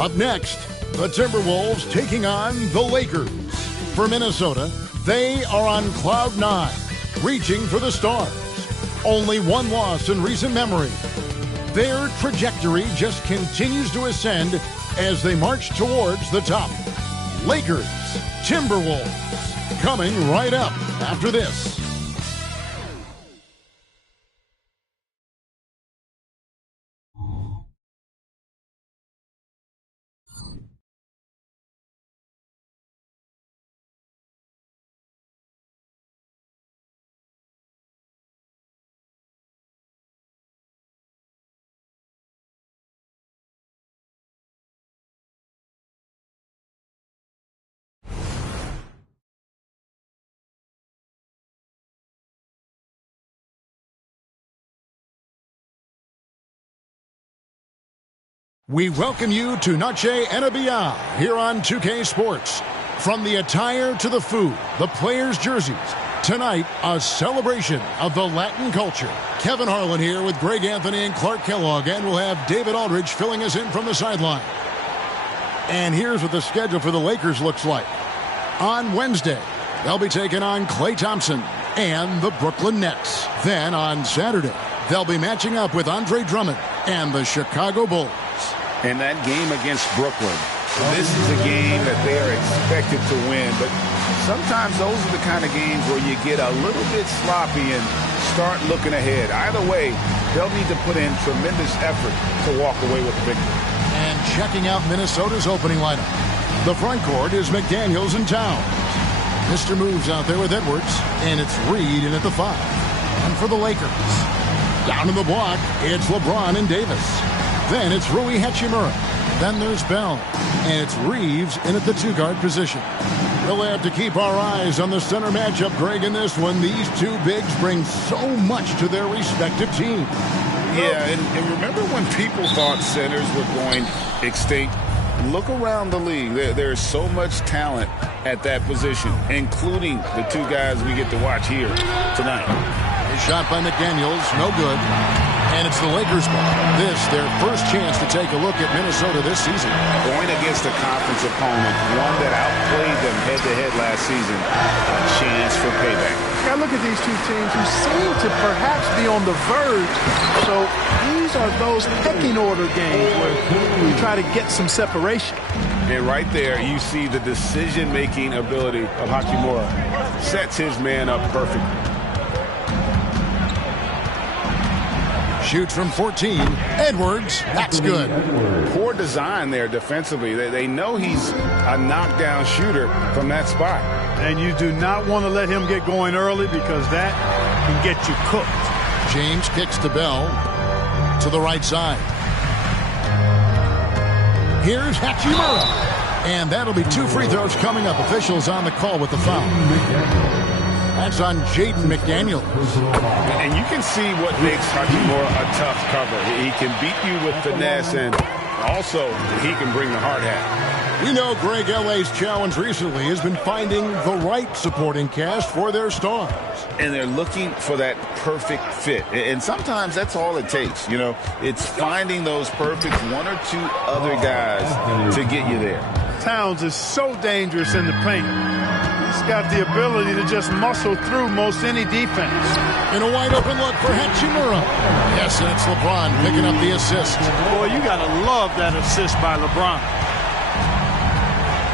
Up next, the Timberwolves taking on the Lakers. For Minnesota, they are on cloud nine, reaching for the stars. Only one loss in recent memory. Their trajectory just continues to ascend as they march towards the top. Lakers, Timberwolves, coming right up after this. We welcome you to Noche NBA here on 2K Sports. From the attire to the food, the players' jerseys, tonight a celebration of the Latin culture. Kevin Harlan here with Greg Anthony and Clark Kellogg, and we'll have David Aldridge filling us in from the sideline. And here's what the schedule for the Lakers looks like. On Wednesday, they'll be taking on Klay Thompson and the Brooklyn Nets. Then on Saturday, they'll be matching up with Andre Drummond and the Chicago Bulls. And that game against Brooklyn, this is a game that they are expected to win, but sometimes those are the kind of games where you get a little bit sloppy and start looking ahead. Either way, they'll need to put in tremendous effort to walk away with the victory. And checking out Minnesota's opening lineup. The front court is McDaniels and Towns. Mr. Moves out there with Edwards, and it's Reed in at the 5. And for the Lakers, down in the block, it's LeBron and Davis. Then it's Rui Hachimura. Then there's Bell. And it's Reeves in at the 2-guard position. We'll have to keep our eyes on the center matchup, Greg, in this one. These two bigs bring so much to their respective teams. Yeah, and remember when people thought centers were going extinct? Look around the league. There's so much talent at that position, including the two guys we get to watch here tonight. A shot by McDaniels, no good. And it's the Lakers' ball. This, their first chance to take a look at Minnesota this season. Going against a conference opponent, one that outplayed them head-to-head last season. A chance for payback. Now look at these two teams who seem to perhaps be on the verge. So these are those pecking order games where we try to get some separation. And right there, you see the decision-making ability of Hachimura. Sets his man up perfectly. Shoots from 14. Edwards, that's good. Poor design there defensively. They know he's a knockdown shooter from that spot. And you do not want to let him get going early because that can get you cooked. James kicks to Bell to the right side. Here's Hachimura. And that'll be 2 free throws coming up. Officials on the call with the foul. That's on Jaden McDaniels. And you can see what makes Hachimura a tough cover. He can beat you with finesse, and also he can bring the hard hat. We know Greg LA's challenge recently has been finding the right supporting cast for their stars. And they're looking for that perfect fit. And sometimes that's all it takes. You know, it's finding those perfect 1 or 2 other guys to get you there. Towns is so dangerous in the paint. He's got the ability to just muscle through most any defense. In a wide open look for Hachimura. Yes, and it's LeBron picking up the assist. Boy, you got to love that assist by LeBron.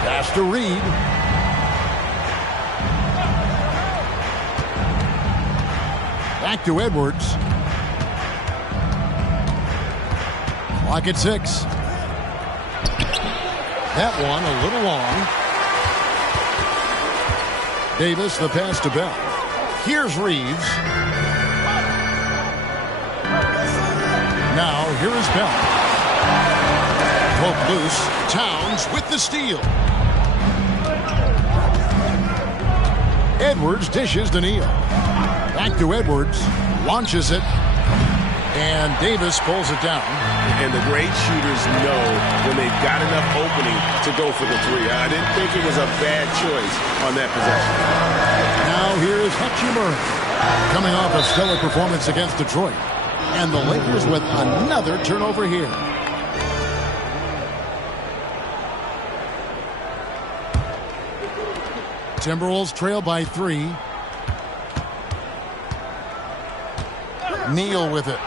Pass to Reed. Back to Edwards. Clock at 6. That one a little long. Davis, the pass to Bell. Here's Reeves. Now, here is Bell. Poke loose. Towns with the steal. Edwards dishes to Neal. Back to Edwards. Launches it. And Davis pulls it down. And the great shooters know when they've got enough opening to go for the 3. I didn't think it was a bad choice on that possession. Now here's Hachimura coming off a stellar performance against Detroit. And the Lakers with another turnover here. Timberwolves trail by 3. Neal with it.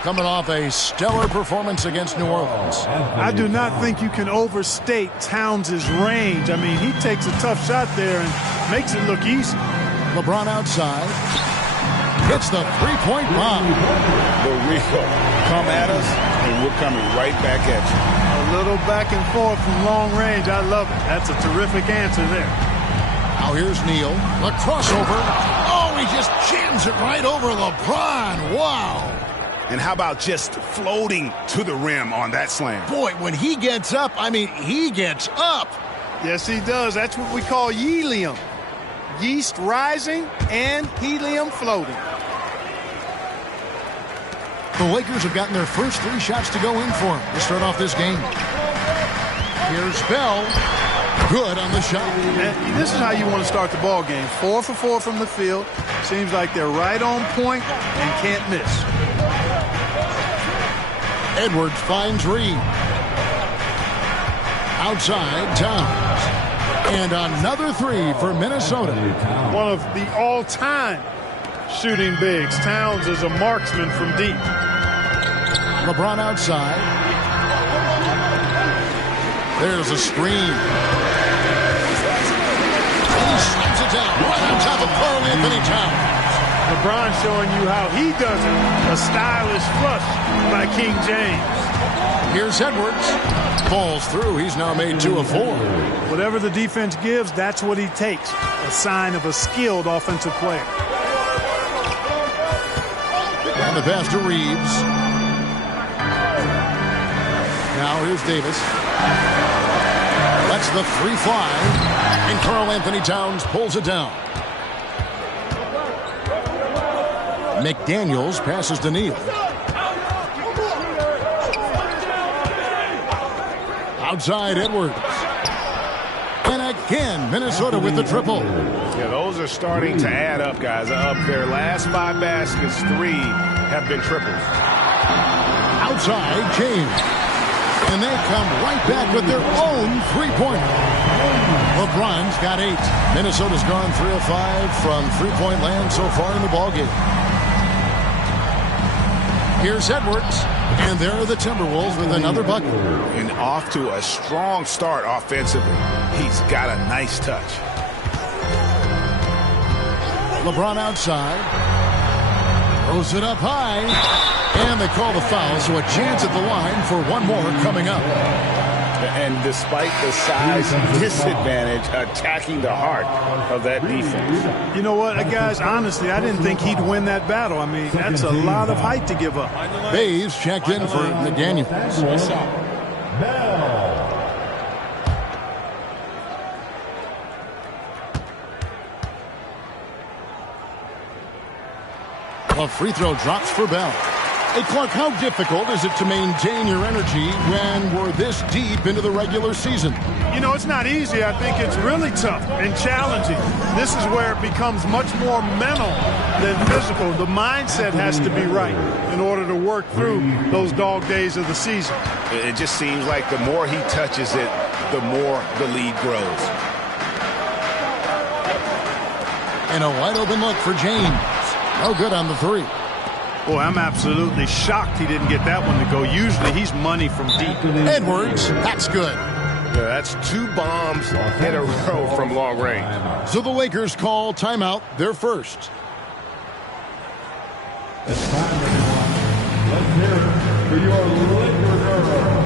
Coming off a stellar performance against New Orleans. I do not think you can overstate Towns' range. I mean, he takes a tough shot there and makes it look easy. LeBron outside. Hits the three-point bomb. The real come at us, and we're coming right back at you. A little back and forth from long range. I love it. That's a terrific answer there. Now here's Neal. The crossover. Oh, he just jams it right over LeBron. Wow. And how about just floating to the rim on that slam? Boy, when he gets up, I mean, he gets up. Yes, he does. That's what we call helium. Yeast rising and helium floating. The Lakers have gotten their first 3 shots to go in for him to start off this game. Here's Bell. Good on the shot. And this is how you want to start the ball game. 4 for 4 from the field. Seems like they're right on point and can't miss. Edwards finds Reed. Outside, Towns. And another 3 for Minnesota. One of the all-time shooting bigs. Towns is a marksman from deep. LeBron outside. There's a screen. He slams it down right on top of Karl-Anthony Towns. LeBron showing you how he does it. A stylish flush by King James. Here's Edwards. Falls through. He's now made 2 of 4. Whatever the defense gives, that's what he takes. A sign of a skilled offensive player. And the pass to Reeves. Now here's Davis. Lets the 3 fly. And Karl-Anthony Towns pulls it down. McDaniels passes to Neal. Outside Edwards. And again, Minnesota with the triple. Yeah, those are starting to add up, guys. Up their last 5 baskets, 3 have been triples. Outside, James. And they come right back with their own 3-pointer. LeBron's got 8. Minnesota's gone 3 of 5 from 3-point land so far in the ballgame. Here's Edwards. And there are the Timberwolves with another bucket. And off to a strong start offensively. He's got a nice touch. LeBron outside. Throws it up high. And they call the foul, so a chance at the line for one more coming up. And despite the size disadvantage, attacking the heart of that defense. You know what, guys, honestly, I didn't think he'd win that battle. I mean, that's a lot of height to give up. Bays checked in for McDaniels. A free throw drops for Bell. Hey, Clark, how difficult is it to maintain your energy when we're this deep into the regular season? You know, it's not easy. I think it's really tough and challenging. This is where it becomes much more mental than physical. The mindset has to be right in order to work through those dog days of the season. It just seems like the more he touches it, the more the lead grows. And a wide open look for James. No good on the 3. Boy, I'm absolutely shocked he didn't get that one to go. Usually he's money from deep. Edwards, that's good. Yeah, that's 2 bombs in a row from long range. So the Lakers call timeout, their first. It's time, everyone. Let's hear it for your Laker girl.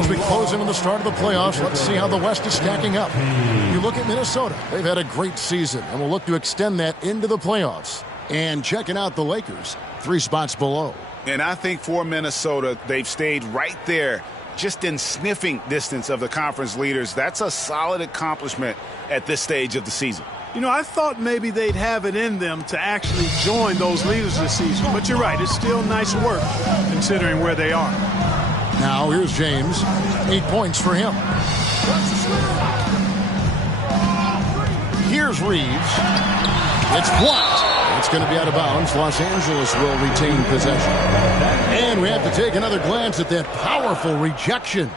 As we close in on the start of the playoffs, let's see how the West is stacking up. You look at Minnesota. They've had a great season, and will look to extend that into the playoffs. And checking out the Lakers, 3 spots below. And I think for Minnesota, they've stayed right there, just in sniffing distance of the conference leaders. That's a solid accomplishment at this stage of the season. You know, I thought maybe they'd have it in them to actually join those leaders this season. But you're right, it's still nice work considering where they are. Now here's James. 8 points for him. Here's Reeves. It's blocked. It's going to be out of bounds. Los Angeles will retain possession. And we have to take another glance at that powerful rejection.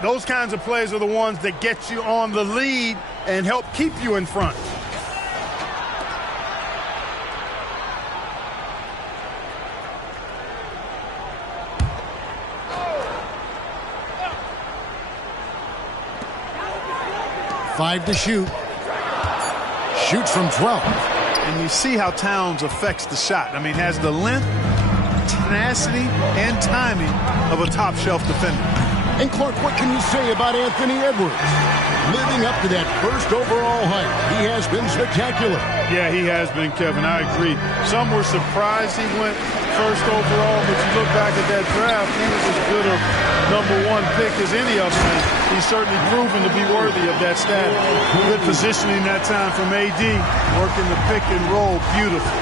Those kinds of plays are the ones that get you on the lead and help keep you in front. Five to shoot. Shoots from 12. And you see how Towns affects the shot. I mean, has the length, tenacity, and timing of a top-shelf defender. And Clark, what can you say about Anthony Edwards? Living up to that first overall hype, he has been spectacular. Yeah, he has been, Kevin. I agree. Some were surprised he went first overall, but you look back at that draft, he was as good a #1 pick as any of them. He's certainly proven to be worthy of that status. Good positioning that time from AD, working the pick and roll beautiful.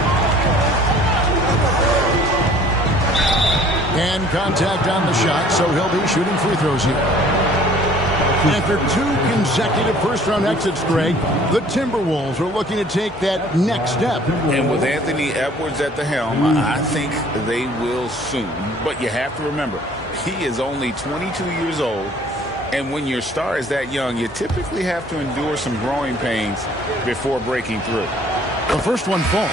And contact on the shot, so he'll be shooting free throws here. After 2 consecutive first-round exits, Greg, the Timberwolves are looking to take that next step. And with Anthony Edwards at the helm, I think they will soon. But you have to remember, he is only 22 years old. And when your star is that young, you typically have to endure some growing pains before breaking through. The first one falls.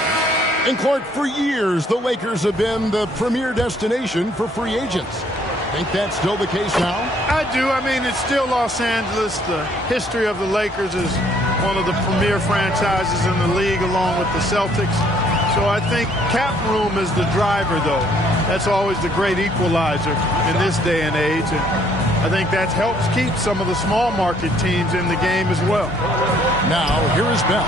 And Clark, for years, the Lakers have been the premier destination for free agents. Think that's still the case now? I do. I mean, it's still Los Angeles. The history of the Lakers is one of the premier franchises in the league, along with the Celtics. So I think cap room is the driver, though. That's always the great equalizer in this day and age. And I think that helps keep some of the small market teams in the game as well. Now, here is Bell.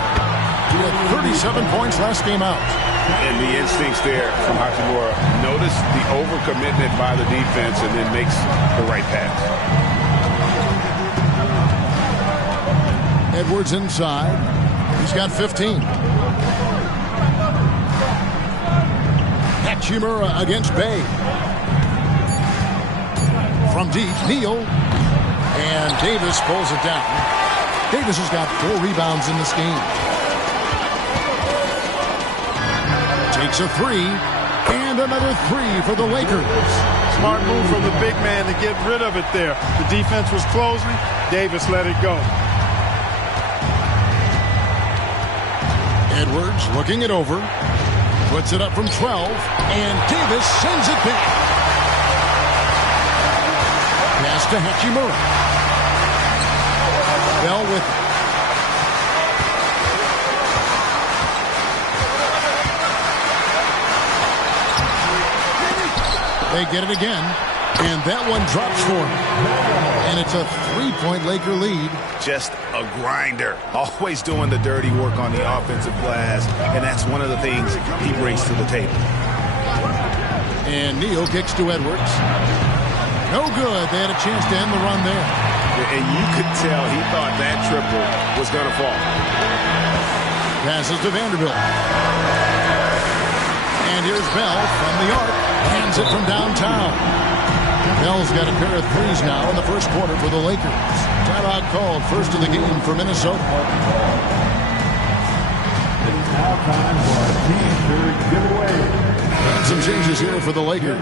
He had 37 points last game out. And the instincts there from Hachimura. Notice the overcommitment by the defense and then makes the right pass. Edwards inside. He's got 15. Hachimura against Bay. From deep, Neal. And Davis pulls it down. Davis has got 4 rebounds in this game. Takes a 3, and another 3 for the Lakers. Smart move from the big man to get rid of it there. The defense was closing. Davis let it go. Edwards looking it over. Puts it up from 12, and Davis sends it back. Pass to Hachimura. Bell with it. They get it again, and that one drops for him. And it's a 3-point Laker lead. Just a grinder, always doing the dirty work on the offensive glass, and that's one of the things he brings to the table. And Neal kicks to Edwards. No good. They had a chance to end the run there. And you could tell he thought that triple was going to fall. Passes to Vanderbilt. And here's Bell from the arc. Hands it from downtown. Bell's got a pair of 3s now in the first quarter for the Lakers. Timeout called, first of the game for Minnesota. It's now time for a team giveaway. And some changes here for the Lakers.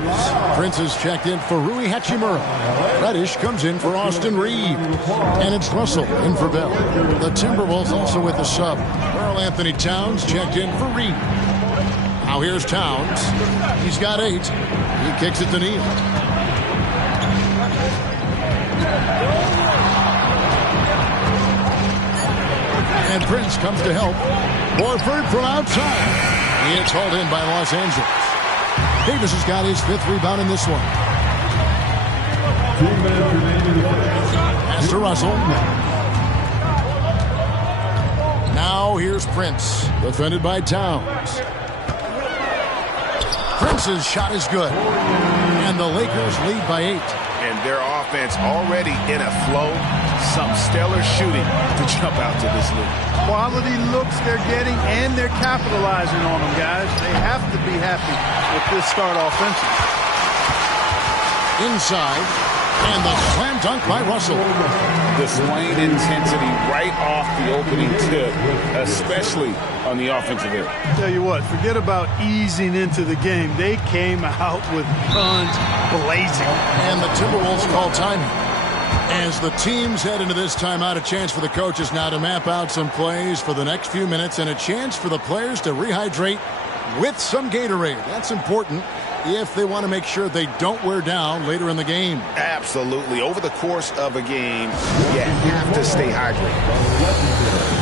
Prince is checked in for Rui Hachimura. Reddish comes in for Austin Reed. And it's Russell in for Bell. The Timberwolves also with the sub. Karl Anthony Towns checked in for Reed. Now here's Towns. He's got 8. He kicks it to Neal. And Prince comes to help. Horford from outside. It's hauled in by Los Angeles. Davis has got his 5th rebound in this one. 2 minutes remaining in the to Russell. Now here's Prince, defended by Towns. Prince's shot is good, and the Lakers lead by 8. And their offense already in a flow. Some stellar shooting to jump out to this lead. Quality looks they're getting, and they're capitalizing on them, guys. They have to be happy with this start offensively. Inside, and the slam dunk by Russell. Displaying intensity right off the opening tip, especially on the offensive end. Tell you what, forget about easing into the game. They came out with guns blazing. And the Timberwolves call timing. As the teams head into this timeout, a chance for the coaches now to map out some plays for the next few minutes and a chance for the players to rehydrate with some Gatorade. That's important if they want to make sure they don't wear down later in the game. Absolutely. Over the course of a game, you have to stay hydrated.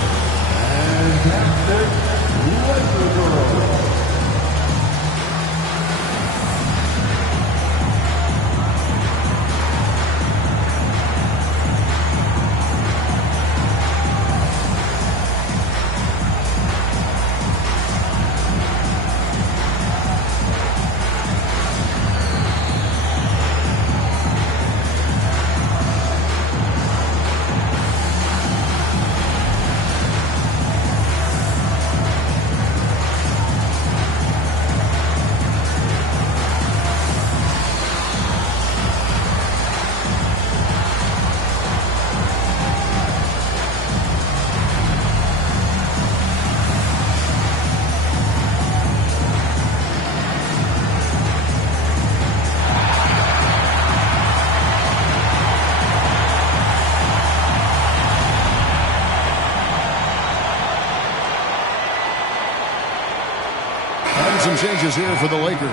Some changes here for the Lakers.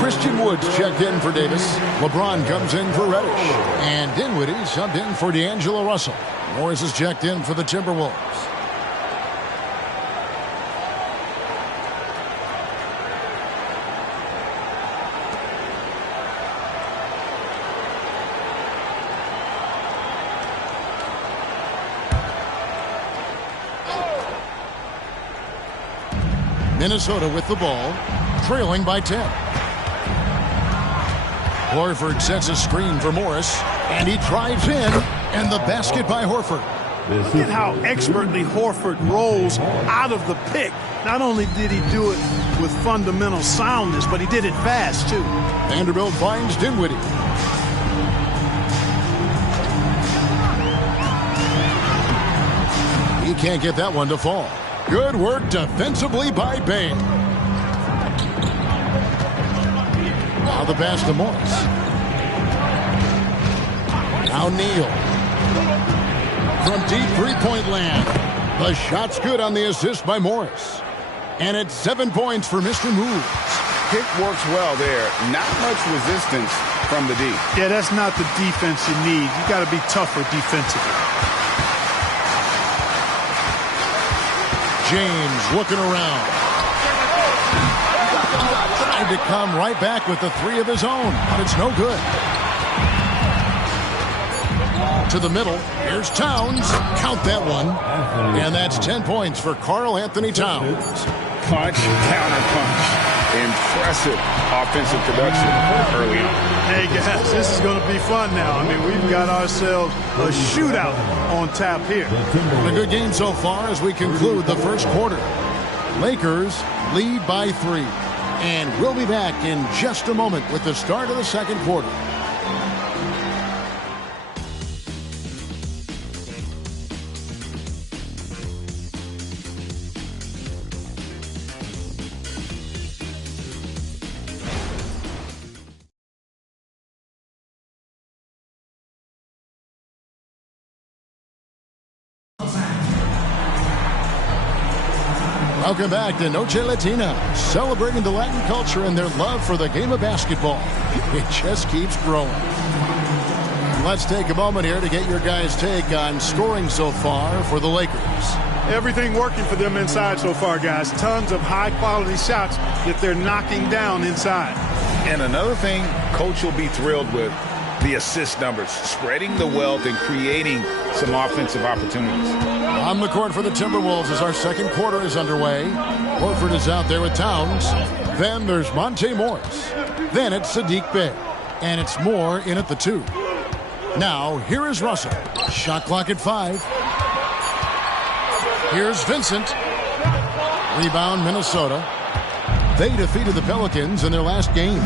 Christian Woods checked in for Davis. LeBron comes in for Reddish. And Dinwiddie subbed in for D'Angelo Russell. Morris is checked in for the Timberwolves. Minnesota with the ball, trailing by 10. Horford sets a screen for Morris, and he drives in, and the basket by Horford. Look at how expertly Horford rolls out of the pick. Not only did he do it with fundamental soundness, but he did it fast, too. Vanderbilt finds Dinwiddie. He can't get that one to fall. Good work defensively by Bain. Now the pass to Morris. Now Neal. From deep three-point land. The shot's good on the assist by Morris. And it's 7 points for Mr. Moves. Pick works well there. Not much resistance from the D. Yeah, that's not the defense you need. You got to be tougher defensively. James looking around. Trying to come right back with the three of his own, but it's no good. To the middle. Here's Towns. Count that one. And that's 10 points for Karl Anthony Towns. Punch, counter punch. Impressive offensive production early on. Hey, guys, this is going to be fun now. I mean, we've got ourselves a shootout on tap here. A good game so far as we conclude the first quarter. Lakers lead by 3. And we'll be back in just a moment with the start of the second quarter. Welcome back to Noche Latina, celebrating the Latin culture and their love for the game of basketball. It just keeps growing. Let's take a moment here to get your guys' take on scoring so far for the Lakers. Everything working for them inside so far, guys. Tons of high-quality shots that they're knocking down inside. And another thing Coach will be thrilled with, the assist numbers, spreading the wealth and creating some offensive opportunities. On the court for the Timberwolves as our second quarter is underway. Horford is out there with Towns. Then there's Monte Morris. Then it's Sadiq Bey. And it's Moore in at the 2. Now, here is Russell. Shot clock at 5. Here's Vincent. Rebound, Minnesota. They defeated the Pelicans in their last game.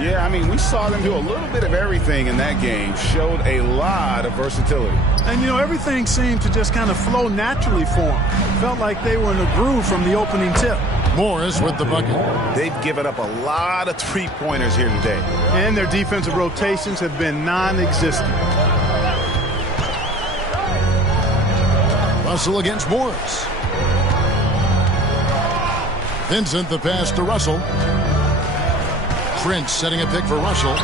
Yeah, I mean, we saw them do a little bit of everything in that game. Showed a lot of versatility. And, you know, everything seemed to just kind of flow naturally for them. Felt like they were in a groove from the opening tip. Morris with the bucket. They've given up a lot of three-pointers here today. And their defensive rotations have been non-existent. Russell against Morris. Vincent the pass to Russell. Prince setting a pick for Russell.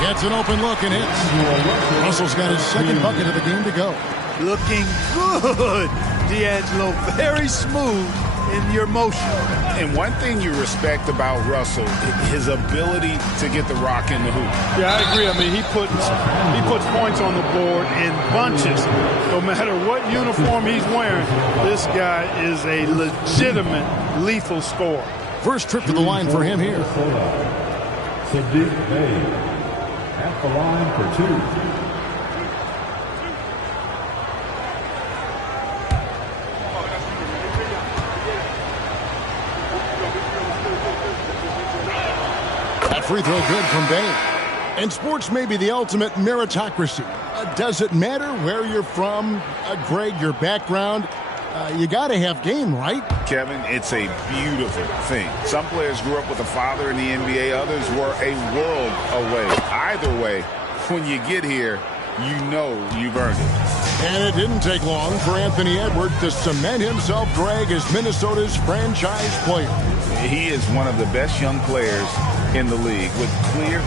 Gets an open look and hits. Russell's got his second bucket of the game to go. Looking good, D'Angelo. Very smooth in your motion. And one thing you respect about Russell, his ability to get the rock in the hoop. Yeah, I agree. I mean, he puts points on the board in bunches. No matter what uniform he's wearing, this guy is a legitimate lethal scorer. First trip to the line for him here. Sadiq Bey at the line for 2. Free throw good from Bey. And sports may be the ultimate meritocracy. Does it matter where you're from, Greg, your background? You got to have game, right? Kevin, it's a beautiful thing. Some players grew up with a father in the NBA. Others were a world away. Either way, when you get here, you know you've earned it. And it didn't take long for Anthony Edwards to cement himself, Greg, as Minnesota's franchise player. He is one of the best young players in the league with clear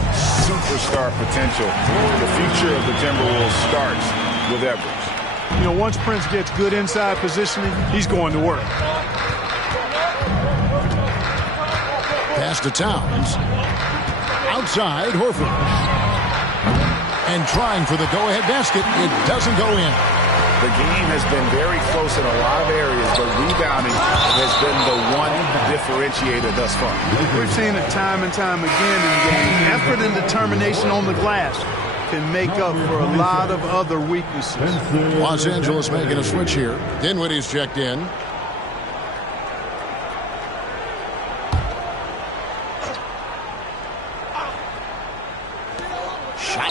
superstar potential. The future of the Timberwolves starts with Edwards. You know, once Prince gets good inside positioning, he's going to work. Pass to Towns. Outside, Horford. And trying for the go-ahead basket. It doesn't go in. The game has been very close in a lot of areas, but rebounding has been the one differentiator thus far. We've seen it time and time again in games. Effort and determination on the glass can make up for a lot of other weaknesses. Los Angeles making a switch here. Dinwiddie's checked in.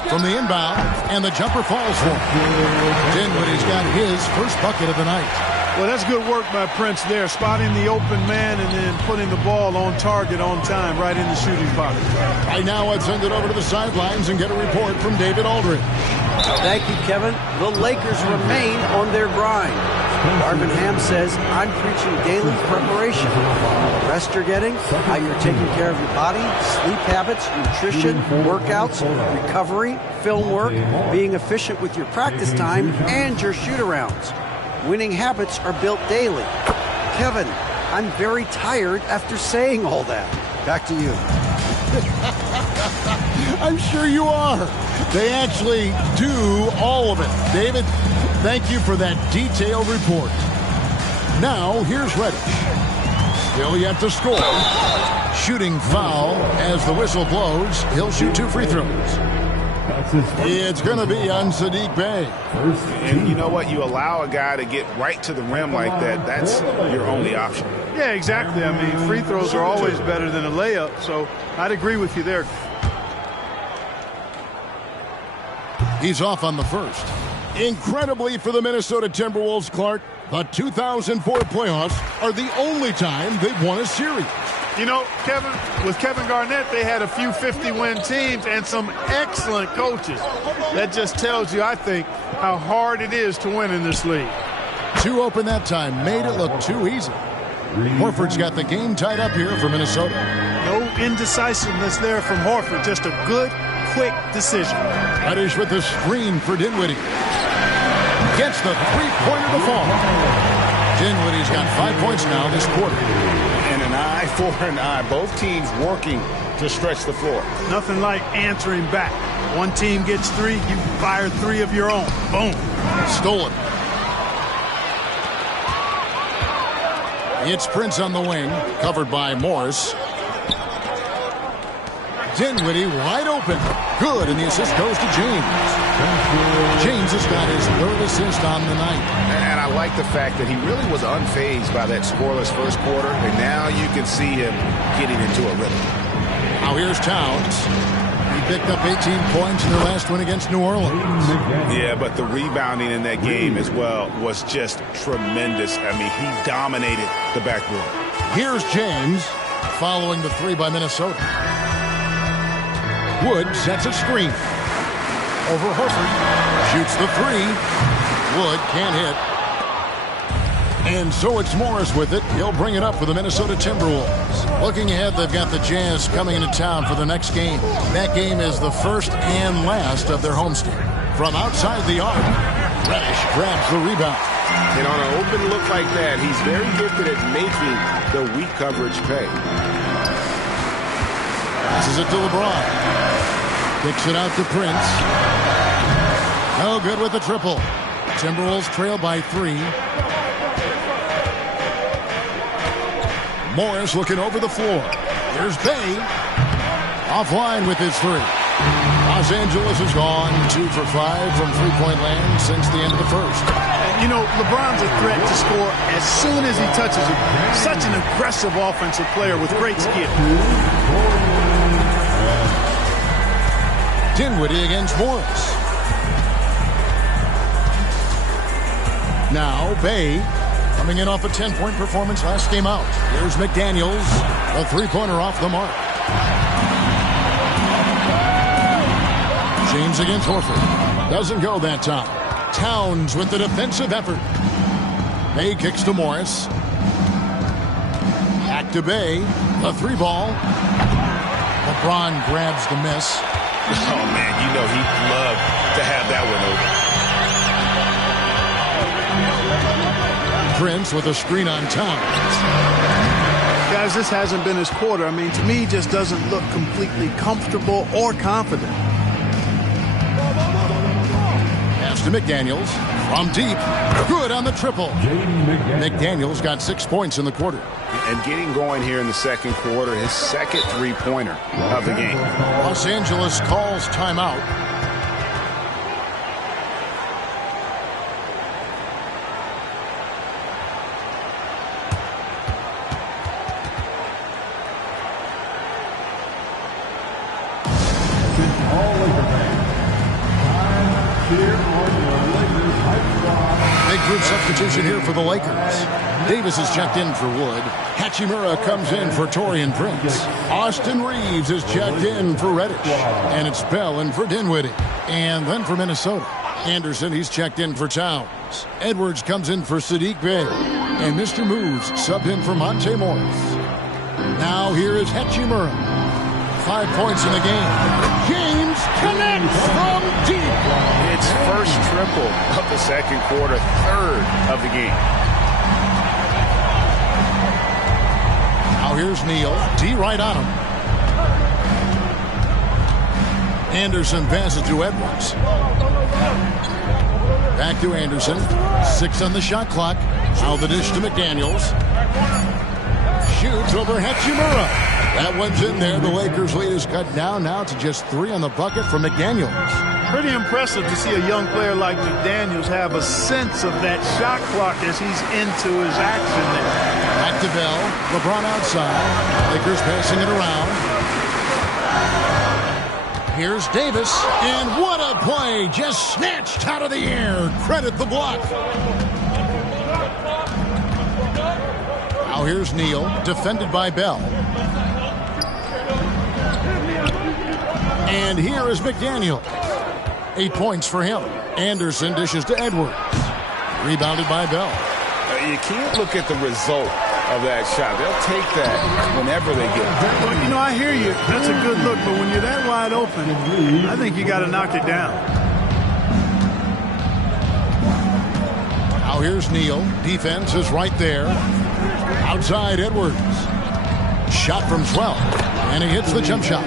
From the inbound, and the jumper falls for him. Dinwiddie's got his first bucket of the night. Well, that's good work by Prince there, spotting the open man and then putting the ball on target on time right in the shooting pocket. Right now, let's send it over to the sidelines and get a report from David Aldridge. Thank you, Kevin. The Lakers remain on their grind. Marvin Ham says, I'm preaching daily preparation. The rest you're getting, how you're taking care of your body, sleep habits, nutrition, workouts, recovery, film work, being efficient with your practice time, and your shoot-arounds. Winning habits are built daily. Kevin, I'm very tired after saying all that. Back to you. I'm sure you are. They actually do all of it. David, thank you for that detailed report. Now, here's Reddish. Still yet to score. Shooting foul as the whistle blows. He'll shoot 2 free throws. It's going to be on Sadiq Bey. And you know what? You allow a guy to get right to the rim like that. That's your only option. Yeah, exactly. I mean, free throws are always better than a layup, so I'd agree with you there. He's off on the first. Incredibly for the Minnesota Timberwolves, Clark, the 2004 playoffs are the only time they've won a series. You know, Kevin, with Kevin Garnett, they had a few 50-win teams and some excellent coaches. That just tells you, I think, how hard it is to win in this league. 2 open that time, made it look too easy. Horford's got the game tied up here for Minnesota. No indecisiveness there from Horford, just a good, quick decision. Reddish with the screen for Dinwiddie. Gets the three-pointer to fall. Dinwiddie's got 5 points now this quarter. And an eye 4-9. Both teams working to stretch the floor. Nothing like answering back. One team gets 3, you fire 3 of your own. Boom. Stolen. It's Prince on the wing, covered by Morris. Dinwiddie wide open. Good, and the assist goes to James. James has got his 3rd assist on the night. And I like the fact that he really was unfazed by that scoreless first quarter, and now you can see him getting into a rhythm. Now here's Towns. He picked up 18 points in their last win against New Orleans. Yeah, but the rebounding in that game as well was just tremendous. I mean, he dominated the backboard. Here's James following the 3 by Minnesota. Wood sets a screen. Over Horford. Shoots the 3. Wood can't hit. And so it's Morris with it. He'll bring it up for the Minnesota Timberwolves. Looking ahead, they've got the Jazz coming into town for the next game. That game is the first and last of their homestand. From outside the arc, Reddish grabs the rebound. And on an open look like that, he's very gifted at making the weak coverage pay. Passes it to LeBron. Kicks it out to Prince. No good with the triple. Timberwolves trail by 3. Morris looking over the floor. Here's Bay. Offline with his 3. Los Angeles has gone 2 for 5 from three-point land since the end of the first. You know, LeBron's a threat to score as soon as he touches it. Such an aggressive offensive player with great skill. Dinwiddie against Morris. Now Bay coming in off a 10-point performance last game out. Here's McDaniels, a 3-pointer off the mark. James against Horford. Doesn't go that time. Towns with the defensive effort. Bay kicks to Morris. Back to Bay. The 3-ball. LeBron grabs the miss. Oh, man, you know he'd love to have that one over. Prince with a screen on Towns. Guys, this hasn't been his quarter. I mean, to me, he just doesn't look completely comfortable or confident. Pass to McDaniels. From deep. Good on the triple. McDaniels got 6 points in the quarter. And getting going here in the second quarter, his second 3-pointer of the game. Los Angeles calls timeout. Big group substitution here for the Lakers. Davis is checked in for Wood. Hachimura comes in for Taurean Prince. Austin Reeves is checked in for Reddish. And it's Bell in for Dinwiddie. And then for Minnesota, Anderson, he's checked in for Towns. Edwards comes in for Sadiq Bey. And Mr. Moves subbed in for Monte Morris. Now here is Hachimura. 5 points in the game. James connects from deep. It's first triple of the second quarter, 3rd of the game. Now here's Neal. D right on him. Anderson passes to Edwards. Back to Anderson. 6 on the shot clock. Now the dish to McDaniels. Shoots over Hachimura. That one's in there. The Lakers' lead is cut down now to just 3 on the bucket from McDaniels. Pretty impressive to see a young player like McDaniels have a sense of that shot clock as he's into his action there. Back to Bell. LeBron outside. Lakers passing it around. Here's Davis. And what a play. Just snatched out of the air. Credit the block. Now here's Neal. Defended by Bell. And here is McDaniel. 8 points for him. Anderson dishes to Edwards. Rebounded by Bell. You can't look at the result of that shot. They'll take that whenever they get it. Well, you know, I hear you. That's a good look. But when you're that wide open, I think you got to knock it down. Now here's Neal. Defense is right there. Outside Edwards. Shot from 12. And he hits the jump shot.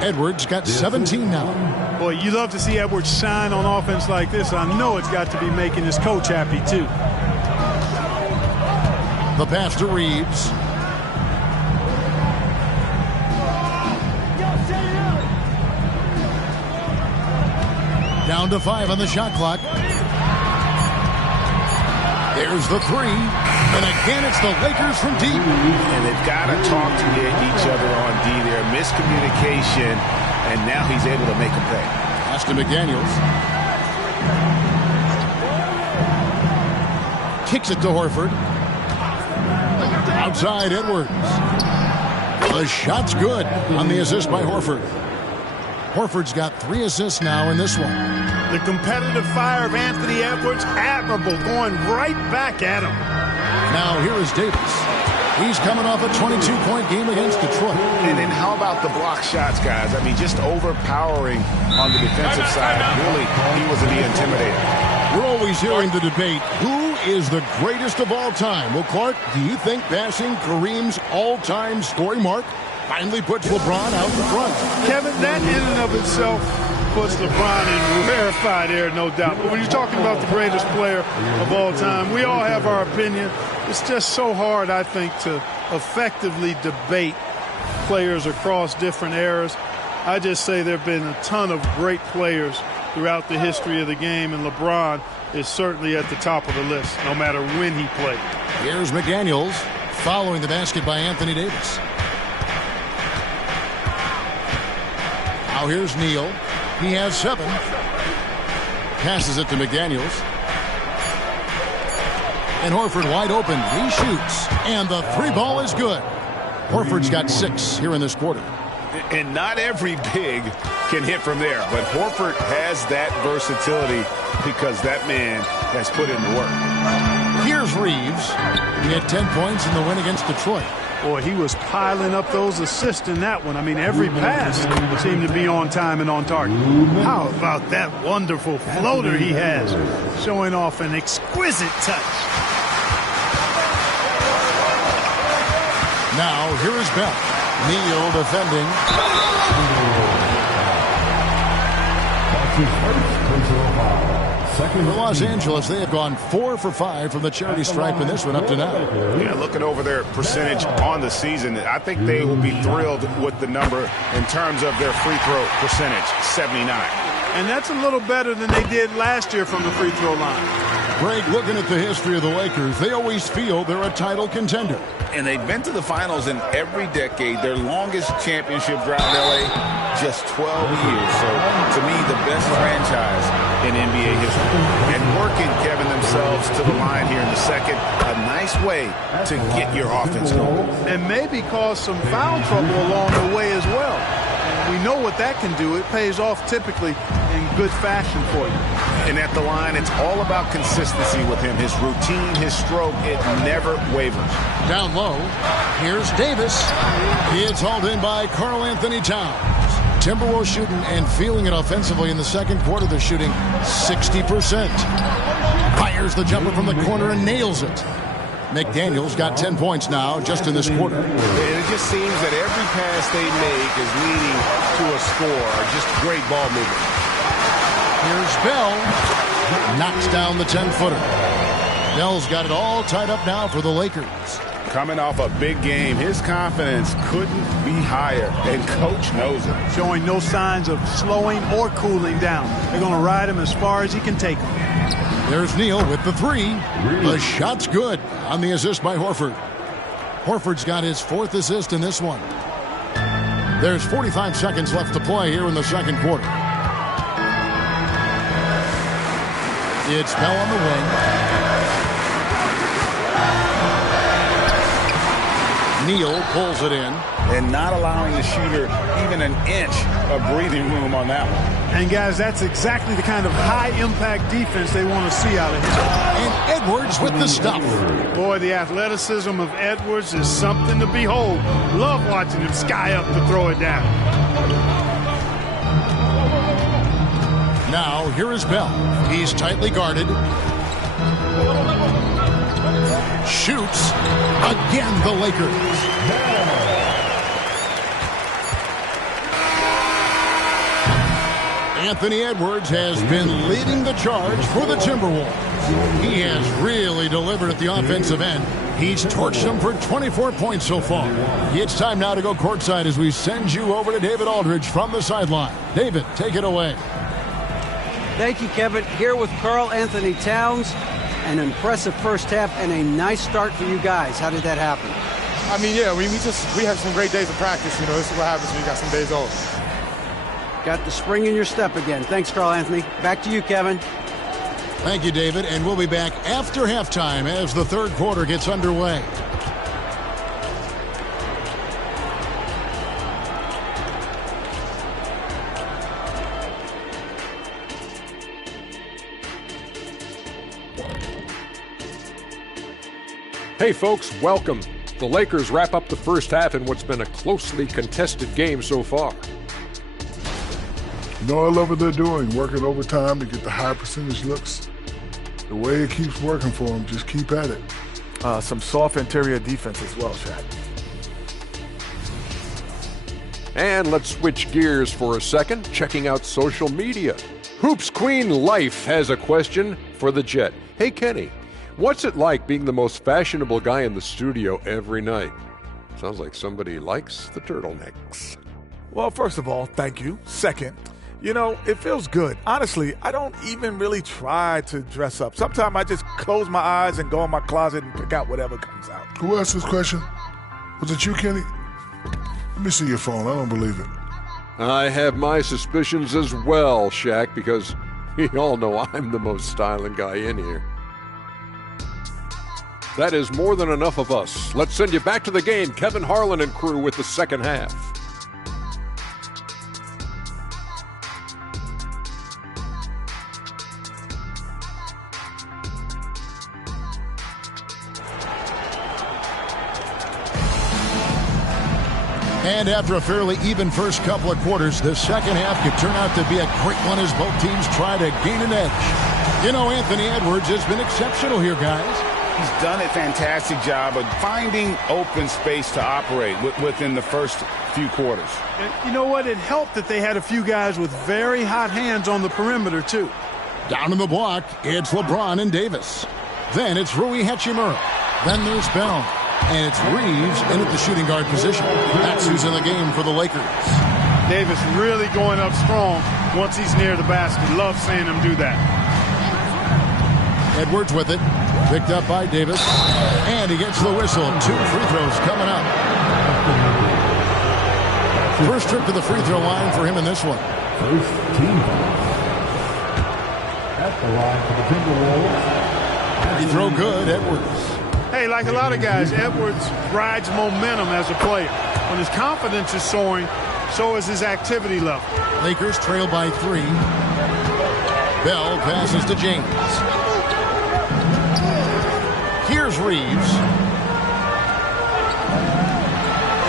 Edwards got 17 now. Boy, you love to see Edwards shine on offense like this. I know it's got to be making his coach happy, too. The pass to Reeves. Down to 5 on the shot clock. There's the 3. And again, it's the Lakers from deep. And they've got to talk to each other on D there. Miscommunication, and now he's able to make a play. Pass to McDaniels. Kicks it to Horford. Outside Edwards. The shot's good on the assist by Horford. Horford's got 3 assists now in this one. The competitive fire of Anthony Edwards, admirable, going right back at him. Now here is Davis. He's coming off a 22-point game against Detroit. And then how about the block shots, guys? I mean, just overpowering on the defensive side. Really, he was the intimidator. We're always hearing the debate, who is the greatest of all time? Well, Clark, do you think passing Kareem's all-time scoring mark finally puts LeBron out in front? Kevin, that in and of itself puts LeBron in rarefied air, no doubt. But when you're talking about the greatest player of all time, we all have our opinion. It's just so hard, I think, to effectively debate players across different eras. I just say there have been a ton of great players throughout the history of the game, and LeBron is certainly at the top of the list, no matter when he played. Here's McDaniels following the basket by Anthony Davis. Now here's Neal. He has 7. Passes it to McDaniels. And Horford wide open. He shoots. And the 3 ball is good. Horford's got 6 here in this quarter. And not every big can hit from there. But Horford has that versatility because that man has put in the work. Here's Reeves. He had 10 points in the win against Detroit. Boy, he was piling up those assists in that one. I mean, every pass seemed to be on time and on target. How about that wonderful floater he has, showing off an exquisite touch. Now, here is Bell. Neal defending. For Los Angeles, they have gone 4 for 5 from the charity stripe in this one up to now. Yeah, looking over their percentage on the season, I think they will be thrilled with the number in terms of their free throw percentage, 79. And that's a little better than they did last year from the free throw line. Greg, looking at the history of the Lakers, they always feel they're a title contender. And they've been to the finals in every decade. Their longest championship drought in L.A., just 12 years. So, to me, the best franchise in NBA history. And working, Kevin, themselves to the line here in the second. A nice way to get your offense going. And maybe cause some foul trouble along the way as well. We know what that can do. It pays off typically in good fashion for you. And at the line, it's all about consistency with him. His routine, his stroke, it never wavers. Down low, here's Davis. It's hauled in by Karl Anthony Towns. Timberwolves shooting and feeling it offensively in the second quarter. They're shooting 60%. Fires the jumper from the corner and nails it. McDaniels got 10 points now just in this quarter. And it just seems that every pass they make is leading to a score. Just great ball movement. Here's Bell. Knocks down the 10-footer. Bell's got it all tied up now for the Lakers. Coming off a big game, his confidence couldn't be higher, and Coach knows it. Showing no signs of slowing or cooling down. They're going to ride him as far as he can take him. There's Neal with the 3. The shot's good on the assist by Horford. Horford's got his 4th assist in this one. There's 45 seconds left to play here in the second quarter. It's Bell on the wing. Neal pulls it in. And not allowing the shooter even an inch of breathing room on that one. And, guys, that's exactly the kind of high-impact defense they want to see out of him. And Edwards with the stuff. Boy, the athleticism of Edwards is something to behold. Love watching him sky up to throw it down. Now, here is Bell. He's tightly guarded. Shoots. Again, the Lakers. Anthony Edwards has been leading the charge for the Timberwolves. He has really delivered at the offensive end. He's torched them for 24 points so far. It's time now to go courtside as we send you over to David Aldridge from the sideline. David, take it away. Thank you, Kevin. Here with Karl Anthony Towns. An impressive first half and a nice start for you guys. How did that happen? I mean, yeah, we had some great days of practice. You know, this is what happens when you got some days off. Got the spring in your step again. Thanks, Karl Anthony. Back to you, Kevin. Thank you, David, and we'll be back after halftime as the third quarter gets underway. Hey folks, welcome. The Lakers wrap up the first half in what's been a closely contested game so far. You know, I love what they're doing, working overtime to get the high percentage looks. The way it keeps working for them, just keep at it. Some soft interior defense as well, Shaq. And let's switch gears for a second, checking out social media. Hoops Queen Life has a question for the Jet. Hey Kenny, what's it like being the most fashionable guy in the studio every night? Sounds like somebody likes the turtlenecks. Well, first of all, thank you. Second, you know, it feels good. Honestly, I don't even really try to dress up. Sometimes I just close my eyes and go in my closet and pick out whatever comes out. Who asked this question? Was it you, Kenny? Let me see your phone. I don't believe it. I have my suspicions as well, Shaq, because we all know I'm the most styling guy in here. That is more than enough of us. Let's send you back to the game, Kevin Harlan and crew with the second half. And after a fairly even first couple of quarters, the second half could turn out to be a great one as both teams try to gain an edge. You know, Anthony Edwards has been exceptional here, guys. He's done a fantastic job of finding open space to operate within the first few quarters. You know what? It helped that they had a few guys with very hot hands on the perimeter, too. Down in the block, it's LeBron and Davis. Then it's Rui Hachimura. Then there's Bell. And it's Reeves in at the shooting guard position. That's who's in the game for the Lakers. Davis really going up strong once he's near the basket. Love seeing him do that. Edwards with it. Picked up by Davis. And he gets the whistle. 2 free throws coming up. First trip to the free throw line for him in this one. First team foul. At the line for the Timberwolves. Free throw good, Edwards. Hey, like a lot of guys, Edwards rides momentum as a player. When his confidence is soaring, so is his activity level. Lakers trail by 3. Bell passes to James. Here's Reeves.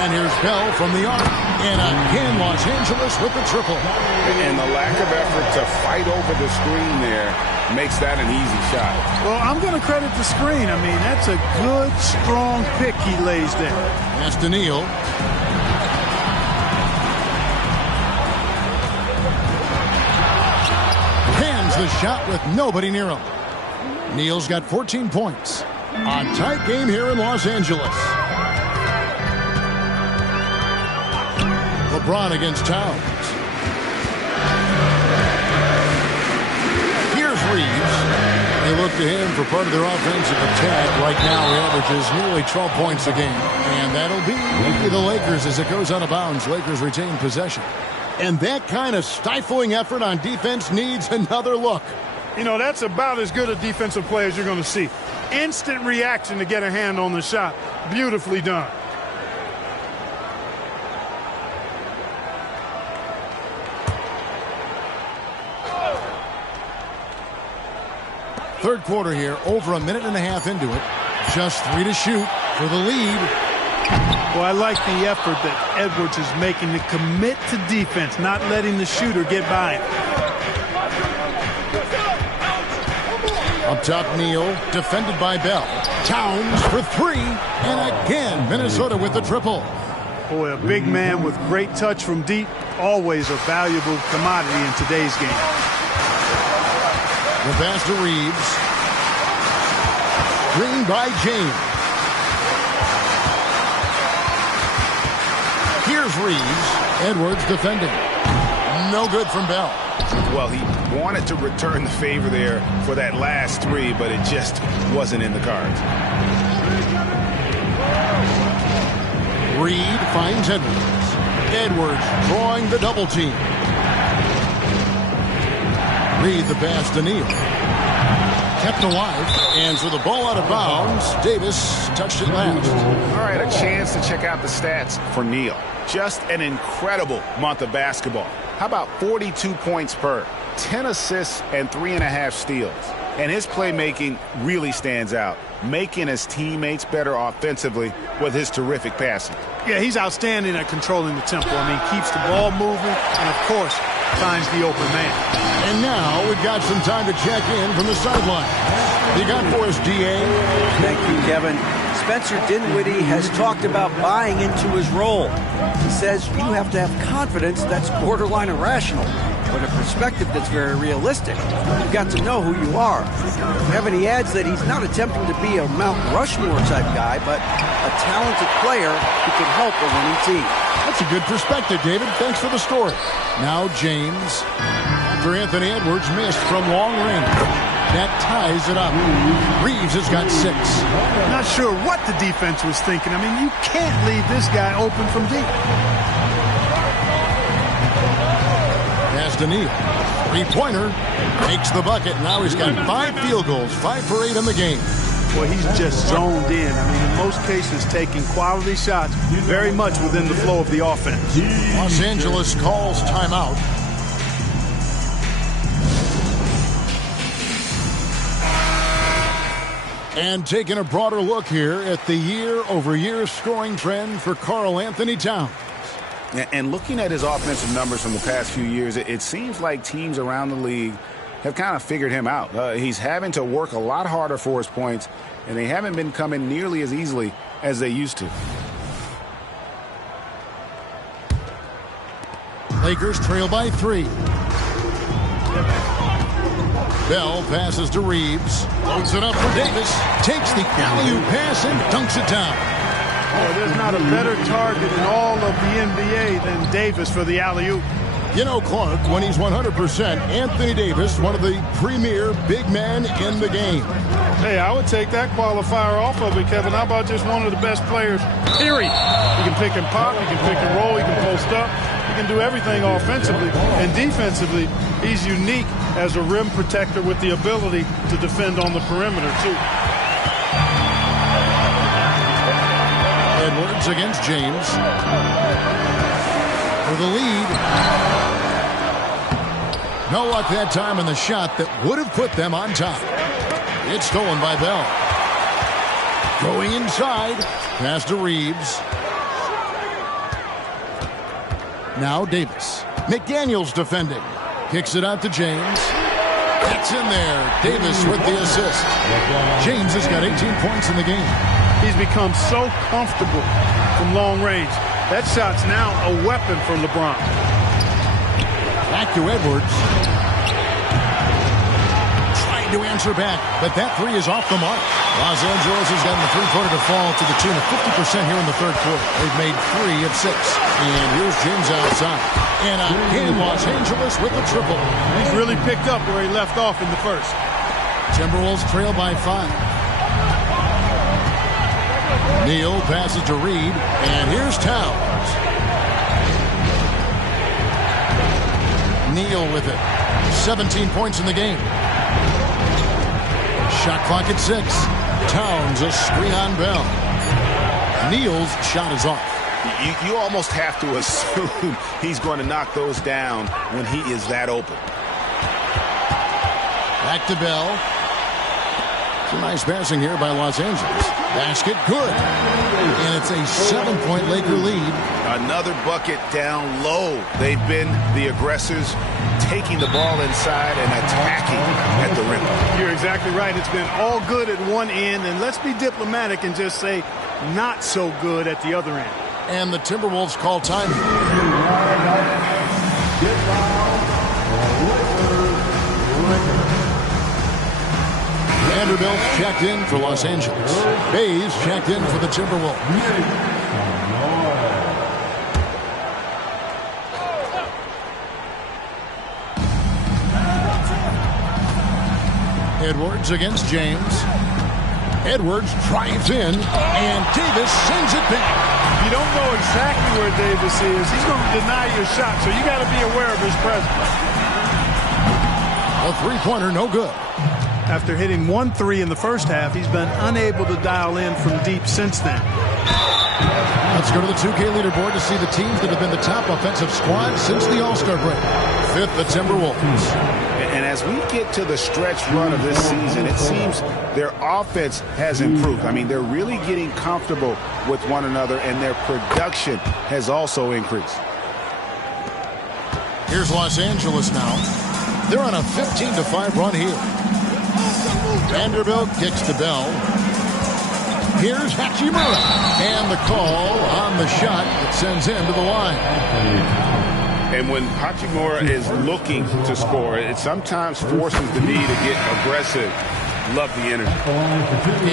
And here's Bell from the arc. And again, Los Angeles with the triple. And the lack of effort to fight over the screen there makes that an easy shot. Well, I'm going to credit the screen. I mean, that's a good, strong pick he lays there. Pass to Neal. Hands the shot with nobody near him. Neal's got 14 points. A tight game here in Los Angeles. LeBron against Towns. Here's Reeves. They look to him for part of their offensive attack. Right now, he averages nearly 12 points a game. And that'll be the Lakers as it goes out of bounds. Lakers retain possession. And that kind of stifling effort on defense needs another look. You know, that's about as good a defensive play as you're going to see. Instant reaction to get a hand on the shot. Beautifully done. Third quarter here, over a minute and a half into it. Just 3 to shoot for the lead. Well, I like the effort that Edwards is making to commit to defense, not letting the shooter get by him. Up top, Neal, defended by Bell. Towns for 3, and again, Minnesota with the triple. Boy, a big man with great touch from deep always a valuable commodity in today's game. The pass to Reeves. Green by James. Here's Reeves. Edwards defending. No good from Bell. Well, he wanted to return the favor there for that last three, but it just wasn't in the cards. Reed finds Edwards. Edwards drawing the double team. Reed the pass to Neal. Kept alive, and so the ball out of bounds. Davis touched it last. All right, a chance to check out the stats for Neal. Just an incredible month of basketball. How about 42 points per, 10 assists, and 3.5 steals? And his playmaking really stands out, making his teammates better offensively with his terrific passing. Yeah, he's outstanding at controlling the tempo. I mean, keeps the ball moving, and of course, finds the open man. And now we've got some time to check in from the sideline. You got for us, DA? Thank you, Kevin. Spencer Dinwiddie has talked about buying into his role. He says you have to have confidence that's borderline irrational, but a perspective that's very realistic. You've got to know who you are. Kevin, he adds that he's not attempting to be a Mount Rushmore type guy, but a talented player who can help a winning team. That's a good perspective, David. Thanks for the story. Now James, after Anthony Edwards missed from long range. That ties it up. Reeves has got 6. Not sure what the defense was thinking. I mean, you can't leave this guy open from deep. Pass to Neal. 3-pointer. Makes the bucket. Now he's got 5 field goals. 5 for 8 in the game. Well, he's just zoned in. I mean, in most cases, taking quality shots very much within the flow of the offense. Los Angeles calls timeout. And taking a broader look here at the year-over-year scoring trend for Karl Anthony Towns. And looking at his offensive numbers from the past few years, it seems like teams around the league have kind of figured him out. He's having to work a lot harder for his points, and they haven't been coming nearly as easily as they used to. Lakers trail by 3. Bell passes to Reeves. Loads it up for Davis. Takes the alley-oop pass and dunks it down. Oh, there's not a better target in all of the NBA than Davis for the alley-oop. You know, Clark, when he's 100%, Anthony Davis, one of the premier big men in the game. Hey, I would take that qualifier off of it, Kevin. How about just one of the best players, period? He can pick and pop, he can pick and roll, he can post up. He can do everything offensively. And defensively, he's unique as a rim protector with the ability to defend on the perimeter, too. Edwards against James. For the lead. No luck that time in the shot that would have put them on top. It's stolen by Bell. Going inside. Pass to Reeves. Now Davis. McDaniels defending. Kicks it out to James. Gets in there. Davis with the assist. James has got 18 points in the game. He's become so comfortable from long range. That shot's now a weapon for LeBron. Back to Edwards. Trying to answer back, but that 3 is off the mark. Los Angeles has gotten the three-pointer to fall to the tune of 50% here in the third quarter. They've made 3 of 6. And here's James outside. And again, Los Angeles with the triple. He's really picked up where he left off in the first. Timberwolves trail by 5. Neal passes to Reed, and here's Towns. Neal with it. 17 points in the game. Shot clock at 6. Towns a screen on Bell. Neal's shot is off. You almost have to assume he's going to knock those down when he is that open. Back to Bell. Some nice passing here by Los Angeles. Basket good. And it's a 7-point Laker lead. Another bucket down low. They've been the aggressors, taking the ball inside and attacking at the rim. You're exactly right. It's been all good at one end, and let's be diplomatic and just say not so good at the other end. And the Timberwolves call time. Vanderbilt checked in for Los Angeles. Bays checked in for the Timberwolves. Edwards against James. Edwards drives in, and Davis sends it back. If you don't know exactly where Davis is, he's going to deny your shot, so you got to be aware of his presence. A three-pointer, no good. After hitting 1-3 in the first half, he's been unable to dial in from deep since then. Let's go to the 2K leaderboard to see the teams that have been the top offensive squad since the All-Star break. Fifth, the Timberwolves. And as we get to the stretch run of this season, it seems their offense has improved. I mean, they're really getting comfortable with one another, and their production has also increased. Here's Los Angeles now. They're on a 15-5 run here. Vanderbilt kicks to Bell. Here's Hachimura. And the call on the shot that sends him to the line. And when Hachimura is looking to score, it sometimes forces the D to get aggressive. Love the energy.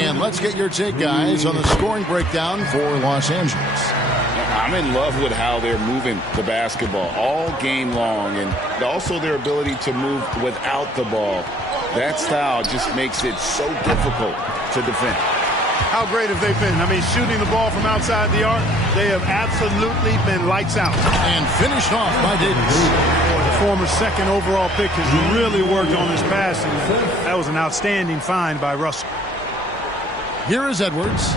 And let's get your take, guys, on the scoring breakdown for Los Angeles. I'm in love with how they're moving the basketball all game long, and also their ability to move without the ball. That style just makes it so difficult to defend. How great have they been? I mean, shooting the ball from outside the arc, they have absolutely been lights out. And finished off by Davis. The former second overall pick has really worked on his passing. That was an outstanding find by Russell. Here is Edwards.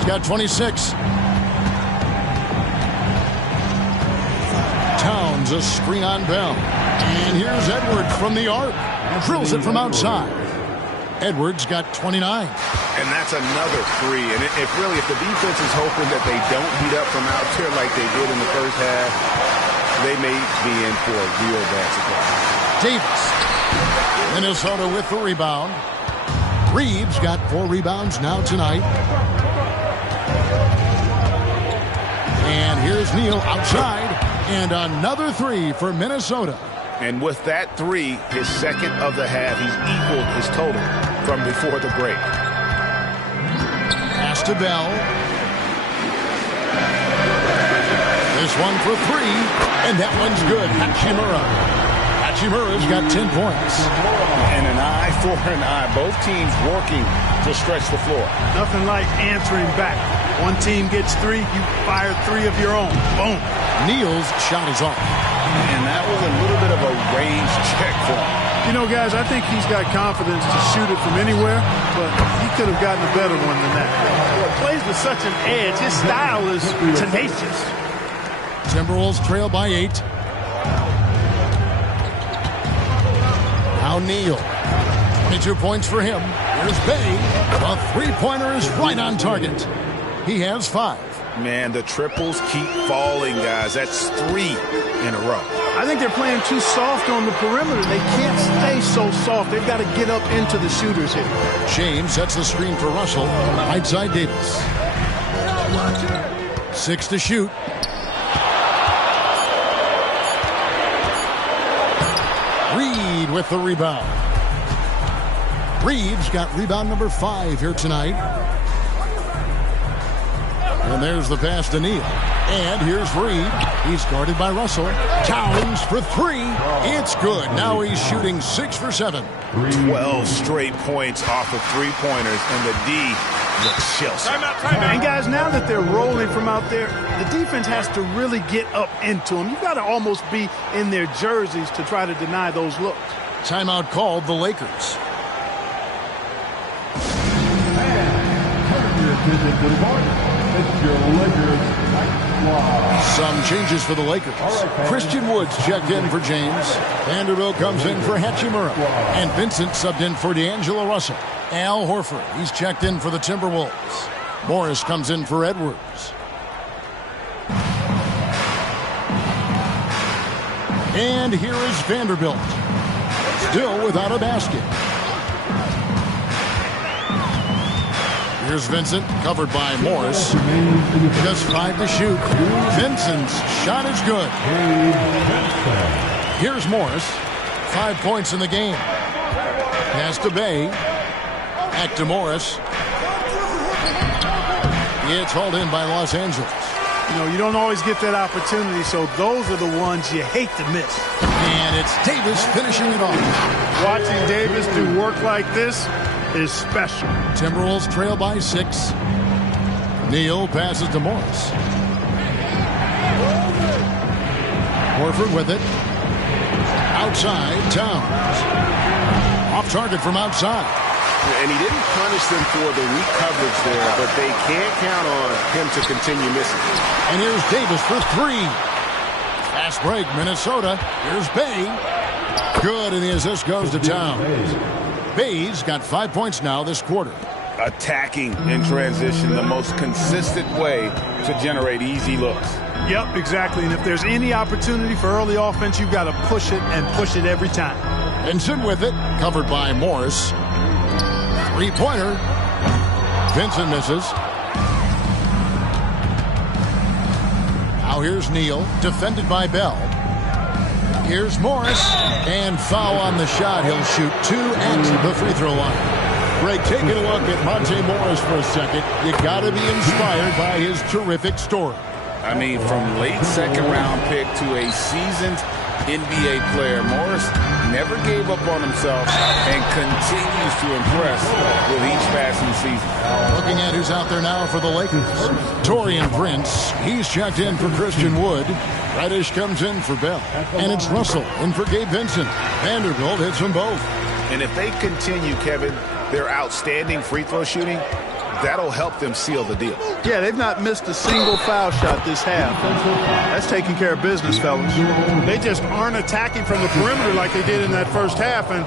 He's got 26. Towns a screen on Bell. And here's Edwards from the arc. Drills it from outside. Edwards got 29. And that's another three. And if the defense is hoping that they don't beat up from out there like they did in the first half, they may be in for a real bad surprise. Davis. Minnesota with the rebound. Reeves got 4 rebounds now tonight. And here's Neal outside. And another three for Minnesota. And with that three, his second of the half, he's equaled his total from before the break. Pass to Bell. This one for 3, and that one's good. Hachimura's got 10 points. And an eye for an eye. Both teams working to stretch the floor. Nothing like answering back. One team gets 3, you fire 3 of your own. Boom. Neal's shot is off. And that was a little bit of a range check for him. You know, guys, I think he's got confidence to shoot it from anywhere, but he could have gotten a better one than that. He plays with such an edge. His style is tenacious. Timberwolves trail by 8. Now Neal. 22 points for him. Here's Bay. The three-pointer is right on target. He has 5. Man, the triples keep falling, guys. That's 3 in a row. I think they're playing too soft on the perimeter. They can't stay so soft. They've got to get up into the shooters here. James sets the screen for Russell. Right side Davis. 6 to shoot. Reed with the rebound. Reeves got rebound number 5 here tonight. And there's the pass to Neal. And here's Reed. He's guarded by Russell. Towns for 3. It's good. Now he's shooting 6 for 7. 12 straight points off of three-pointers, and the D looks shell-shocked. And guys, now that they're rolling from out there, the defense has to really get up into them. You've got to almost be in their jerseys to try to deny those looks. Timeout called the Lakers. Some changes for the Lakers. Christian Woods checked in for James. Vanderbilt comes in for Hachimura. And Vincent subbed in for D'Angelo Russell. Al Horford, he's checked in for the Timberwolves. Morris comes in for Edwards. And here is Vanderbilt. Still without a basket. Here's Vincent, covered by Morris. Just 5 to shoot. Vincent's shot is good. Here's Morris. 5 points in the game. Pass to Bay. Back to Morris. It's hauled in by Los Angeles. You know, you don't always get that opportunity, so those are the ones you hate to miss. And it's Davis finishing it off. Watching Davis do work like this is special. Timberwolves trail by 6. Neal passes to Morris. Horford with it. Outside, Towns. Off target from outside. And he didn't punish them for the weak coverage there, but they can't count on him to continue missing. And here's Davis for 3. Fast break, Minnesota. Here's Bay. Good, and the assist goes to Towns. Bay's got 5 points now this quarter. Attacking in transition, the most consistent way to generate easy looks. Yep, exactly. And if there's any opportunity for early offense, you've got to push it and push it every time. Vincent with it, covered by Morris. Three-pointer. Vincent misses. Now here's Neal, defended by Bell. Here's Morris, and foul on the shot. He'll shoot 2 at the free throw line. Greg, taking a look at Monte Morris for a second. You got to be inspired by his terrific story. I mean, from late second-round pick to a seasoned NBA player, Morris never gave up on himself and continues to impress with each passing season. Looking at who's out there now for the Lakers. Taurean Prince, he's checked in for Christian Wood. Reddish comes in for Bell. And it's Russell in for Gabe Vincent. Vanderbilt hits them both. And if they continue, Kevin, their outstanding free throw shooting, that'll help them seal the deal. Yeah, they've not missed a single foul shot this half. That's taking care of business, fellas. They just aren't attacking from the perimeter like they did in that first half, and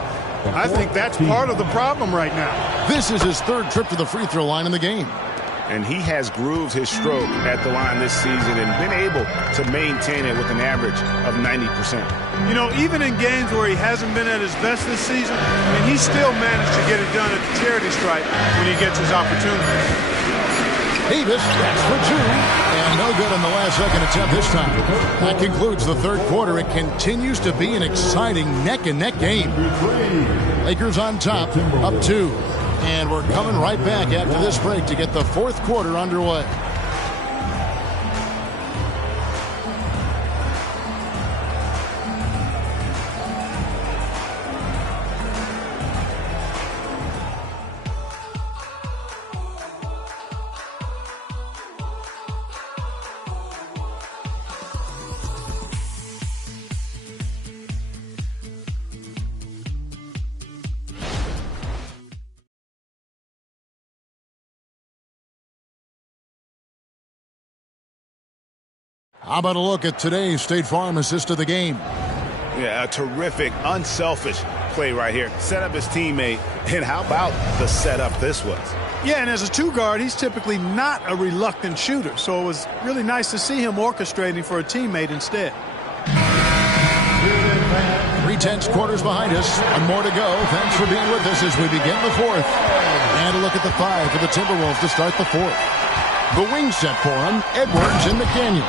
I think that's part of the problem right now. This is his 3rd trip to the free throw line in the game. And he has grooved his stroke at the line this season and been able to maintain it with an average of 90%. You know, even in games where he hasn't been at his best this season, I mean, he still managed to get it done at the charity stripe when he gets his opportunity. Davis, that's for 2. And no good on the last second attempt this time. That concludes the 3rd quarter. It continues to be an exciting neck-and-neck game. Lakers on top, up 2. And we're coming right back after this break to get the 4th quarter underway. How about a look at today's State Farm assist of the game? Yeah, a terrific, unselfish play right here. Set up his teammate, and how about the setup this was? Yeah, and as a 2-guard, he's typically not a reluctant shooter, so it was really nice to see him orchestrating for a teammate instead. 3/10 quarters behind us. One more to go. Thanks for being with us as we begin the 4th. And a look at the 5 for the Timberwolves to start the 4th. The wing set for him, Edwards and McDaniels.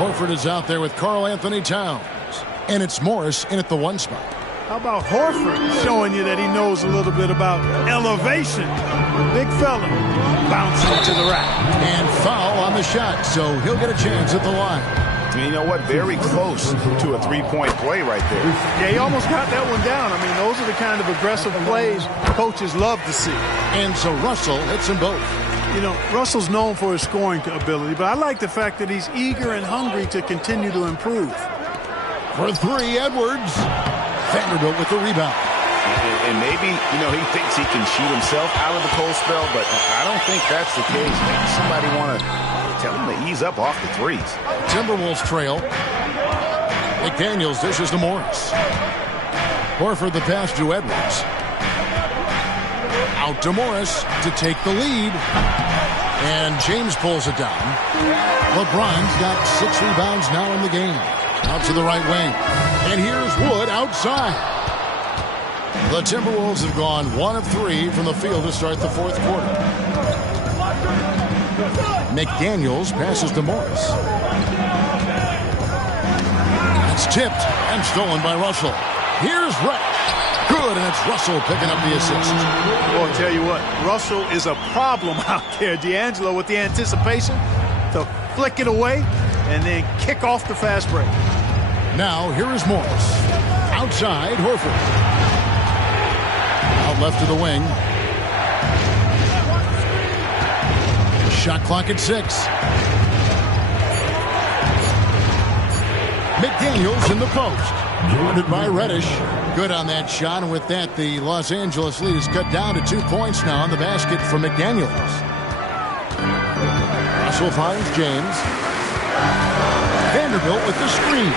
Horford is out there with Karl Anthony Towns. And it's Morris in at the 1 spot. How about Horford showing you that he knows a little bit about elevation? Big fella bouncing to the rack. And foul on the shot, so he'll get a chance at the line. And you know what? Very close to a 3-point play right there. Yeah, he almost got that one down. I mean, those are the kind of aggressive plays coaches love to see. And so Russell hits them both. You know, Russell's known for his scoring ability, but I like the fact that he's eager and hungry to continue to improve. For 3, Edwards. Vanderbilt with the rebound. And maybe, you know, he thinks he can shoot himself out of the cold spell, but I don't think that's the case. Maybe somebody want to tell him to ease up off the threes. Timberwolves trail. McDaniels dishes to Morris. Horford the pass to Edwards. Out to Morris to take the lead. And James pulls it down. LeBron's got 6 rebounds now in the game. Out to the right wing. And here's Wood outside. The Timberwolves have gone 1 of 3 from the field to start the 4th quarter. McDaniels passes to Morris. It's tipped and stolen by Russell. Here's Reddish. Good, and it's Russell picking up the assist. Boy, I'll tell you what, Russell is a problem out there. D'Angelo with the anticipation to flick it away and then kick off the fast break. Now, here is Morris. Outside, Horford. Out left to the wing. Shot clock at 6. McDaniels in the post. Guarded by Reddish. Good on that shot, and with that, the Los Angeles lead is cut down to 2 points now on the basket for McDaniels. Russell finds James. Vanderbilt with the screen.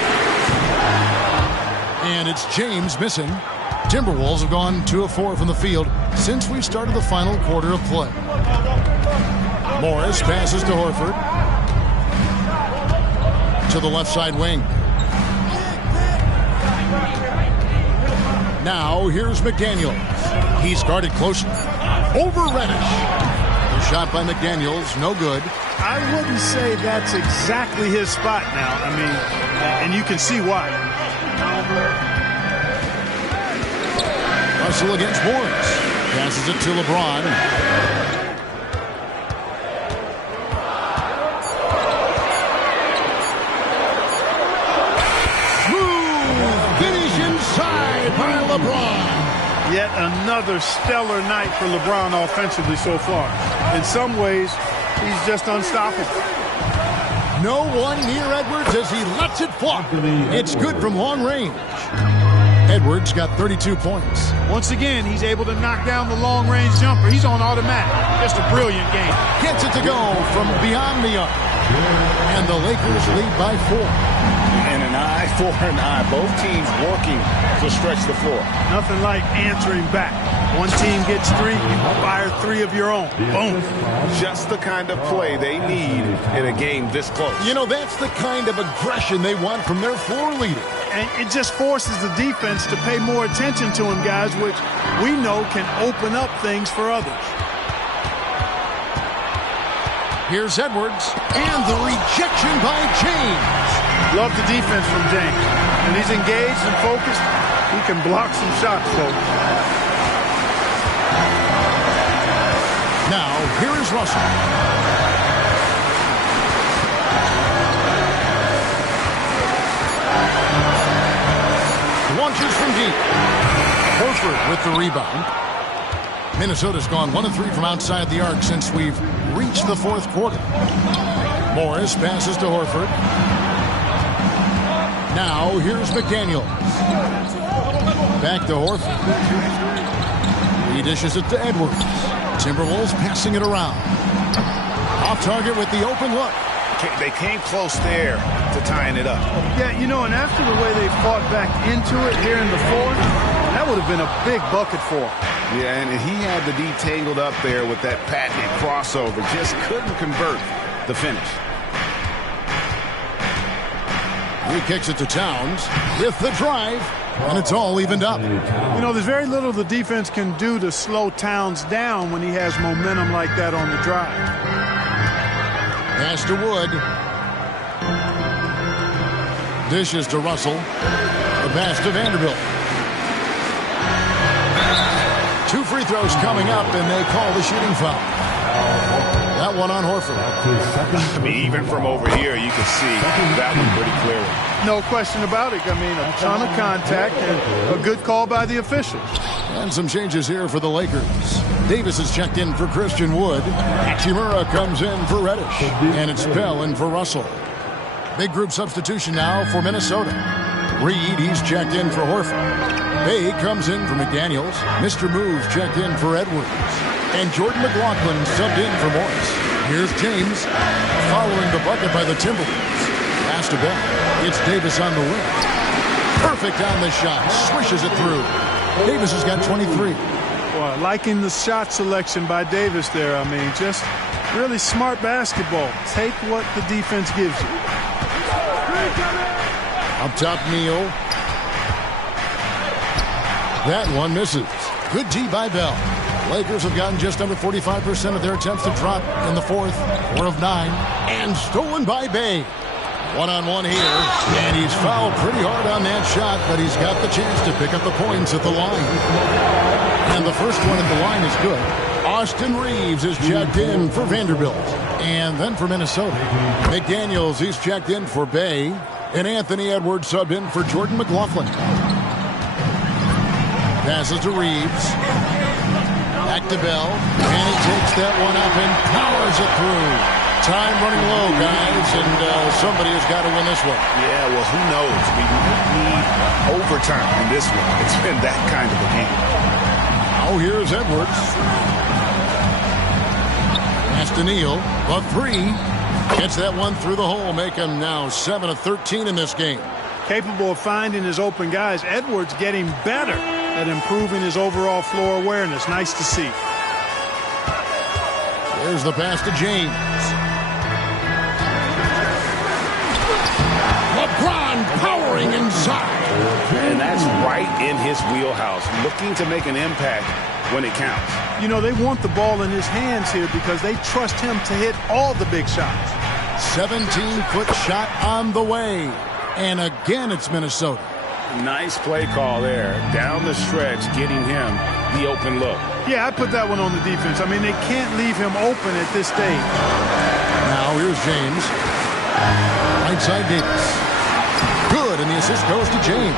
And it's James missing. Timberwolves have gone 2 of 4 from the field since we started the final quarter of play. Morris passes to Horford. To the left side wing. Now here's McDaniels. He's guarded closely. Over Reddish. The shot by McDaniels, no good. I wouldn't say that's exactly his spot now. I mean, and you can see why. Russell against Morris. Passes it to LeBron. Smooth finish inside by LeBron. Yet another stellar night for LeBron offensively so far. In some ways, he's just unstoppable. No one near Edwards as he lets it fly. It's good from long range. Edwards got 32 points. Once again, he's able to knock down the long-range jumper. He's on automatic. Just a brilliant game. Gets it to go from beyond the arc. And the Lakers lead by 4. And an eye for an eye. Both teams working to stretch the floor. Nothing like answering back. One team gets 3, you fire 3 of your own. Boom. Just the kind of play they need in a game this close. You know, that's the kind of aggression they want from their floor leader. And it just forces the defense to pay more attention to him, guys, which we know can open up things for others. Here's Edwards, and the rejection by James. Love the defense from James. When he's engaged and focused, he can block some shots, folks. Now, here is Russell. Launches from deep. Horford with the rebound. Minnesota's gone 1 of 3 from outside the arc since we've reached the 4th quarter. Morris passes to Horford. Now here's McDaniels. Back to Horford. He dishes it to Edwards. Timberwolves passing it around. Off target with the open look. They came close there to tying it up. Yeah, you know, and after the way they fought back into it here in the 4th, that would have been a big bucket for him. Yeah, and he had the D tangled up there with that patented crossover. Just couldn't convert the finish. He kicks it to Towns with the drive, and it's all evened up. You know, there's very little the defense can do to slow Towns down when he has momentum like that on the drive. Pass to Wood. Dishes to Russell. The pass to Vanderbilt. 2 free throws coming up, and they call the shooting foul. That one on Horford. I mean, even from over here, you can see that one pretty clearly. No question about it. I mean, a ton of contact and a good call by the officials. And some changes here for the Lakers. Davis is checked in for Christian Wood. Hachimura comes in for Reddish. And it's Bell in for Russell. Big group substitution now for Minnesota. Reed, he's checked in for Horford. Bay comes in for McDaniels. Mr. Move checked in for Edwards. And Jordan McLaughlin subbed in for Morris. Here's James following the bucket by the Timberwolves. Pass to Bell. It's Davis on the wing. Perfect on the shot. Swishes it through. Davis has got 23. Well, liking the shot selection by Davis there. I mean, just really smart basketball. Take what the defense gives you. Up top, Neal. That one misses. Good D by Bell. Lakers have gotten just under 45% of their attempts to drop in the 4th. 4 of 9. And stolen by Bay. One-on-one here, and he's fouled pretty hard on that shot, but he's got the chance to pick up the points at the line. And the first one at the line is good. Austin Reeves is checked in for Vanderbilt. And then for Minnesota, McDaniels, he's checked in for Bay. And Anthony Edwards subbed in for Jordan McLaughlin. Passes to Reeves. Back to Bell. And he takes that one up and powers it through. Time running low, guys, and somebody has got to win this one. Yeah, well, who knows? We need overtime in this one. It's been that kind of a game. Oh, here's Edwards. Pass to Neal. A three. Gets that one through the hole. Make him now 7 of 13 in this game. Capable of finding his open guys. Edwards getting better at improving his overall floor awareness. Nice to see. There's the pass to James. LeBron powering inside. And that's right in his wheelhouse, looking to make an impact when it counts. You know, they want the ball in his hands here because they trust him to hit all the big shots. 17-foot shot on the way. And again, it's Minnesota. Nice play call there. Down the stretch, getting him the open look. Yeah, I put that one on the defense. I mean, they can't leave him open at this stage. Now here's James. Right side Davis. Good, and the assist goes to James.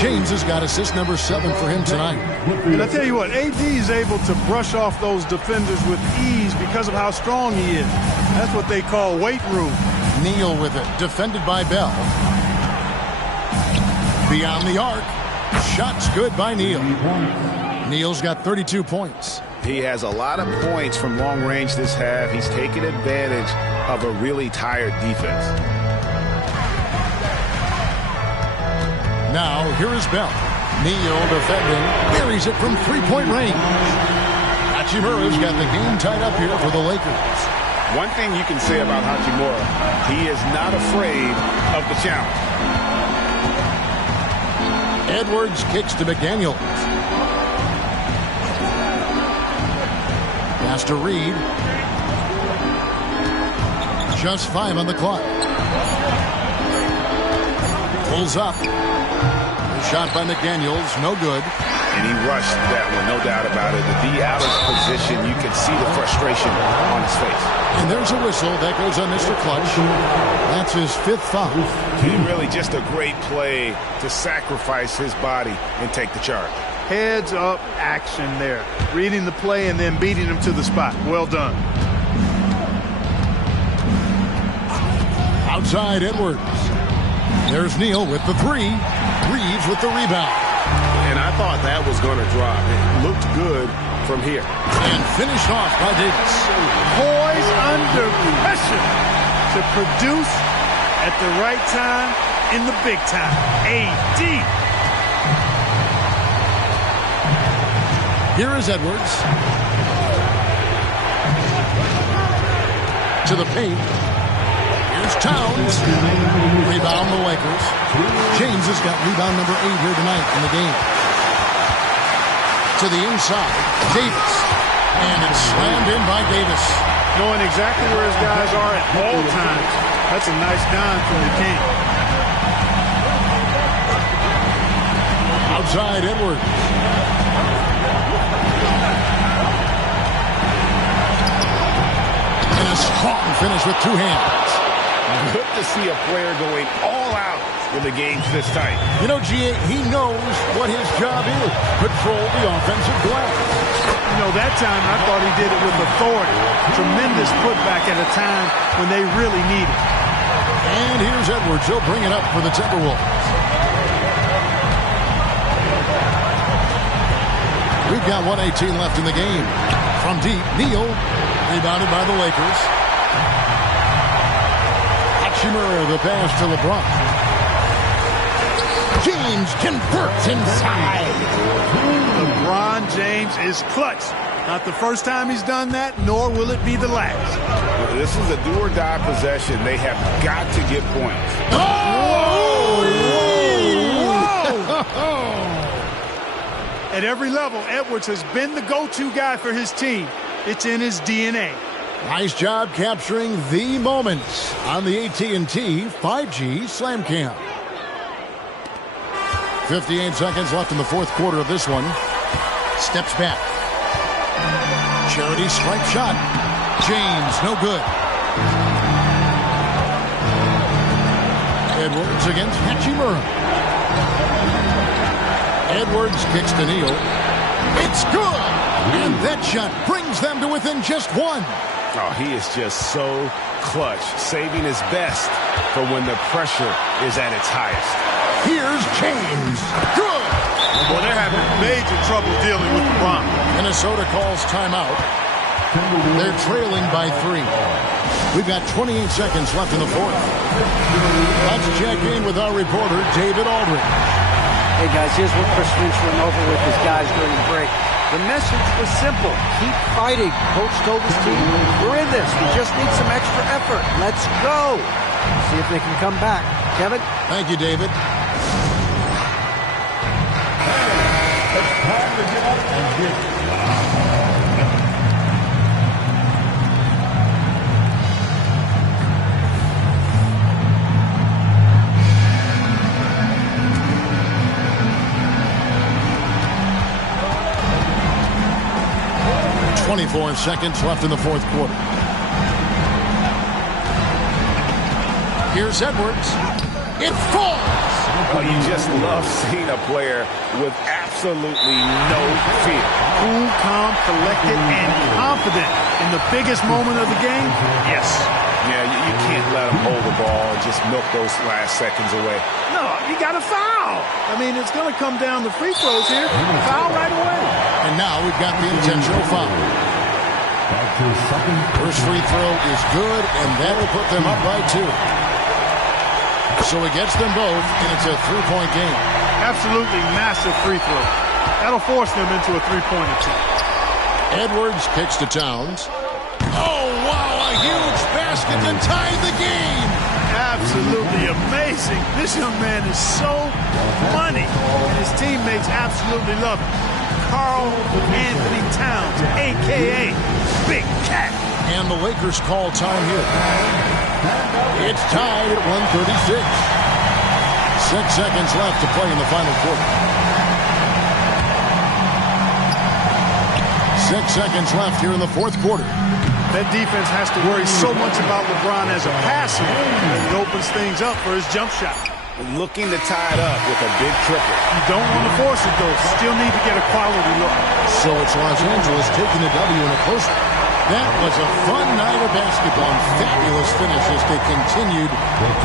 James has got assist number 7 for him tonight. And I tell you what, AD is able to brush off those defenders with ease because of how strong he is. That's what they call weight room. Neal with it, defended by Bell. Beyond the arc. Shots good by Neal. Neal's got 32 points. He has a lot of points from long range this half. He's taken advantage of a really tired defense. Now, here is Bell. Neal defending. Buries it from three-point range. Hachimura's got the game tied up here for the Lakers. One thing you can say about Hachimura, he is not afraid of the challenge. Edwards kicks to McDaniels. Pass to Reed. Just 5 on the clock. Pulls up. Shot by McDaniels, no good. And he rushed that one, no doubt about it. The D out of position, you can see the frustration on his face. And there's a whistle. That goes on Mr. Clutch. That's his 5th foul. Really just a great play to sacrifice his body and take the charge. Heads up action there. Reading the play and then beating him to the spot. Well done. Outside Edwards. There's Neal with the 3. Reeves with the rebound. And I thought that was going to drop. It looked good from here. And finished off by Davis. Poised under pressure to produce at the right time in the big time. AD. Here is Edwards. To the paint. Here's Towns. Rebound the Lakers. James has got rebound number 8 here tonight in the game. To the inside. Davis. And it's slammed in by Davis. Knowing exactly where his guys are at all times. That's a nice dime from the king. Outside Edwards. And a strong finish with 2 hands. Good to see a player going all out when the game's this tight. You know, G.A., he knows what his job is. Control the offensive glass. You know, that time I thought he did it with authority. Tremendous putback at a time when they really need it. And here's Edwards. He'll bring it up for the Timberwolves. We've got 1:18 left in the game. From deep, Neal. Rebounded by the Lakers. Hachimura, the pass to LeBron. James converts inside. LeBron James is clutch. Not the first time he's done that, nor will it be the last. This is a do-or-die possession. They have got to get points. Oh! Whoa! At every level, Edwards has been the go-to guy for his team. It's in his DNA. Nice job capturing the moments on the AT&T 5G Slam Cam. 58 seconds left in the fourth quarter of this one. Steps back. Charity strike shot. James, no good. Edwards against Hachimura. Edwards kicks to Neal. It's good! And that shot brings them to within just one. Oh, he is just so clutch, saving his best for when the pressure is at its highest. Here's James. Good! Well, they're having major trouble dealing with LeBron. Minnesota calls timeout. They're trailing by 3. We've got 28 seconds left in the fourth. Let's check in with our reporter, David Aldridge. Hey, guys, here's what Chris Finch went over with his guys during the break. The message was simple. Keep fighting. Coach told his team, we're in this. We just need some extra effort. Let's go. See if they can come back. Kevin? Thank you, David. It's time to get up and get loud. 24 seconds left in the fourth quarter. Here's Edwards. It falls! Oh, you just love seeing a player with absolutely no fear. Cool, calm, collected, and confident in the biggest moment of the game. Yes. Yeah, you can't let him hold the ball and just milk those last seconds away. No, you got to foul. I mean, it's going to come down to free throws here. Foul right away. And now we've got the intentional foul. First free throw is good, and that will put them up by 2. So he gets them both, and it's a 3-point game. Absolutely massive free throw. That'll force them into a 3-point attempt. Edwards kicks to Towns. Oh, wow, a huge basket to tie the game. Absolutely amazing. This young man is so money, and his teammates absolutely love him. Karl Anthony Towns, a.k.a. Big Cat. And the Lakers call time here. It's tied at 136. 6 seconds left to play in the final quarter. 6 seconds left here in the fourth quarter. That defense has to worry so much about LeBron as a passer that it opens things up for his jump shot. Looking to tie it up with a big triple. You don't want to force it, though. Still need to get a quality look. So it's Los Angeles taking the W in a close one. That was a fun night of basketball and fabulous finish as they continued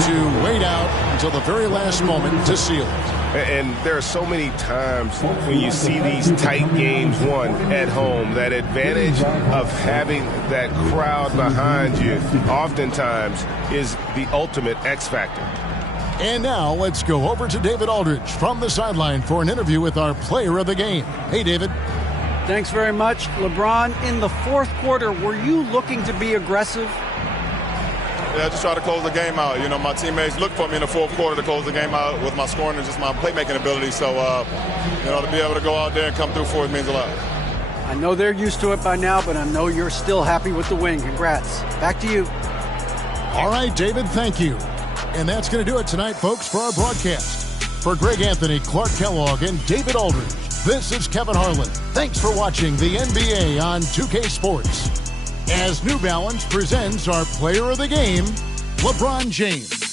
to wait out until the very last moment to seal it. And there are so many times when you see these tight games won at home, that advantage of having that crowd behind you oftentimes is the ultimate X factor. And now let's go over to David Aldridge from the sideline for an interview with our player of the game. Hey, David. Thanks very much. LeBron, in the fourth quarter, were you looking to be aggressive? Yeah, just try to close the game out. You know, my teammates looked for me in the fourth quarter to close the game out with my scoring and just my playmaking ability. So, you know, to be able to go out there and come through for it means a lot. I know they're used to it by now, but I know you're still happy with the win. Congrats. Back to you. All right, David, thank you. And that's going to do it tonight, folks, for our broadcast. For Greg Anthony, Clark Kellogg, and David Aldridge, this is Kevin Harlan. Thanks for watching the NBA on 2K Sports. As New Balance presents our player of the game, LeBron James.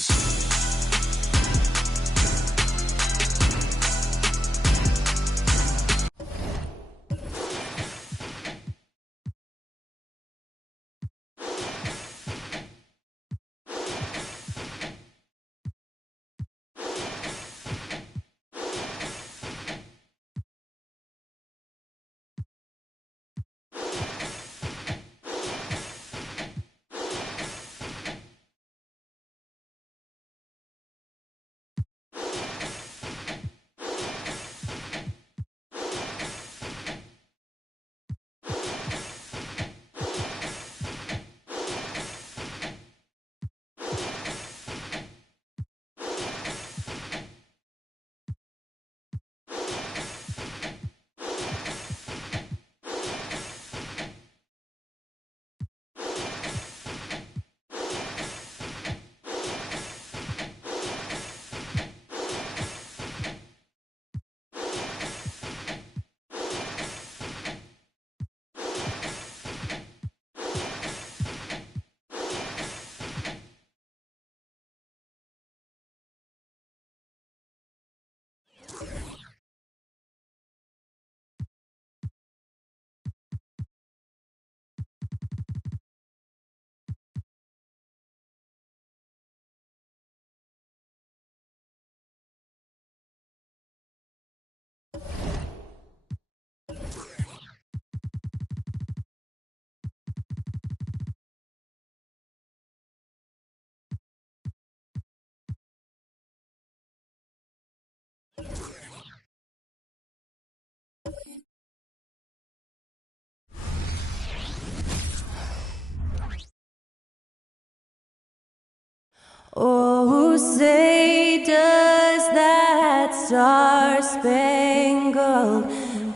Oh, say does that star-spangled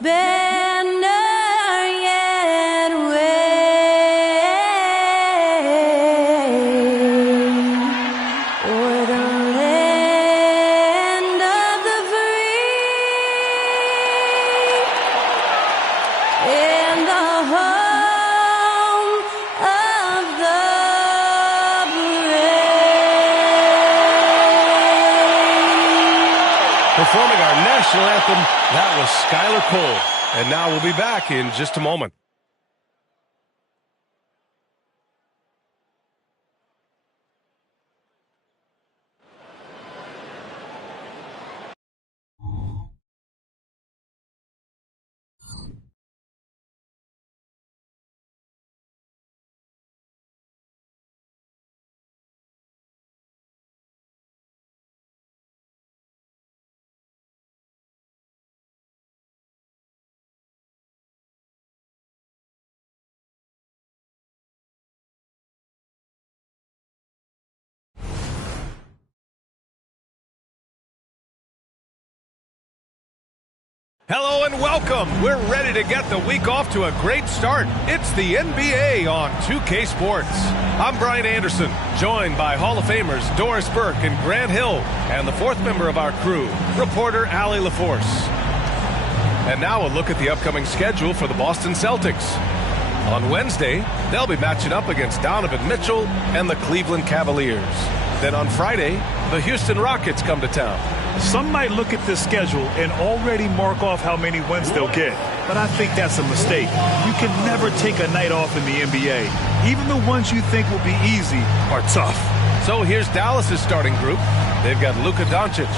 banner yet wave o'er the land of the free and the home of the Performing our national anthem, that was Skylar Cole. And now we'll be back in just a moment. Hello and welcome. We're ready to get the week off to a great start. It's the NBA on 2K Sports. I'm Brian Anderson, joined by Hall of Famers Doris Burke and Grant Hill, and the fourth member of our crew, reporter Allie LaForce. And now a look at the upcoming schedule for the Boston Celtics. On Wednesday, they'll be matching up against Donovan Mitchell and the Cleveland Cavaliers. Then on Friday, the Houston Rockets come to town. Some might look at this schedule and already mark off how many wins they'll get. But I think that's a mistake. You can never take a night off in the NBA. Even the ones you think will be easy are tough. So here's Dallas's starting group. They've got Luka Doncic,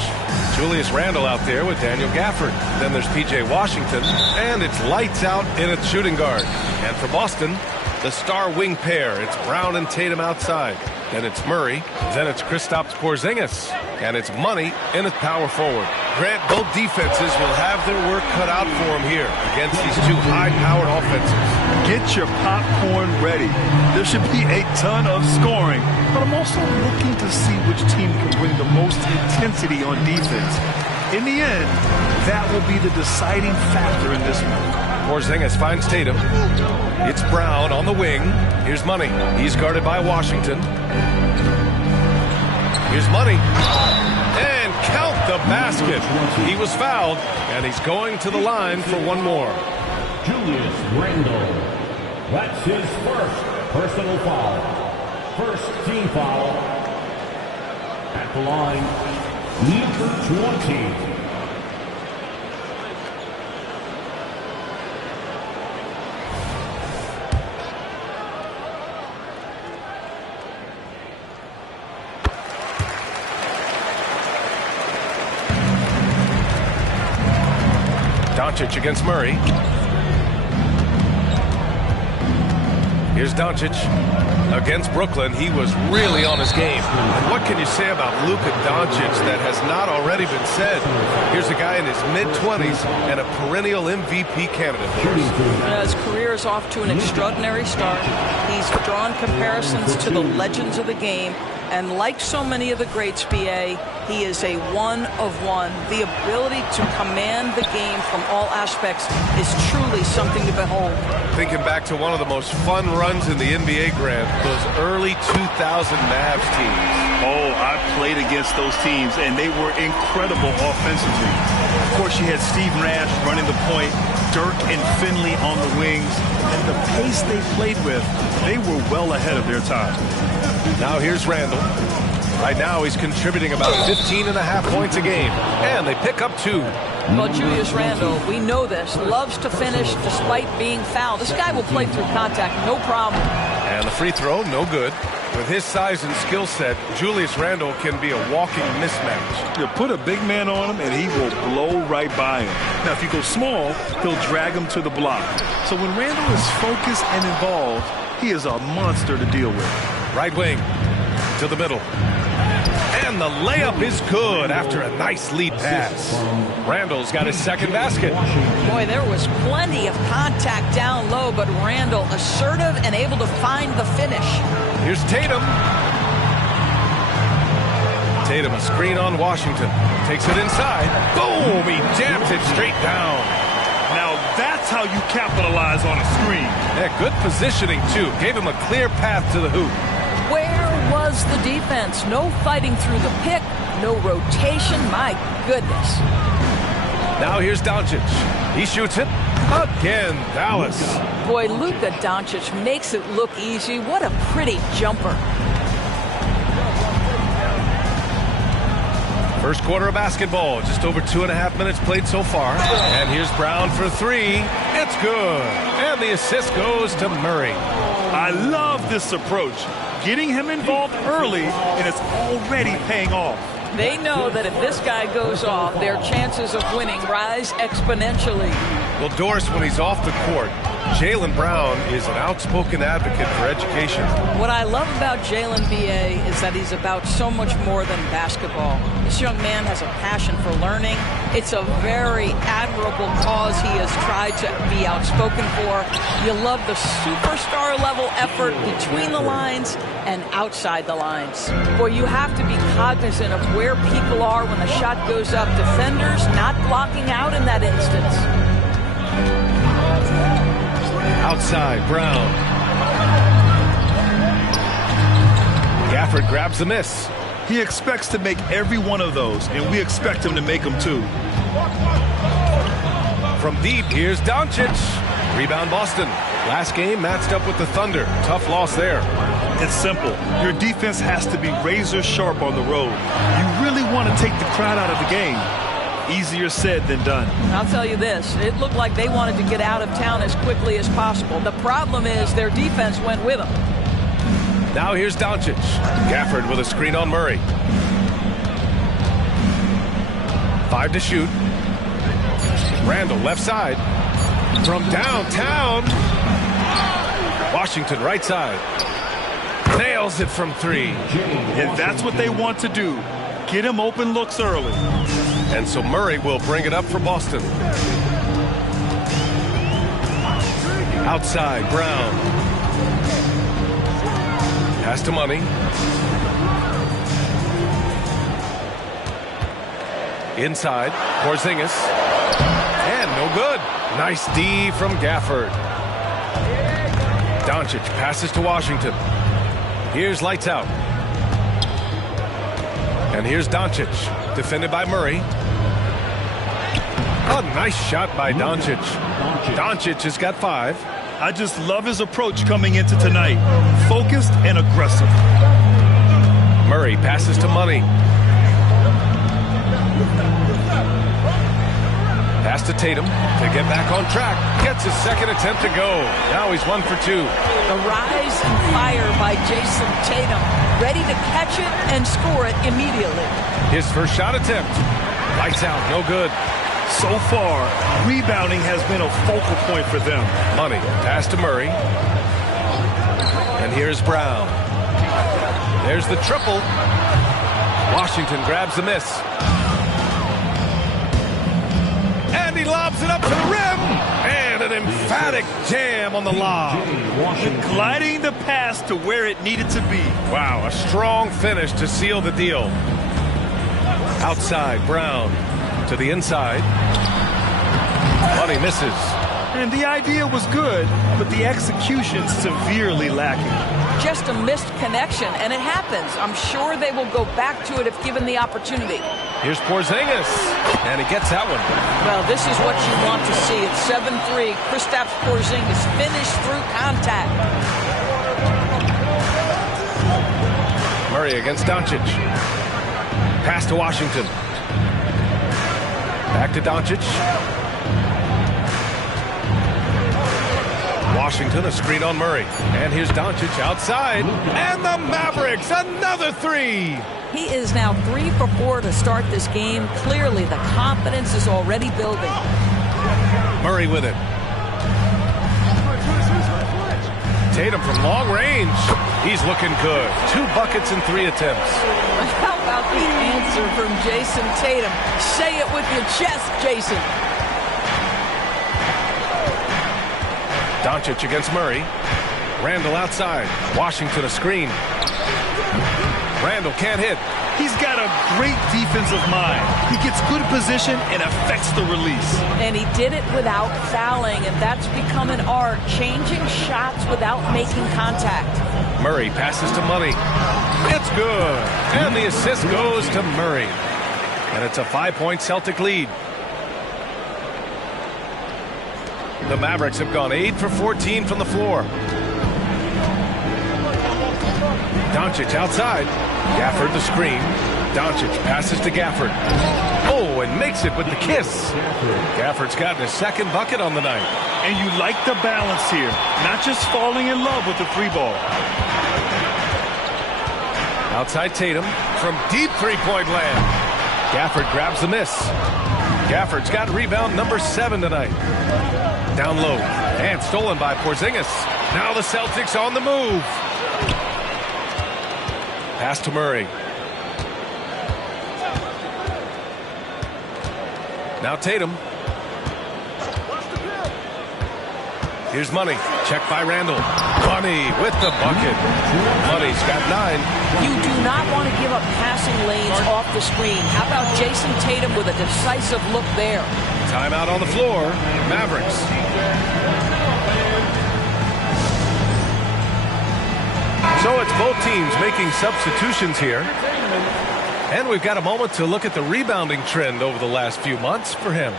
Julius Randle out there with Daniel Gafford. Then there's P.J. Washington, and it's lights out in its shooting guard. And for Boston, the star wing pair. It's Brown and Tatum outside. Then it's Murray. Then it's Kristaps Porzingis. And it's Money in its power forward. Grant, both defenses will have their work cut out for them here against these two high-powered offenses. Get your popcorn ready. There should be a ton of scoring, but I'm also looking to see which team can bring the most intensity on defense. In the end, that will be the deciding factor in this one. Porzingis finds Tatum. It's Brown on the wing. Here's Money. He's guarded by Washington. Here's Money. And count the basket. He was fouled, and he's going to the line for one more. Julius Randle. That's his first personal foul. First team foul. At the line, number 20. Doncic against Murray. Here's Doncic against Brooklyn. He was really on his game. And what can you say about Luka Doncic that has not already been said? Here's a guy in his mid-20s and a perennial MVP candidate. His career is off to an extraordinary start. He's drawn comparisons to the legends of the game. And like so many of the greats, BA, he is a one-of-one. The ability to command the game from all aspects is truly something to behold. Thinking back to one of the most fun runs in the NBA, Grant, those early 2000 Mavs teams. Oh, I played against those teams, and they were incredible offensively. Of course, you had Steve Nash running the point, Dirk and Finley on the wings, and the pace they played with, they were well ahead of their time. Now here's Randle. Right now he's contributing about 15.5 points a game, and they pick up 2. Well, Julius Randle, we know this, loves to finish despite being fouled. This guy will play through contact, no problem. And the free throw, no good. With his size and skill set, Julius Randle can be a walking mismatch. You put a big man on him, and he will blow right by him. Now, if you go small, he'll drag him to the block. So when Randle is focused and involved, he is a monster to deal with. Right wing to the middle. And the layup is good after a nice lead pass. Randle's got his second basket. Boy, there was plenty of contact down low, but Randle assertive and able to find the finish. Here's Tatum. Tatum, a screen on Washington. Takes it inside. Boom! He jams it straight down. Now that's how you capitalize on a screen. Yeah, good positioning, too. Gave him a clear path to the hoop. Where was the defense? No fighting through the pick, no rotation. My goodness. Now here's Doncic. He shoots it. Again, Dallas. Boy, Luka Doncic makes it look easy. What a pretty jumper. First quarter of basketball. Just over 2.5 minutes played so far. And here's Brown for three. It's good. And the assist goes to Murray. I love this approach. Getting him involved early, and it's already paying off. They know that if this guy goes off, their chances of winning rise exponentially. Well, Doris, when he's off the court, Jaylen Brown is an outspoken advocate for education. What I love about Jaylen, B.A., is that he's about so much more than basketball. This young man has a passion for learning. It's a very admirable cause he has tried to be outspoken for. You love the superstar level effort between the lines and outside the lines. Boy, you have to be cognizant of where people are when the shot goes up. Defenders not blocking out in that instance. Outside, Brown. Gafford grabs the miss. He expects to make every one of those, and we expect him to make them too. From deep, here's Doncic. Rebound Boston. Last game matched up with the Thunder. Tough loss there. It's simple. Your defense has to be razor sharp on the road. You really want to take the crowd out of the game. Easier said than done. I'll tell you this, it looked like they wanted to get out of town as quickly as possible. The problem is their defense went with them. Now here's Doncic. Gafford with a screen on Murray. 5 to shoot. Randall left side. From downtown. Washington right side. Nails it from 3. And that's what they want to do. Get him open looks early. And so Murray will bring it up for Boston. Outside, Brown. Pass to Money. Inside, Porzingis. And no good. Nice D from Gafford. Doncic passes to Washington. Here's lights out. And here's Doncic, defended by Murray. A nice shot by Doncic. Doncic has got 5. I just love his approach coming into tonight. Focused and aggressive. Murray passes to Money. Pass to Tatum to get back on track. Gets his second attempt to go. Now he's 1 for 2. The rise and fire by Jason Tatum. Ready to catch it and score it immediately. His first shot attempt. Lights out, no good. So far, rebounding has been a focal point for them. Money, pass to Murray. And here's Brown. There's the triple. Washington grabs the miss. And he lobs it up to the rim. And an emphatic jam on the lob. Gliding the pass to where it needed to be. Wow, a strong finish to seal the deal. Outside, Brown to the inside. Money misses. And the idea was good, but the execution severely lacking. Just a missed connection, and it happens. I'm sure they will go back to it if given the opportunity. Here's Porzingis, and he gets that one. Well, this is what you want to see. It's 7-3. Kristaps Porzingis finished through contact. Murray against Doncic. Pass to Washington. Back to Doncic. Washington, a screen on Murray. And here's Doncic outside. And the Mavericks, another 3. He is now 3 for 4 to start this game. Clearly, the confidence is already building. Murray with it. Tatum from long range. He's looking good. 2 buckets and 3 attempts. How about the answer from Jason Tatum? Say it with your chest, Jason. Doncic against Murray. Randall outside. Washington a screen. Randall can't hit. He's got a great defensive mind. He gets good position and affects the release. And he did it without fouling, and that's become an art, changing shots without making contact. Murray passes to Money. It's good. And the assist goes to Murray. And it's a 5-point Celtic lead. The Mavericks have gone 8 for 14 from the floor. Doncic outside. Gafford the screen. Doncic passes to Gafford. Oh, and makes it with the kiss. Gafford's gotten his second bucket on the night. And you like the balance here. Not just falling in love with the three ball. Outside Tatum from deep three-point land. Gafford grabs the miss. Gafford's got rebound number 7 tonight. Down low. And stolen by Porzingis. Now the Celtics on the move. Pass to Murray. Now Tatum. Here's Money. Check by Randall. Money with the bucket. Money's got 9. You do not want to give up passing lanes off the screen. How about Jason Tatum with a decisive look there? Timeout on the floor. Mavericks. So it's both teams making substitutions here. And we've got a moment to look at the rebounding trend over the last few months for him.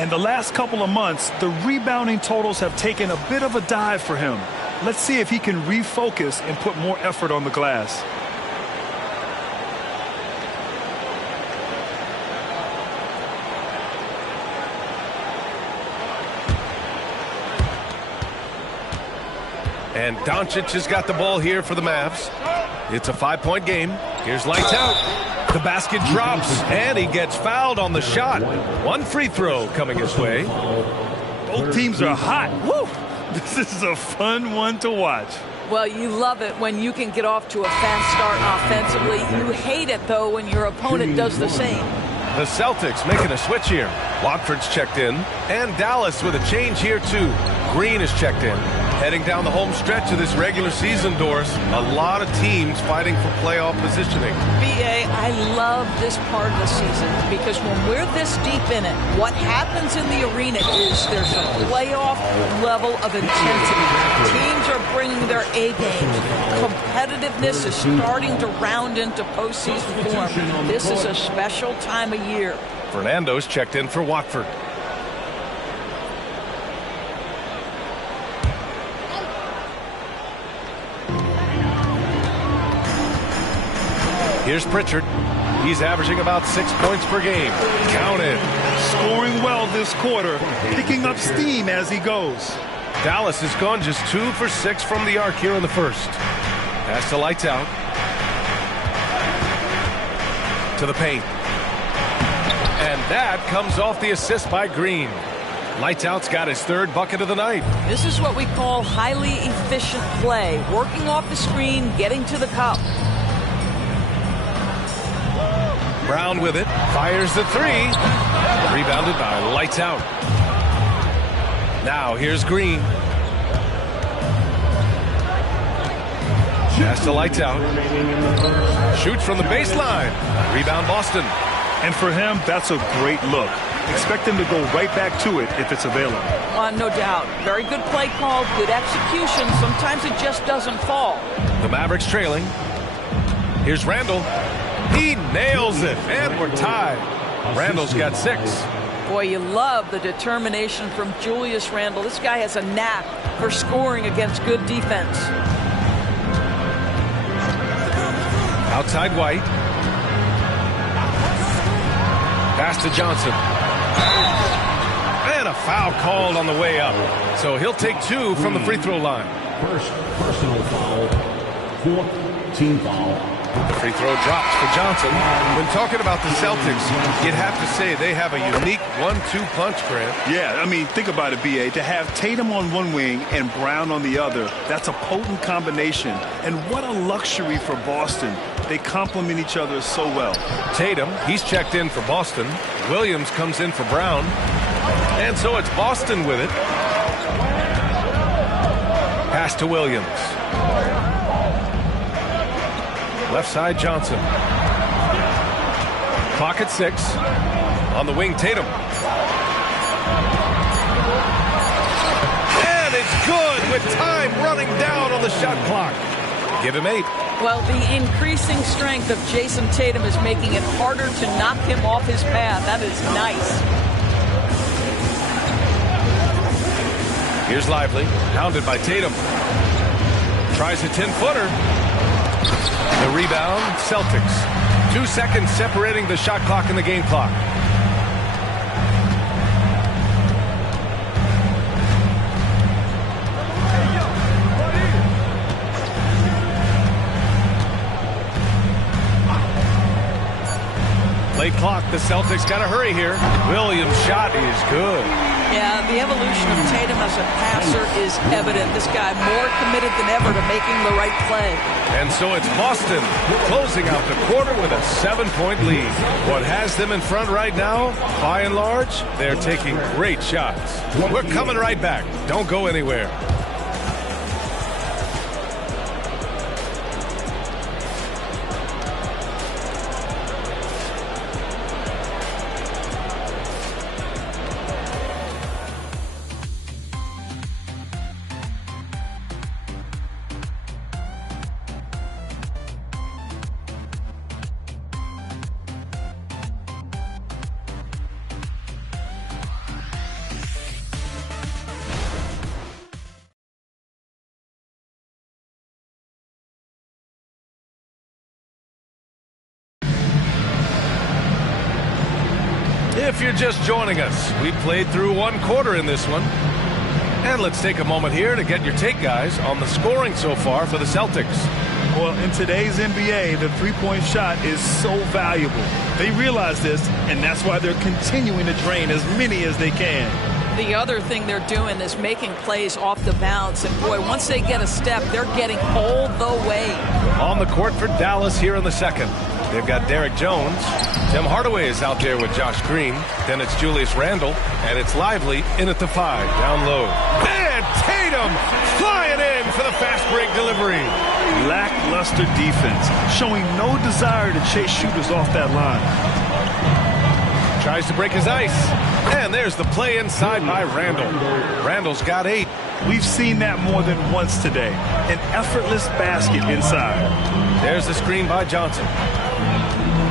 In the last couple of months, the rebounding totals have taken a bit of a dive for him. Let's see if he can refocus and put more effort on the glass. And Doncic has got the ball here for the Mavs. It's a 5-point game. Here's lights out. The basket drops, and he gets fouled on the shot. One free throw coming his way. Both teams are hot. Woo! This is a fun one to watch. Well, you love it when you can get off to a fast start offensively. You hate it, though, when your opponent does the same. The Celtics making a switch here. Watford's checked in, and Dallas with a change here, too. Green is checked in. Heading down the home stretch of this regular season, Doris, a lot of teams fighting for playoff positioning. B.A., I love this part of the season because when we're this deep in it, what happens in the arena is there's a playoff level of intensity. Teams are bringing their A games. Competitiveness is starting to round into postseason form. This is a special time of year. Fernando's checked in for Watford. Here's Pritchard. He's averaging about 6 points per game. Counted. Scoring well this quarter, picking up steam as he goes. Dallas has gone just 2 for 6 from the arc here in the first. Pass to lights out. To the paint. And that comes off the assist by Green. Lights out's got his 3rd bucket of the night. This is what we call highly efficient play. Working off the screen, getting to the cup. Brown with it, fires the 3. Rebounded by Lights Out. Now here's Green. Pass to Lights Out. Shoots from the baseline. Rebound Boston. And for him, that's a great look. Expect him to go right back to it if it's available. No doubt. Very good play call, good execution. Sometimes it just doesn't fall. The Mavericks trailing. Here's Randall. He nails it, and we're tied. Randall's got 6. Boy, you love the determination from Julius Randle. This guy has a knack for scoring against good defense. Outside White. Pass to Johnson. And a foul called on the way up. So he'll take 2 from the free throw line. First personal foul, 4th team foul. The free throw drops for Johnson. When talking about the Celtics, you'd have to say they have a unique 1-2 punch, Grant. Yeah, I mean, think about it, B.A. To have Tatum on one wing and Brown on the other, that's a potent combination. And what a luxury for Boston. They complement each other so well. Tatum, he's checked in for Boston. Williams comes in for Brown. And so it's Boston with it. Pass to Williams. Left side Johnson. Clock at 6. On the wing, Tatum. And it's good with time running down on the shot clock. Give him 8. Well, the increasing strength of Jason Tatum is making it harder to knock him off his path. That is nice. Here's Lively, hounded by Tatum. Tries a 10-footer. The rebound, Celtics. 2 seconds separating the shot clock and the game clock. Late clock, the Celtics got to hurry here. Williams' shot is good. Yeah, the evolution of Tatum as a passer is evident. This guy more committed than ever to making the right play. And so it's Boston closing out the quarter with a 7-point lead. What has them in front right now, by and large, they're taking great shots. We're coming right back. Don't go anywhere. If you're just joining us, we played through 1 quarter in this one. And let's take a moment here to get your take, guys, on the scoring so far for the Celtics. Well, in today's NBA, the three-point shot is so valuable. They realize this, and that's why they're continuing to drain as many as they can. The other thing they're doing is making plays off the bounce. And, boy, once they get a step, they're getting all the way. On the court for Dallas here in the second. They've got Derek Jones. Tim Hardaway is out there with Josh Green. Then it's Julius Randle. And it's Lively in at the 5, down low. And Tatum flying in for the fast break delivery. Lackluster defense, showing no desire to chase shooters off that line. Tries to break his ice. And there's the play inside by Randle. Randle's got 8. We've seen that more than once today. An effortless basket inside. There's the screen by Johnson.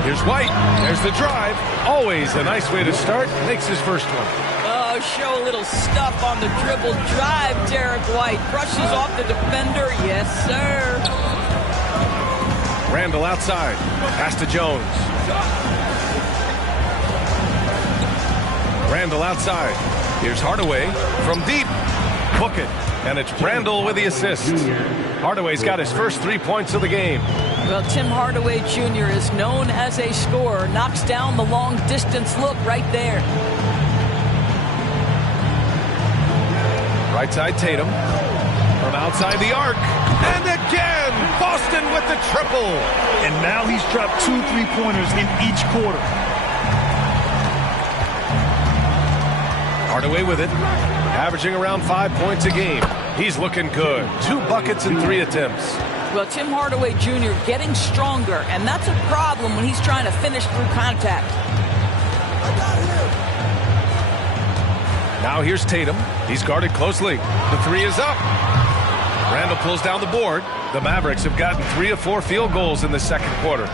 Here's White. There's the drive. Always a nice way to start. Makes his first one. Oh, show a little stuff on the dribble drive, Derek White. Brushes off the defender. Yes, sir. Randle outside. Pass to Jones. Randle outside. Here's Hardaway from deep. Hook it. And it's Randle with the assist. Hardaway's got his first 3 points of the game. Well, Tim Hardaway Jr. is known as a scorer. Knocks down the long-distance look right there. Right side Tatum. From outside the arc. And again, Boston with the triple. And now he's dropped 2 3-pointers in each quarter. Hardaway with it. Averaging around 5 points a game. He's looking good. 2 buckets in 3 attempts. Well, Tim Hardaway Jr. getting stronger, and that's a problem when he's trying to finish through contact. Now here's Tatum. He's guarded closely. The 3 is up. Randle pulls down the board. The Mavericks have gotten 3 of 4 field goals in the second quarter.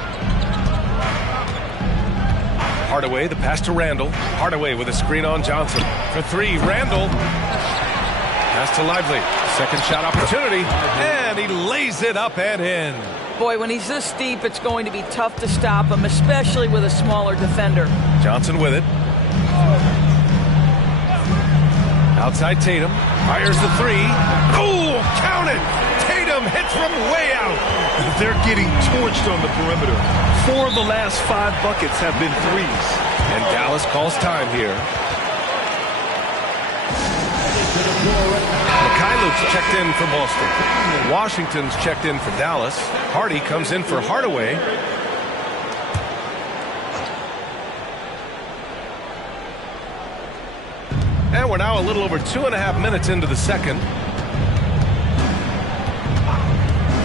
Hardaway, the pass to Randle. Hardaway with a screen on Johnson. For 3, Randle. Pass to Lively. Second shot opportunity. And he lays it up and in. Boy, when he's this deep, it's going to be tough to stop him, especially with a smaller defender. Johnson with it. Outside Tatum. Fires the 3. Oh, count it! Tatum hits from way out. They're getting torched on the perimeter. 4 of the last 5 buckets have been 3s. And Dallas calls time here. Mikhailuk's checked in for Boston. Washington's checked in for Dallas. Hardy comes in for Hardaway. And we're now a little over 2.5 minutes into the second.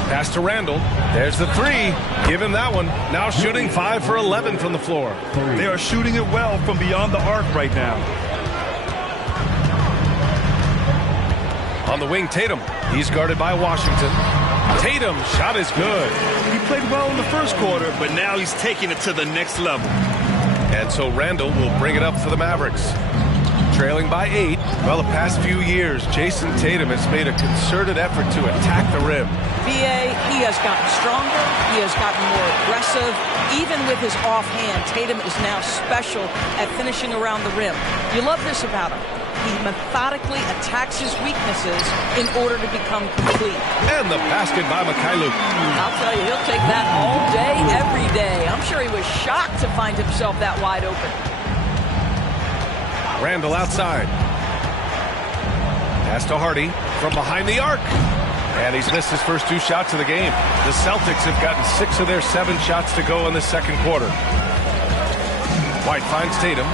Pass to Randall. There's the three. Give him that one. Now shooting 5 for 11 from the floor. They are shooting it well from beyond the arc right now. On the wing, Tatum. He's guarded by Washington. Tatum, shot is good. He played well in the first quarter, but now he's taking it to the next level. And so Randall will bring it up for the Mavericks. Trailing by 8. Well, the past few years, Jason Tatum has made a concerted effort to attack the rim. BA, he has gotten stronger. He has gotten more aggressive. Even with his offhand, Tatum is now special at finishing around the rim. You love this about him. He methodically attacks his weaknesses in order to become complete. And the basket by Mikhailuk. I'll tell you, he'll take that all day, every day. I'm sure he was shocked to find himself that wide open. Randall outside. Pass to Hardy from behind the arc. And he's missed his first 2 shots of the game. The Celtics have gotten 6 of their 7 shots to go in the second quarter. White finds Tatum.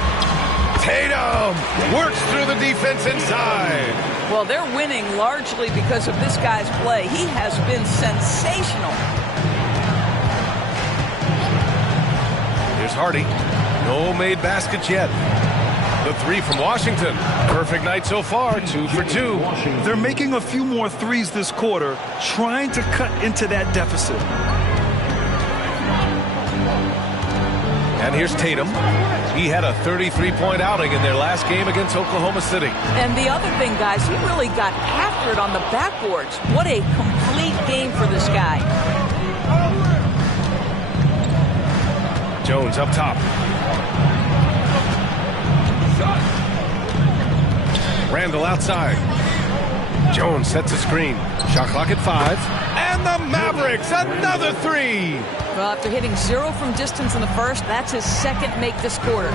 Tatum works through the defense inside. Well, they're winning largely because of this guy's play. He has been sensational. Here's Hardy. No made baskets yet. The 3 from Washington. Perfect night so far, 2 for 2. They're making a few more threes this quarter, trying to cut into that deficit. And here's Tatum. He had a 33-point outing in their last game against Oklahoma City. And the other thing, guys, he really got after it on the backboards. What a complete game for this guy. Jones up top. Randall outside. Jones sets a screen. Shot clock at 5. And the Mavericks, another 3. Well, after hitting 0 from distance in the first, that's his second make this quarter.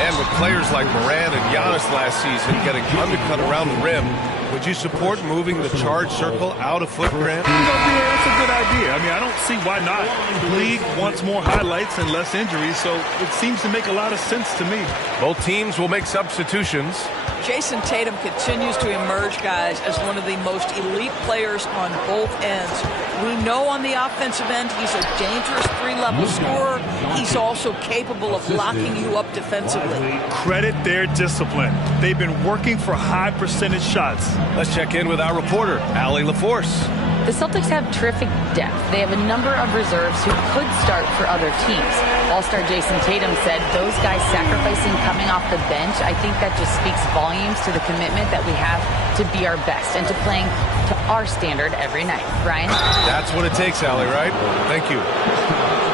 And with players like Moran and Giannis last season getting undercut around the rim, would you support moving the charge circle out of foot, Grant? Yeah, that's a good idea. I mean, I don't see why not. The league wants more highlights and less injuries, so it seems to make a lot of sense to me. Both teams will make substitutions. Jason Tatum continues to emerge, guys, as one of the most elite players on both ends. We know on the offensive end he's a dangerous 3-level scorer. He's also capable of locking you up defensively. Credit their discipline. They've been working for high percentage shots. Let's check in with our reporter, Allie LaForce. The Celtics have terrific depth. They have a number of reserves who could start for other teams. All-star Jason Tatum said those guys sacrificing coming off the bench, I think that just speaks volumes to the commitment that we have to be our best and to playing to our standard every night. Brian? That's what it takes, Allie, right? Thank you.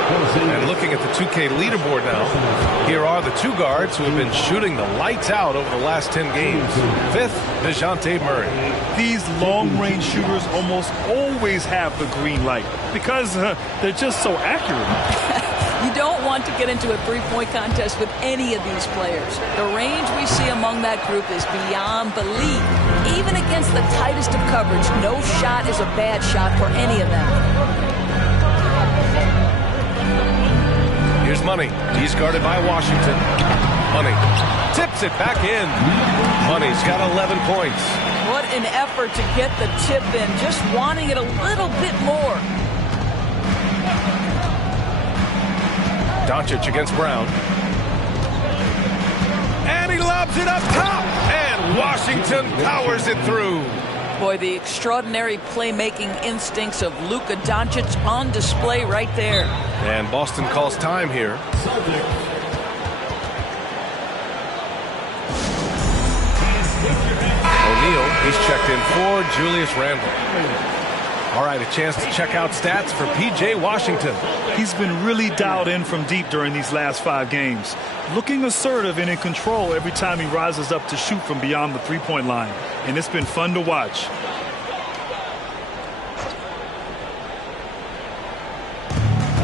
And looking at the 2K leaderboard now, here are the 2 guards who have been shooting the lights out over the last 10 games. 5th, DeJounte Murray. These long-range shooters almost always have the green light because they're just so accurate. You don't want to get into a 3-point contest with any of these players. The range we see among that group is beyond belief. Even against the tightest of coverage, no shot is a bad shot for any of them. Here's Money. He's guarded by Washington. Money tips it back in. Money's got 11 points. What an effort to get the tip in, just wanting it a little bit more. Doncic against Brown. And he lobs it up top. And Washington powers it through. Boy, the extraordinary playmaking instincts of Luka Doncic on display right there. And Boston calls time here. O'Neal, he's checked in for Julius Randle. All right, a chance to check out stats for P.J. Washington. He's been really dialed in from deep during these last 5 games. Looking assertive and in control every time he rises up to shoot from beyond the 3-point line. And it's been fun to watch.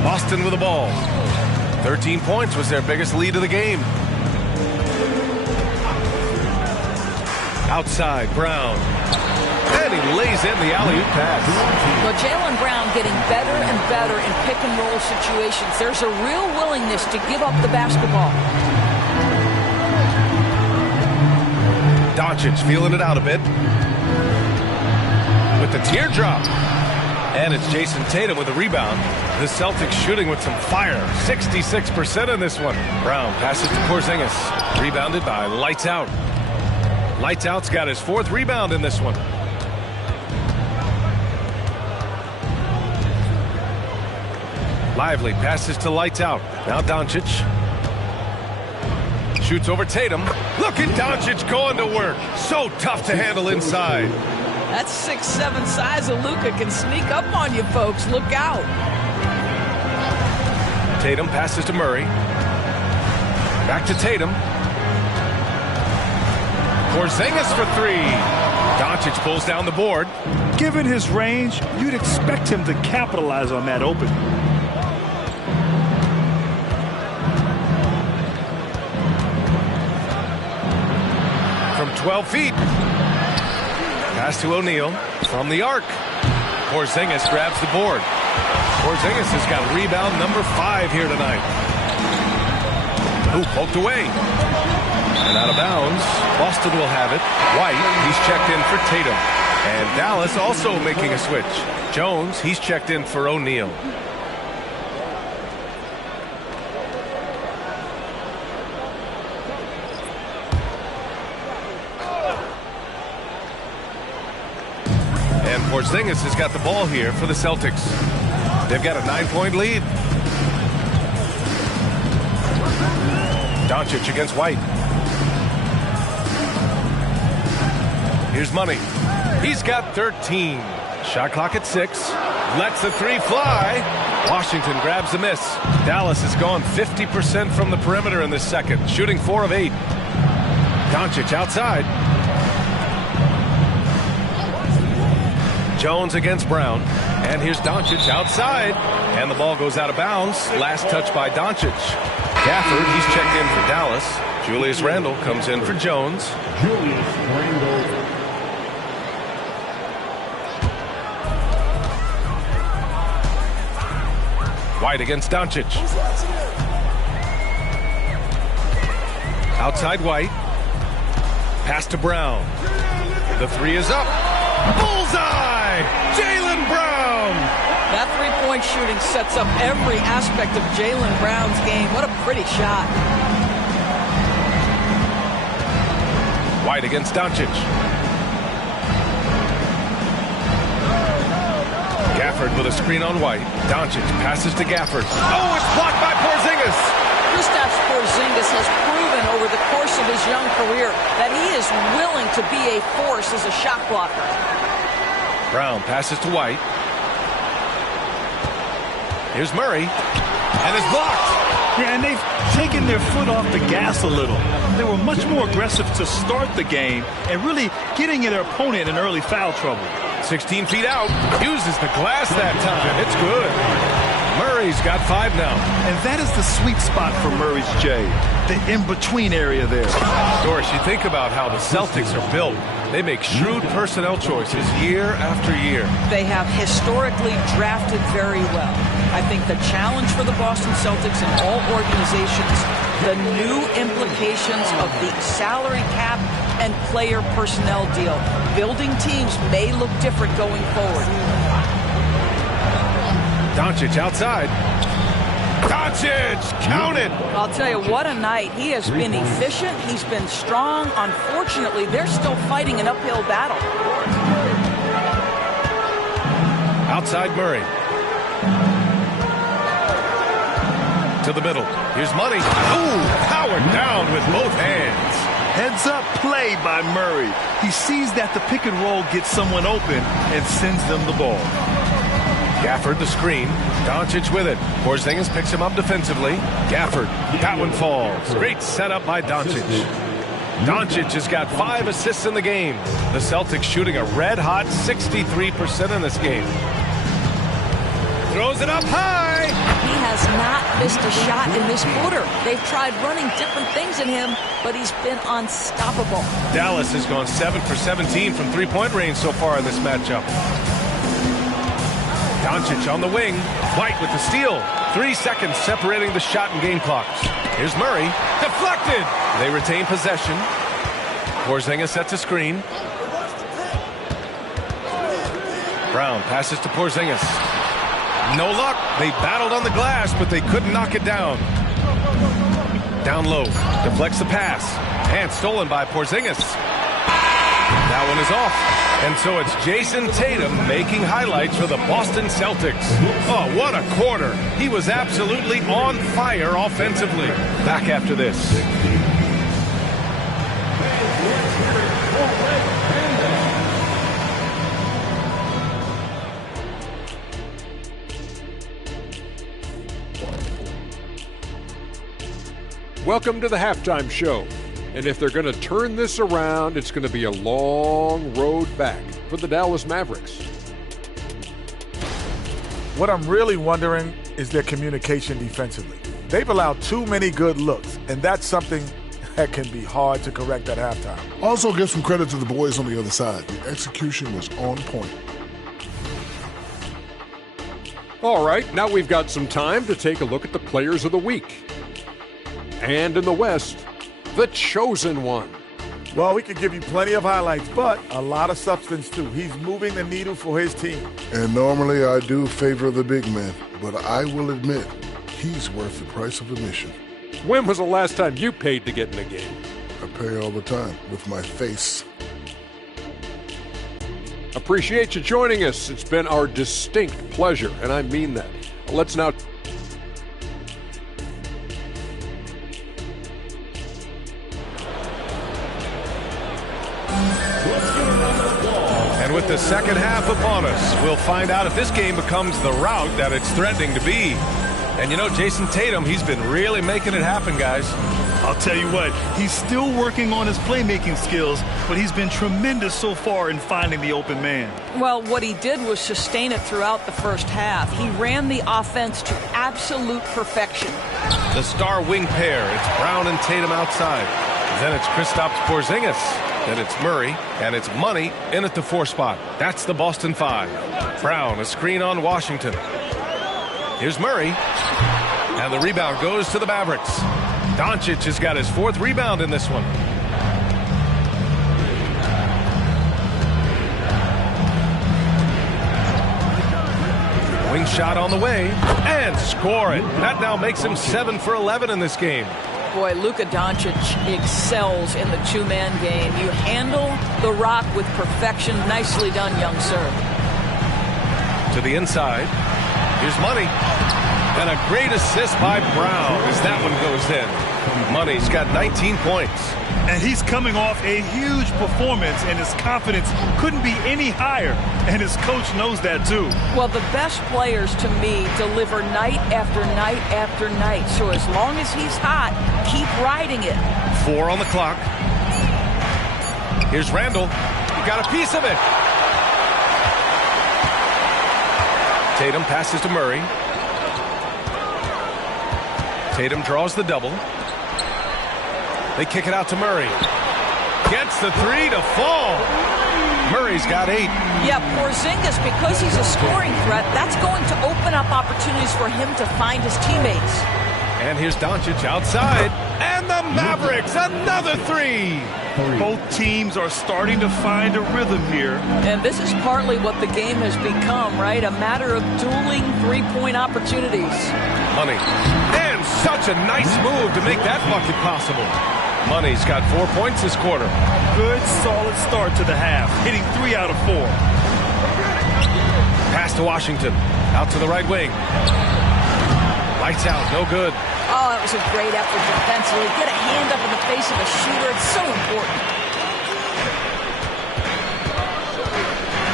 Boston with the ball. 13 points was their biggest lead of the game. Outside, Brown. And he lays in the alley-oop pass. Well, Jaylen Brown getting better and better in pick-and-roll situations. There's a real willingness to give up the basketball. Doncic feeling it out a bit. with the teardrop. And it's Jason Tatum with a rebound. The Celtics shooting with some fire. 66% in this one. Brown passes to Porzingis. Rebounded by Lights Out. Lights Out's got his 4th rebound in this one. Lively passes to Lights Out. Now Doncic. Shoots over Tatum. Look at Doncic going to work. So tough to handle inside. That 6'7" size of Luka can sneak up on you, folks. Look out. Tatum passes to Murray. Back to Tatum. Porzingis for 3. Doncic pulls down the board. Given his range, you'd expect him to capitalize on that open. From 12 feet. Pass to O'Neal from the arc. Porzingis grabs the board. Porzingis has got rebound number 5 here tonight. Ooh, poked away. And out of bounds. Boston will have it. White, he's checked in for Tatum. And Dallas also making a switch. Jones, he's checked in for O'Neal. And Porzingis has got the ball here for the Celtics. They've got a 9-point lead. Doncic against White. Here's Money. He's got 13. Shot clock at 6. Lets the 3 fly. Washington grabs the miss. Dallas has gone 50% from the perimeter in this second, shooting 4 of 8. Doncic outside. Jones against Brown. And here's Doncic outside. And the ball goes out of bounds. Last touch by Doncic. Gafford, he's checked in for Dallas. Julius Randle comes in for Jones. Julius Randle. White against Doncic. Outside White. Pass to Brown. The 3 is up. Bullseye! Jaylen Brown! That three-point shooting sets up every aspect of Jaylen Brown's game. What a pretty shot. White against Doncic. Gafford with a screen on White. Doncic passes to Gafford. Oh, it's blocked by Porzingis. Kristaps Porzingis has proven over the course of his young career that he is willing to be a force as a shot blocker. Brown passes to White. Here's Murray. And it's blocked. Yeah, and they've taken their foot off the gas a little. They were much more aggressive to start the game and really getting their opponent in early foul trouble. 16 feet out. Uses the glass that time. It's good. Murray's got 5 now. And that is the sweet spot for Murray's J. The in-between area there. Doris, you think about how the Celtics are built. They make shrewd personnel choices year after year. They have historically drafted very well. I think the challenge for the Boston Celtics and all organizations, the new implications of the salary cap and player personnel deal. Building teams may look different going forward. Doncic outside. Doncic, count it. I'll tell you, what a night. He has been efficient. He's been strong. Unfortunately, they're still fighting an uphill battle. Outside Murray. To the middle. Here's Money. Ooh, powered down with both hands. Heads up play by Murray. He sees that the pick and roll gets someone open and sends them the ball. Gafford the screen. Doncic with it. Porzingis picks him up defensively. Gafford. That one falls. Great setup by Doncic. Doncic has got 5 assists in the game. The Celtics shooting a red-hot 63% in this game. Throws it up high. He has not missed a shot in this quarter. They've tried running different things in him, but he's been unstoppable. Dallas has gone 7 for 17 from three-point range so far in this matchup. Doncic on the wing. White with the steal. 3 seconds separating the shot and game clocks. Here's Murray. Deflected. They retain possession. Porzingis sets a screen. Brown passes to Porzingis. No luck. They battled on the glass, but they couldn't knock it down. Down low. Deflects the pass. And stolen by Porzingis. That one is off. And so it's Jason Tatum making highlights for the Boston Celtics. Oh, what a quarter. He was absolutely on fire offensively. Back after this. Welcome to the halftime show. And if they're going to turn this around, it's going to be a long road back for the Dallas Mavericks. What I'm really wondering is their communication defensively. They've allowed too many good looks, and that's something that can be hard to correct at halftime. Also give some credit to the boys on the other side. The execution was on point. All right, now we've got some time to take a look at the players of the week. And in the West, the chosen one. Well, we could give you plenty of highlights, but a lot of substance too. He's moving the needle for his team. And normally I do favor the big man, but I will admit he's worth the price of admission. When was the last time you paid to get in a game? I pay all the time with my face. Appreciate you joining us. It's been our distinct pleasure, and I mean that. Let's now... And with the second half upon us, we'll find out if this game becomes the rout that it's threatening to be. And you know, Jason Tatum, he's been really making it happen, guys. I'll tell you what, he's still working on his playmaking skills, but he's been tremendous so far in finding the open man. Well, what he did was sustain it throughout the first half. He ran the offense to absolute perfection. The star wing pair, it's Brown and Tatum outside. Then it's Kristaps Porzingis. Then it's Murray, and it's Money in at the 4 spot. That's the Boston 5. Brown, a screen on Washington. Here's Murray, and the rebound goes to the Mavericks. Doncic has got his 4th rebound in this one. Wing shot on the way, and score it. That now makes him 7 for 11 in this game. Boy, Luka Doncic excels in the two-man game. You handle the rock with perfection. Nicely done, young sir. To the inside. Here's Money. And a great assist by Brown as that one goes in. Money's got 19 points. And he's coming off a huge performance, and his confidence couldn't be any higher. And his coach knows that, too. Well, the best players, to me, deliver night after night after night. So as long as he's hot, keep riding it. 4 on the clock. Here's Randall. He got a piece of it. Tatum passes to Murray. Tatum draws the double. They kick it out to Murray. Gets the 3 to fall. Murray's got 8. Yeah, Porzingis, because he's a scoring threat, that's going to open up opportunities for him to find his teammates. And here's Doncic outside. And the Mavericks, another 3. Both teams are starting to find a rhythm here. And this is partly what the game has become, right? A matter of dueling three-point opportunities. Money. And such a nice move to make that bucket possible. Money's got 4 points this quarter. Good, solid start to the half, hitting 3 out of 4. Pass to Washington. Out to the right wing. Lights out, no good. Oh, that was a great effort defensively. Get a hand up in the face of a shooter. It's so important.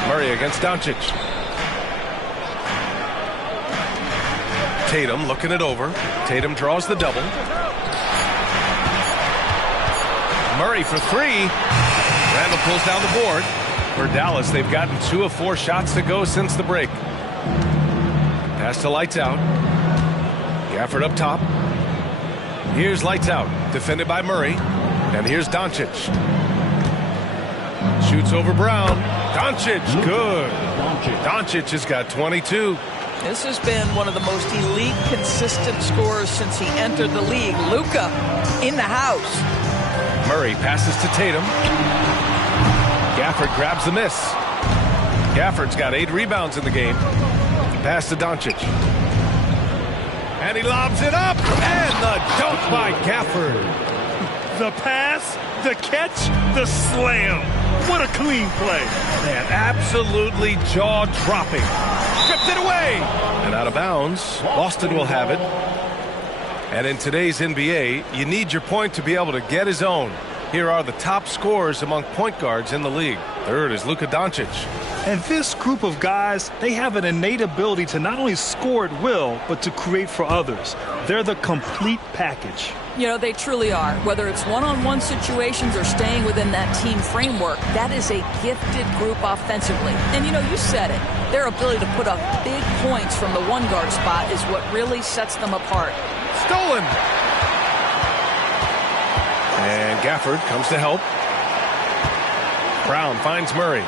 Murray against Doncic. Tatum looking it over. Tatum draws the double. Murray for 3. Randall pulls down the board. For Dallas, they've gotten 2 of 4 shots to go since the break. Pass to Lights Out. Gafford up top. Here's Lights Out, defended by Murray. And here's Doncic. Shoots over Brown. Doncic, good. Doncic has got 22. This has been one of the most elite, consistent scorers since he entered the league. Luka in the house. Murray passes to Tatum. Gafford grabs the miss. Gafford's got 8 rebounds in the game. Pass to Doncic. And he lobs it up. And the dunk by Gafford. The pass, the catch, the slam. What a clean play. Man, absolutely jaw-dropping. Stripped it away. And out of bounds. Boston will have it. And in today's NBA, you need your point to be able to get his own. Here are the top scorers among point guards in the league. Third is Luka Doncic. And this group of guys, they have an innate ability to not only score at will, but to create for others. They're the complete package. You know, they truly are. Whether it's one-on-one situations or staying within that team framework, that is a gifted group offensively. And, you know, you said it. Their ability to put up big points from the one-guard spot is what really sets them apart. Stolen. And Gafford comes to help. Brown finds Murray.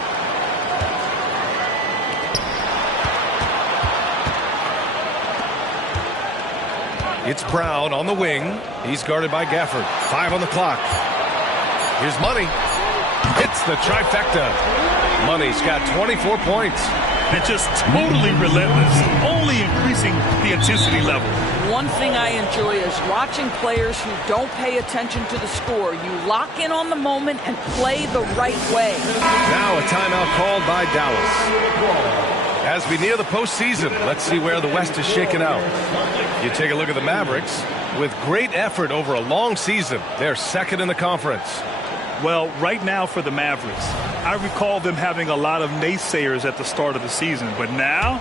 It's Brown on the wing. He's guarded by Gafford. 5 on the clock. Here's Money. It's the trifecta. Money's got 24 points. And just totally relentless, only increasing the intensity level. One thing I enjoy is watching players who don't pay attention to the score. You lock in on the moment and play the right way. Now a timeout called by Dallas. As we near the postseason, let's see where the West is shaken out. You take a look at the Mavericks. With great effort over a long season, they're second in the conference. Well, right now for the Mavericks, I recall them having a lot of naysayers at the start of the season, but now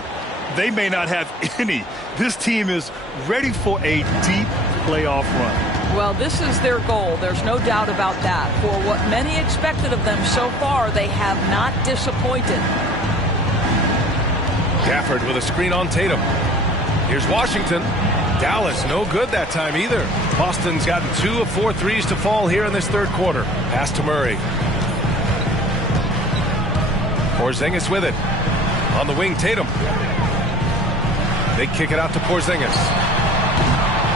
they may not have any. This team is ready for a deep playoff run. Well, this is their goal. There's no doubt about that. For what many expected of them so far, they have not disappointed. Gafford with a screen on Tatum. Here's Washington. Dallas no good that time either. Boston's gotten 2 of 4 threes to fall here in this third quarter. Pass to Murray. Porzingis with it. On the wing, Tatum. They kick it out to Porzingis.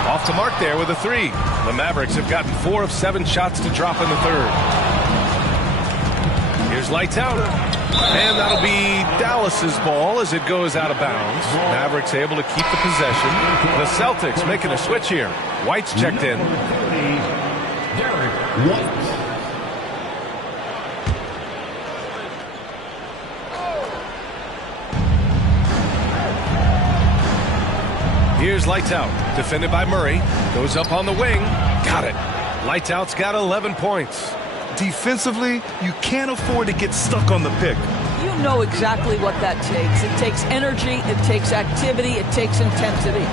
Off the mark there with a 3. The Mavericks have gotten 4 of 7 shots to drop in the third. Here's lights out. And that'll be Dallas's ball as it goes out of bounds. Mavericks able to keep the possession. The Celtics making a switch here. White's checked in. Here's lights out. Defended by Murray. Goes up on the wing. Got it. Lights out's got 11 points. Defensively, you can't afford to get stuck on the pick. You know exactly what that takes. It takes energy, it takes activity, it takes intensity.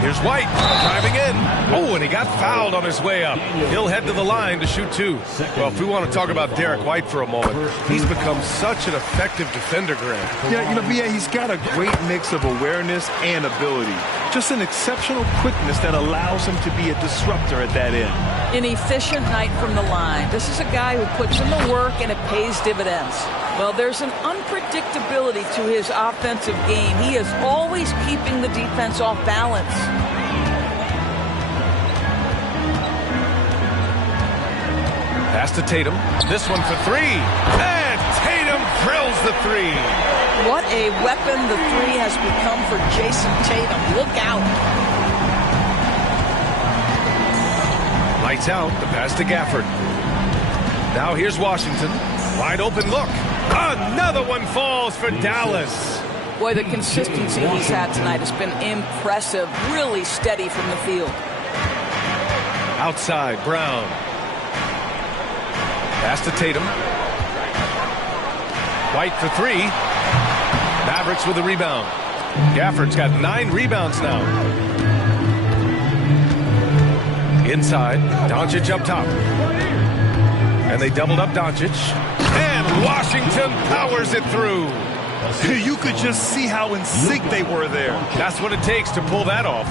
Here's White driving in. Oh, and he got fouled on his way up. He'll head to the line to shoot 2. Well, if we want to talk about Derek White for a moment, he's become such an effective defender, Grant. Yeah, you know, B.A., he's got a great mix of awareness and ability. Just an exceptional quickness that allows him to be a disruptor at that end. An efficient night from the line. This is a guy who puts in the work and it pays dividends. Well, there's an unpredictability to his offensive game. He is always keeping the defense off balance. Pass to Tatum. This one for 3. And Tatum drills the 3. What a weapon the 3 has become for Jason Tatum. Look out. Lights out. The pass to Gafford. Now here's Washington. Wide open look. Another one falls for Dallas. Boy, the consistency he's had tonight has been impressive. Really steady from the field. Outside, Brown. Pass to Tatum. White for 3. Mavericks with a rebound. Gafford's got 9 rebounds now. Inside, Doncic up top. And they doubled up Doncic. And Washington powers it through. You could just see how in sync they were there. That's what it takes to pull that off.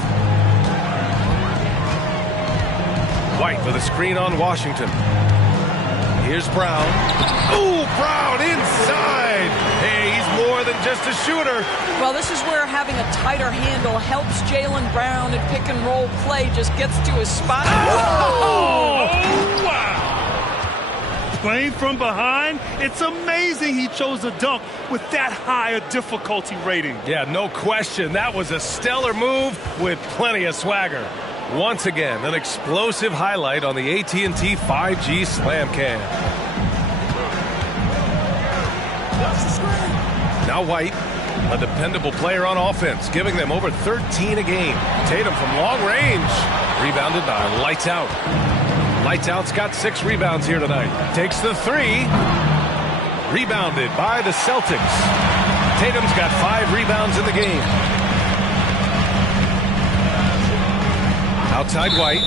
White with a screen on Washington. Here's Brown. Ooh, Brown inside. Hey, he's more than just a shooter. Well, this is where having a tighter handle helps Jaylen Brown in pick and roll play. Just gets to his spot. Oh, wow. Playing came from behind. It's amazing he chose a dunk with that high a difficulty rating. Yeah, no question. That was a stellar move with plenty of swagger. Once again, an explosive highlight on the AT&T 5G Slam Cam. Now White, a dependable player on offense, giving them over 13 a game. Tatum from long range. Rebounded by Lights Out. Lights Out's got 6 rebounds here tonight. Takes the 3. Rebounded by the Celtics. Tatum's got 5 rebounds in the game. Outside White.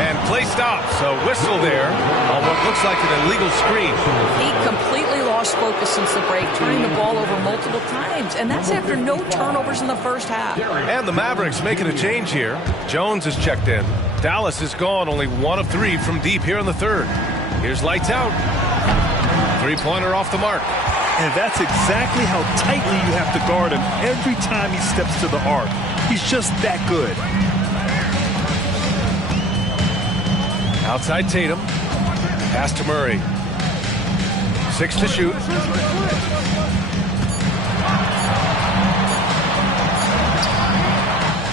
And play stops. A whistle there on what looks like an illegal screen. He completely lost focus since the break, turning the ball over multiple times. And that's after no turnovers in the first half. And the Mavericks making a change here. Jones is checked in. Dallas is gone, only 1 of 3 from deep here in the third. Here's Lights Out. 3-pointer off the mark. And that's exactly how tightly you have to guard him every time he steps to the arc. He's just that good. Outside Tatum. Pass to Murray. 6 to shoot.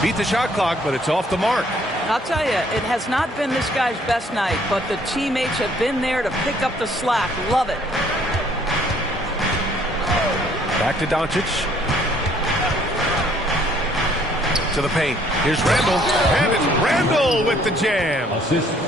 Beat the shot clock, but it's off the mark. I'll tell you, it has not been this guy's best night, but the teammates have been there to pick up the slack. Love it. Back to Doncic. To the paint. Here's Randle. And it's Randle with the jam.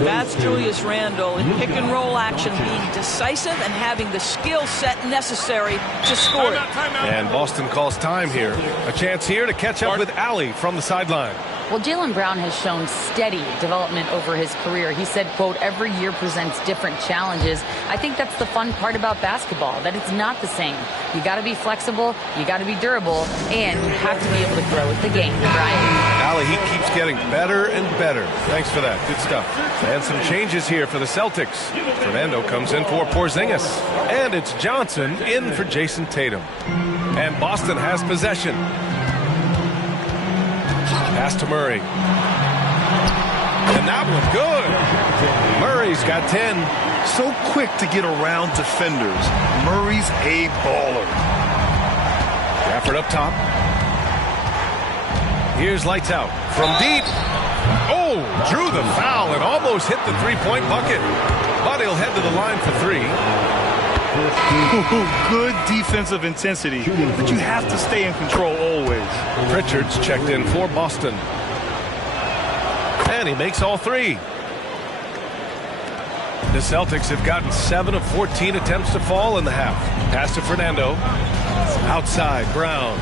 That's Julius Randle in pick and roll action, being decisive and having the skill set necessary to score it. And Boston calls time here. A chance here to catch up with Allie from the sideline. Well, Jaylen Brown has shown steady development over his career. He said, quote, every year presents different challenges. I think that's the fun part about basketball, that it's not the same. You got to be flexible, you got to be durable, and you have to be able to grow with the game. Brian. Allie, he keeps getting better and better. Thanks for that. Good stuff. And some changes here for the Celtics. Fernando comes in for Porzingis. And it's Johnson in for Jason Tatum. And Boston has possession. Pass to Murray. And that one good. Murray's got 10. So quick to get around defenders. Murray's a baller. Gafford up top. Here's Lights Out. From deep. Oh, drew the foul and almost hit the three-point bucket. But he'll head to the line for 3. Good defensive intensity, but you have to stay in control always. Pritchard's checked in for Boston. And he makes all 3. The Celtics have gotten 7 of 14 attempts to fall in the half. Pass to Fernando. Outside, Brown.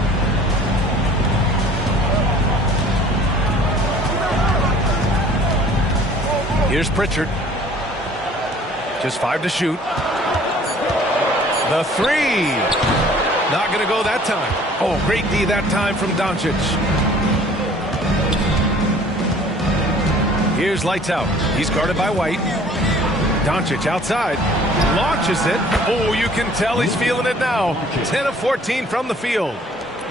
Here's Pritchard. Just 5 to shoot. The 3. Not going to go that time. Oh, great D that time from Doncic. Here's Lights Out. He's guarded by White. Doncic outside. Launches it. Oh, you can tell he's feeling it now. 10 of 14 from the field.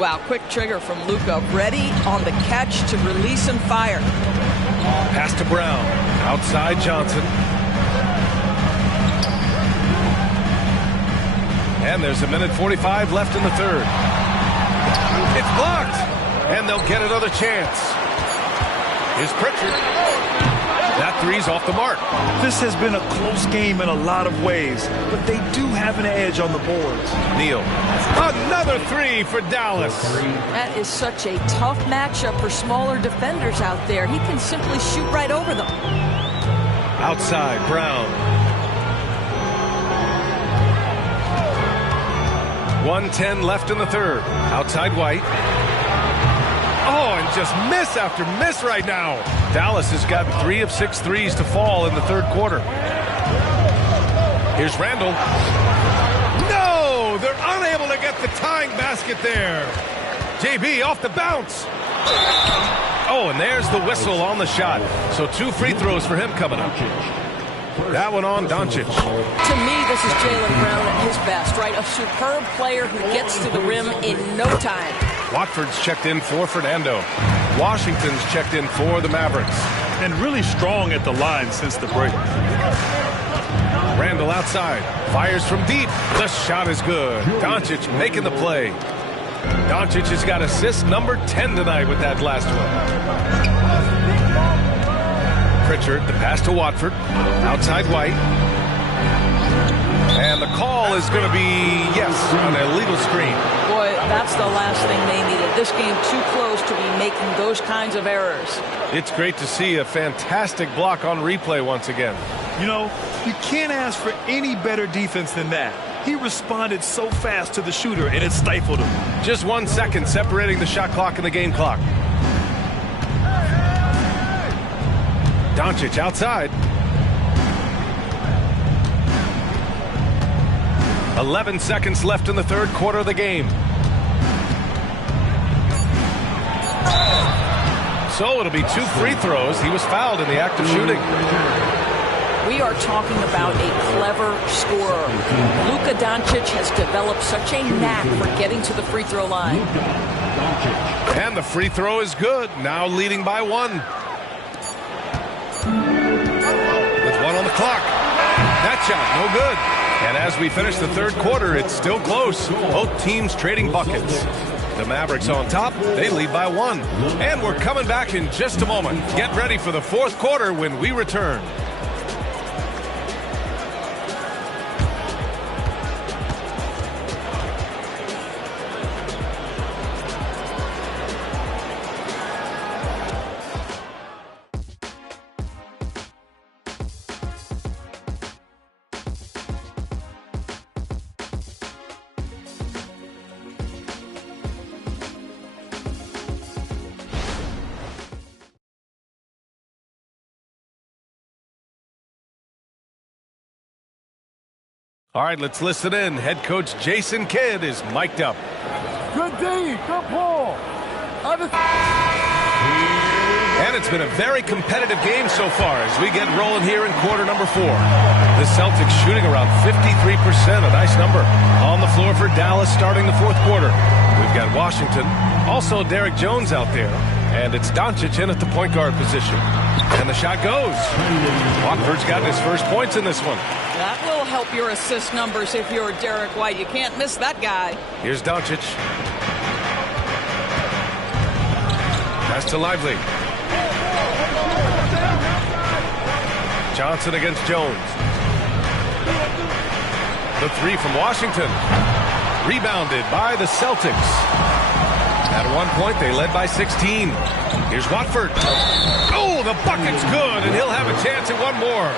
Wow, quick trigger from Luka. Ready on the catch to release and fire. Pass to Brown. Outside Johnson. And there's 1:45 left in the third. It's blocked. And they'll get another chance. Here's Pritchard. That 3's off the mark. This has been a close game in a lot of ways, but they do have an edge on the boards. Neal. Another 3 for Dallas. That is such a tough matchup for smaller defenders out there. He can simply shoot right over them. Outside, Brown. 1:10 left in the third. Outside White. Oh, and just miss after miss right now. Dallas has gotten 3 of 6 threes to fall in the third quarter. Here's Randle. No, they're unable to get the tying basket there. JB off the bounce. Oh, and there's the whistle on the shot. So 2 free throws for him coming up. That one on Doncic. To me, this is Jaylen Brown at his best, right? A superb player who gets to the rim in no time. Watford's checked in for Fernando. Washington's checked in for the Mavericks. And really strong at the line since the break. Randall outside. Fires from deep. The shot is good. Doncic making the play. Doncic has got assist number 10 tonight with that last one. Pritchard, the pass to Watford. Outside White. And the call is going to be, yes, an illegal screen. Boy, that's the last thing they needed. This game too close to be making those kinds of errors. It's great to see a fantastic block on replay once again. You know, you can't ask for any better defense than that. He responded so fast to the shooter, and it stifled him. Just 1 second separating the shot clock and the game clock. Doncic outside. 11 seconds left in the third quarter of the game. So it'll be 2 free throws. He was fouled in the act of shooting. We are talking about a clever scorer. Luka Doncic has developed such a knack for getting to the free throw line. And the free throw is good. Now leading by 1. With 1 on the clock. That shot, no good. And as we finish the third quarter, it's still close. Both teams trading buckets. The Mavericks on top. They lead by 1. And we're coming back in just a moment. Get ready for the fourth quarter when we return. All right, let's listen in. Head coach Jason Kidd is mic'd up. Good D, good ball. And it's been a very competitive game so far as we get rolling here in quarter number 4. The Celtics shooting around 53%, a nice number. On the floor for Dallas starting the fourth quarter. We've got Washington, also Derek Jones out there, and it's Doncic in at the point guard position. And the shot goes. Watford's gotten his first points in this one. That will help your assist numbers if you're Derek White. You can't miss that guy. Here's Doncic. Pass to Lively. Johnson against Jones. The 3 from Washington. Rebounded by the Celtics. At one point, they led by 16. Here's Watford. Oh, the bucket's good, and he'll have a chance at one more.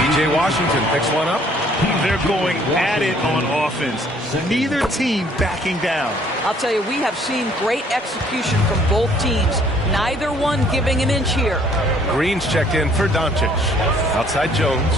P.J. Washington picks one up. They're going at it on offense. Neither team backing down. I'll tell you, we have seen great execution from both teams. Neither one giving an inch here. Green's checked in for Doncic. Outside Jones.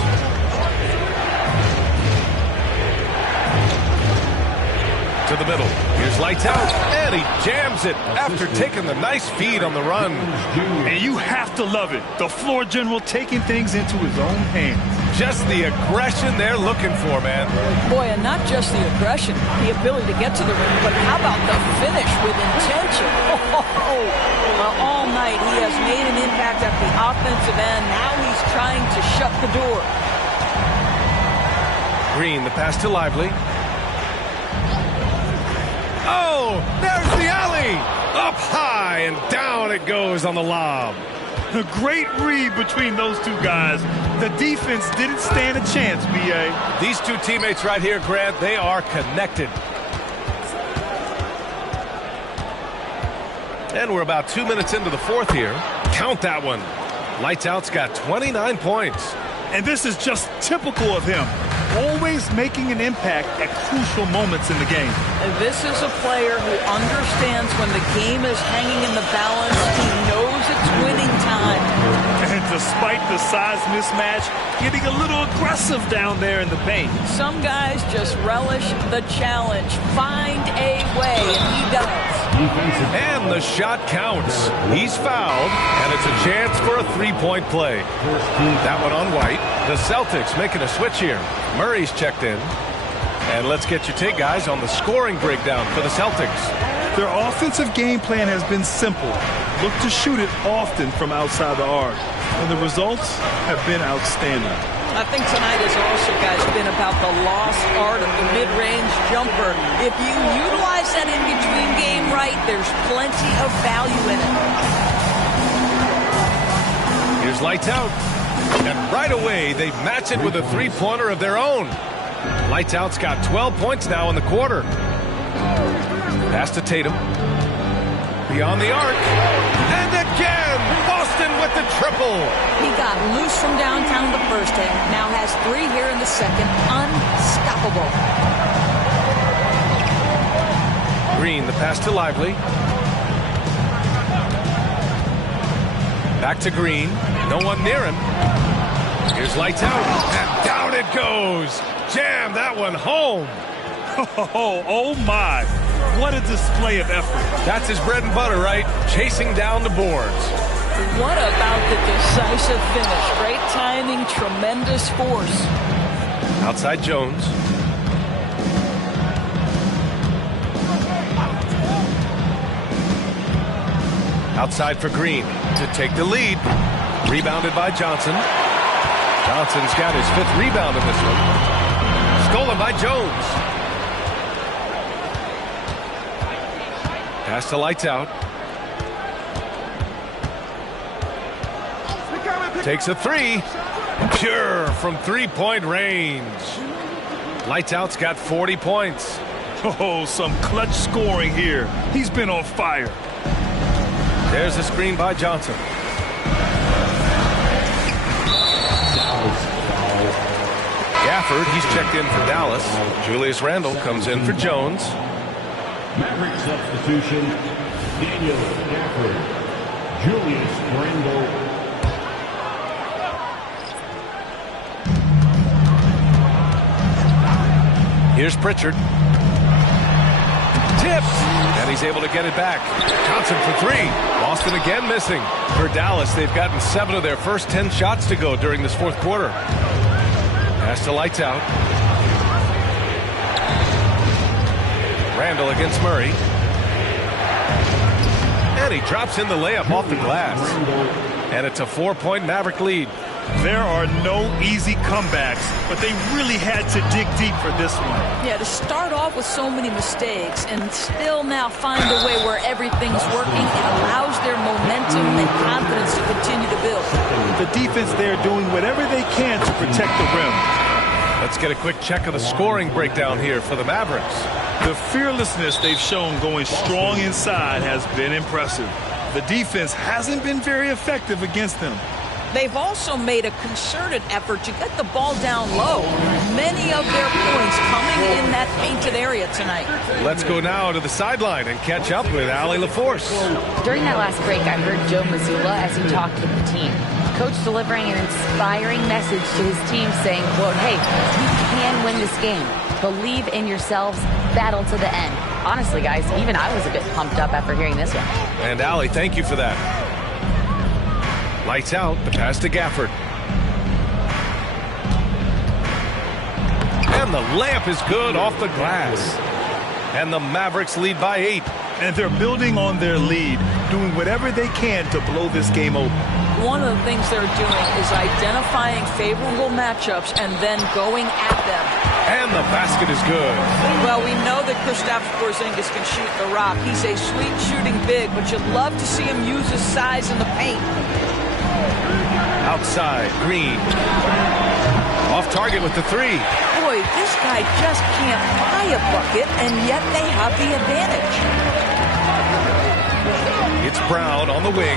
To the middle. Here's lights out. And he jams it after taking the nice feed on the run. And you have to love it. The floor general taking things into his own hands. Just the aggression they're looking for, man. Boy, and not just the aggression, the ability to get to the rim, but how about the finish with intention? All night he has made an impact at the offensive end. Now he's trying to shut the door. Green, the pass to Lively. Oh, there's the alley. Up high and down it goes on the lob. A great read between those two guys. The defense didn't stand a chance, B.A. These two teammates right here, Grant, they are connected. And we're about 2 minutes into the fourth here. Count that one. Lights Out's got 29 points. And this is just typical of him. Always making an impact at crucial moments in the game. And this is a player who understands when the game is hanging in the balance. He knows it's winning time. And despite the size mismatch, getting a little aggressive down there in the paint. Some guys just relish the challenge. Find a way, and he does. And the shot counts. He's fouled, and it's a chance for a three-point play. That one on White. The Celtics making a switch here. Murray's checked in. And let's get your take, guys, on the scoring breakdown for the Celtics. Their offensive game plan has been simple. Look to shoot it often from outside the arc. And the results have been outstanding. I think tonight has also, guys, been about the lost art of the mid-range jumper. If you utilize that in-between game right, there's plenty of value in it. Here's lights out. And right away, they match it with a three-pointer of their own. Lights out's got 12 points now in the quarter. Pass to Tatum. Beyond the arc. And again, Boston with the triple. He got loose from downtown the first half. Now has 3 here in the second. Unstoppable. Green, the pass to Lively. Back to Green. No one near him. Here's lights out. And down it goes. Jam that one home. Oh my. What a display of effort. That's his bread and butter, right? Chasing down the boards. What about the decisive finish? Great timing, tremendous force. Outside Jones. Outside for Green to take the lead. Rebounded by Johnson. Johnson's got his 5th rebound in this one. Stolen by Jones. Pass to lights out. Takes a 3. Pure from 3-point range. Lights out's got 40 points. Oh, some clutch scoring here. He's been on fire. There's a screen by Johnson. Gafford, he's checked in for Dallas. Julius Randle comes in for Jones. Maverick substitution, Daniel Gafford, Julius Randle. Here's Pritchard. Tipped, and he's able to get it back. Johnson for 3. Boston again missing. For Dallas, they've gotten 7 of their first 10 shots to go during this 4th quarter. Pass to lights out. Randall against Murray. And he drops in the layup off the glass. And it's a 4-point Maverick lead. There are no easy comebacks, but they really had to dig deep for this one. Yeah, to start off with so many mistakes and still now find a way where everything's working, it allows their momentum and confidence to continue to build. The defense there doing whatever they can to protect the rim. Let's get a quick check of the scoring breakdown here for the Mavericks. The fearlessness they've shown going strong inside has been impressive. The defense hasn't been very effective against them. They've also made a concerted effort to get the ball down low. Many of their points coming in that painted area tonight. Let's go now to the sideline and catch up with Allie LaForce. During that last break, I heard Joe Mazzulla as he talked with the team. Coach delivering an inspiring message to his team saying, quote, hey, you can win this game. Believe in yourselves. Battle to the end. Honestly, guys, even I was a bit pumped up after hearing this one. And Allie, thank you for that. Lights out, the pass to Gafford. And the layup is good off the glass. And the Mavericks lead by 8. And they're building on their lead, doing whatever they can to blow this game open. One of the things they're doing is identifying favorable matchups and then going at them. And the basket is good. Well, we know that Kristaps Porzingis can shoot the rock. He's a sweet shooting big, but you'd love to see him use his size in the paint. Outside, Green. Off target with the 3. Boy, this guy just can't buy a bucket, and yet they have the advantage. It's Brown on the wing.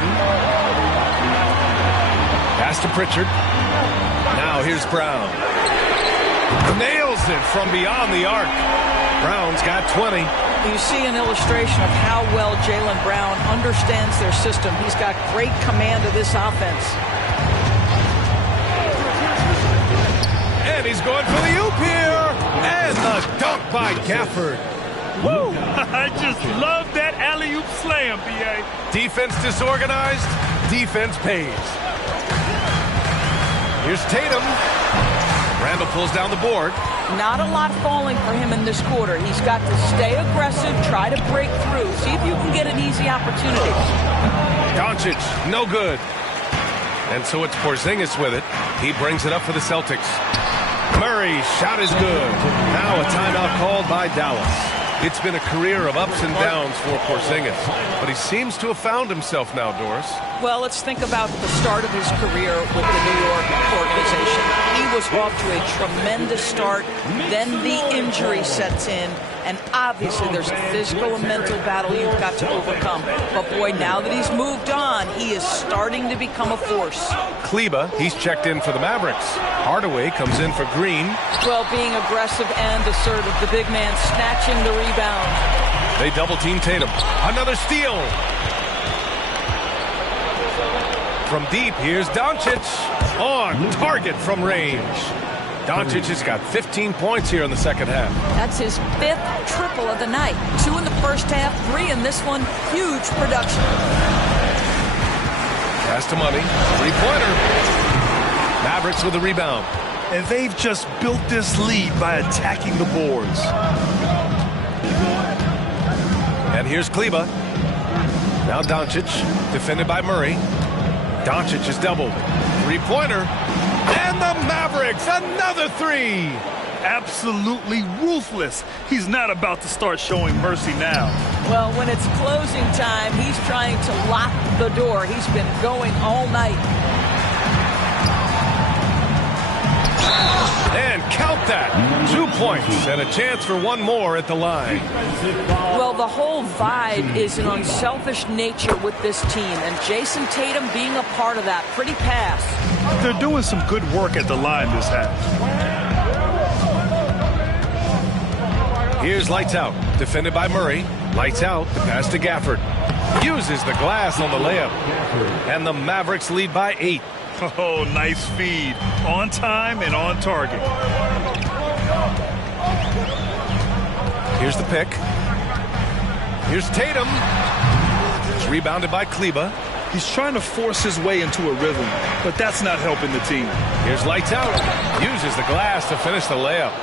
Pass to Pritchard. Now here's Brown. Nails it from beyond the arc. Brown's got 20. You see an illustration of how well Jaylen Brown understands their system. He's got great command of this offense. And he's going for the oop here. And the dunk by Gafford. Woo! I just love that alley-oop slam, B.A. Defense disorganized. Defense pays. Here's Tatum. Randall pulls down the board. Not a lot falling for him in this quarter. He's got to stay aggressive, try to break through. See if you can get an easy opportunity. Doncic, no good. And so it's Porzingis with it. He brings it up for the Celtics. Murray's shot is good. Now a timeout called by Dallas. It's been a career of ups and downs for Porzingis, but he seems to have found himself now, Doris. Well, let's think about the start of his career with the New York organization. He was off to a tremendous start. Then the injury sets in, and obviously there's a physical and mental battle you've got to overcome. But boy, now that he's moved on, he is starting to become a force. Kleba, he's checked in for the Mavericks. Hardaway comes in for Green. Well, being aggressive and assertive, the big man snatching the rebound. They double-team Tatum. Another steal. From deep, here's Doncic. On target from range. Doncic has got 15 points here in the second half. That's his 5th triple of the night. 2 in the first half, 3 in this one. Huge production. Pass to Money. Three-pointer. Mavericks with the rebound. And they've just built this lead by attacking the boards. And here's Kleba. Now Doncic, defended by Murray. Doncic is doubled. Three-pointer. And the Mavericks, another three. Absolutely ruthless. He's not about to start showing mercy now. Well, when it's closing time, he's trying to lock the door. He's been going all night. And count that. 2 points and a chance for one more at the line. Well, the whole vibe is an unselfish nature with this team, and Jason Tatum being a part of that. Pretty pass. They're doing some good work at the line this half. Here's Lights Out, defended by Murray. Lights Out, the pass to Gafford. Uses the glass on the layup. And the Mavericks lead by 8. Oh, nice feed. On time and on target. Here's the pick. Here's Tatum. It's rebounded by Kleba. He's trying to force his way into a rhythm, but that's not helping the team. Here's Lights Out. Uses the glass to finish the layup.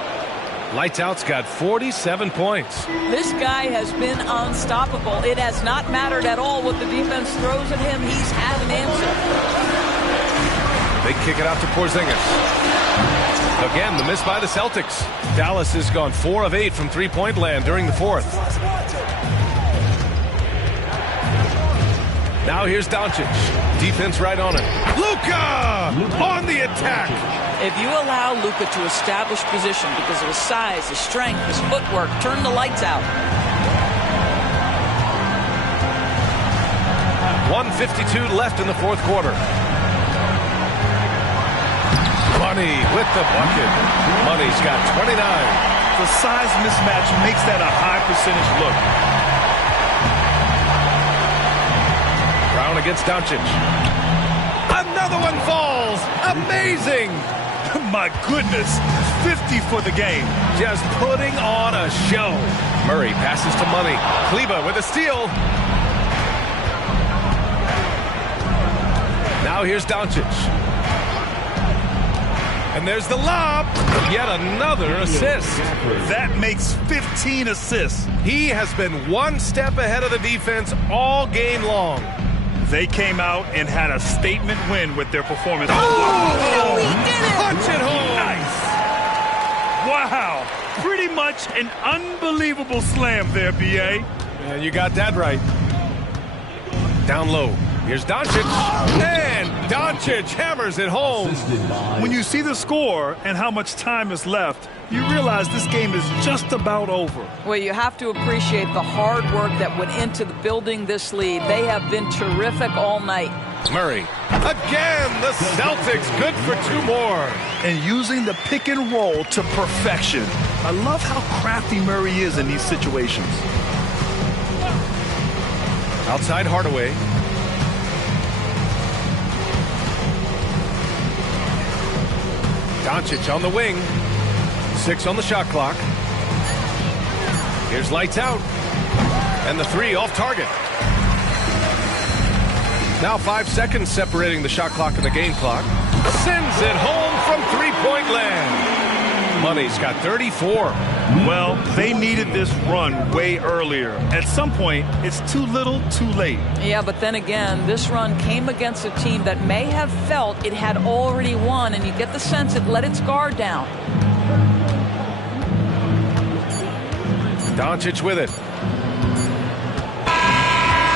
Lights Out's got 47 points. This guy has been unstoppable. It has not mattered at all what the defense throws at him. He's had an answer. They kick it out to Porzingis. Again, the miss by the Celtics. Dallas has gone 4 of 8 from three-point land during the fourth. Now here's Doncic. Defense right on it. Luka on the attack. If you allow Luka to establish position because of his size, his strength, his footwork, turn the lights out. 1:52 left in the fourth quarter. Money with the bucket. Money's got 29. The size mismatch makes that a high percentage look. Brown against Doncic. Another one falls. Amazing. My goodness. 50 for the game. Just putting on a show. Murray passes to Money. Kleba with a steal. Now here's Doncic. And there's the lob. Yet another assist. That makes 15 assists. He has been one step ahead of the defense all game long. They came out and had a statement win with their performance. Oh, he did it! Punch it home. Nice. Wow. Pretty much an unbelievable slam there, B.A. Yeah, you got that right. Down low. Here's Doncic. And Doncic hammers it home. When you see the score and how much time is left, you realize this game is just about over. Well, you have to appreciate the hard work that went into building this lead. They have been terrific all night. Murray. Again, the Celtics good for 2 more. And using the pick and roll to perfection. I love how crafty Murray is in these situations. Outside Hardaway. Doncic on the wing. 6 on the shot clock. Here's Lights Out. And the 3 off target. Now 5 seconds separating the shot clock and the game clock. Sends it home from three-point land. He's got 34. Well, they needed this run way earlier. At some point, it's too little, too late. Yeah, but then again, this run came against a team that may have felt it had already won, and you get the sense it let its guard down. Doncic with it.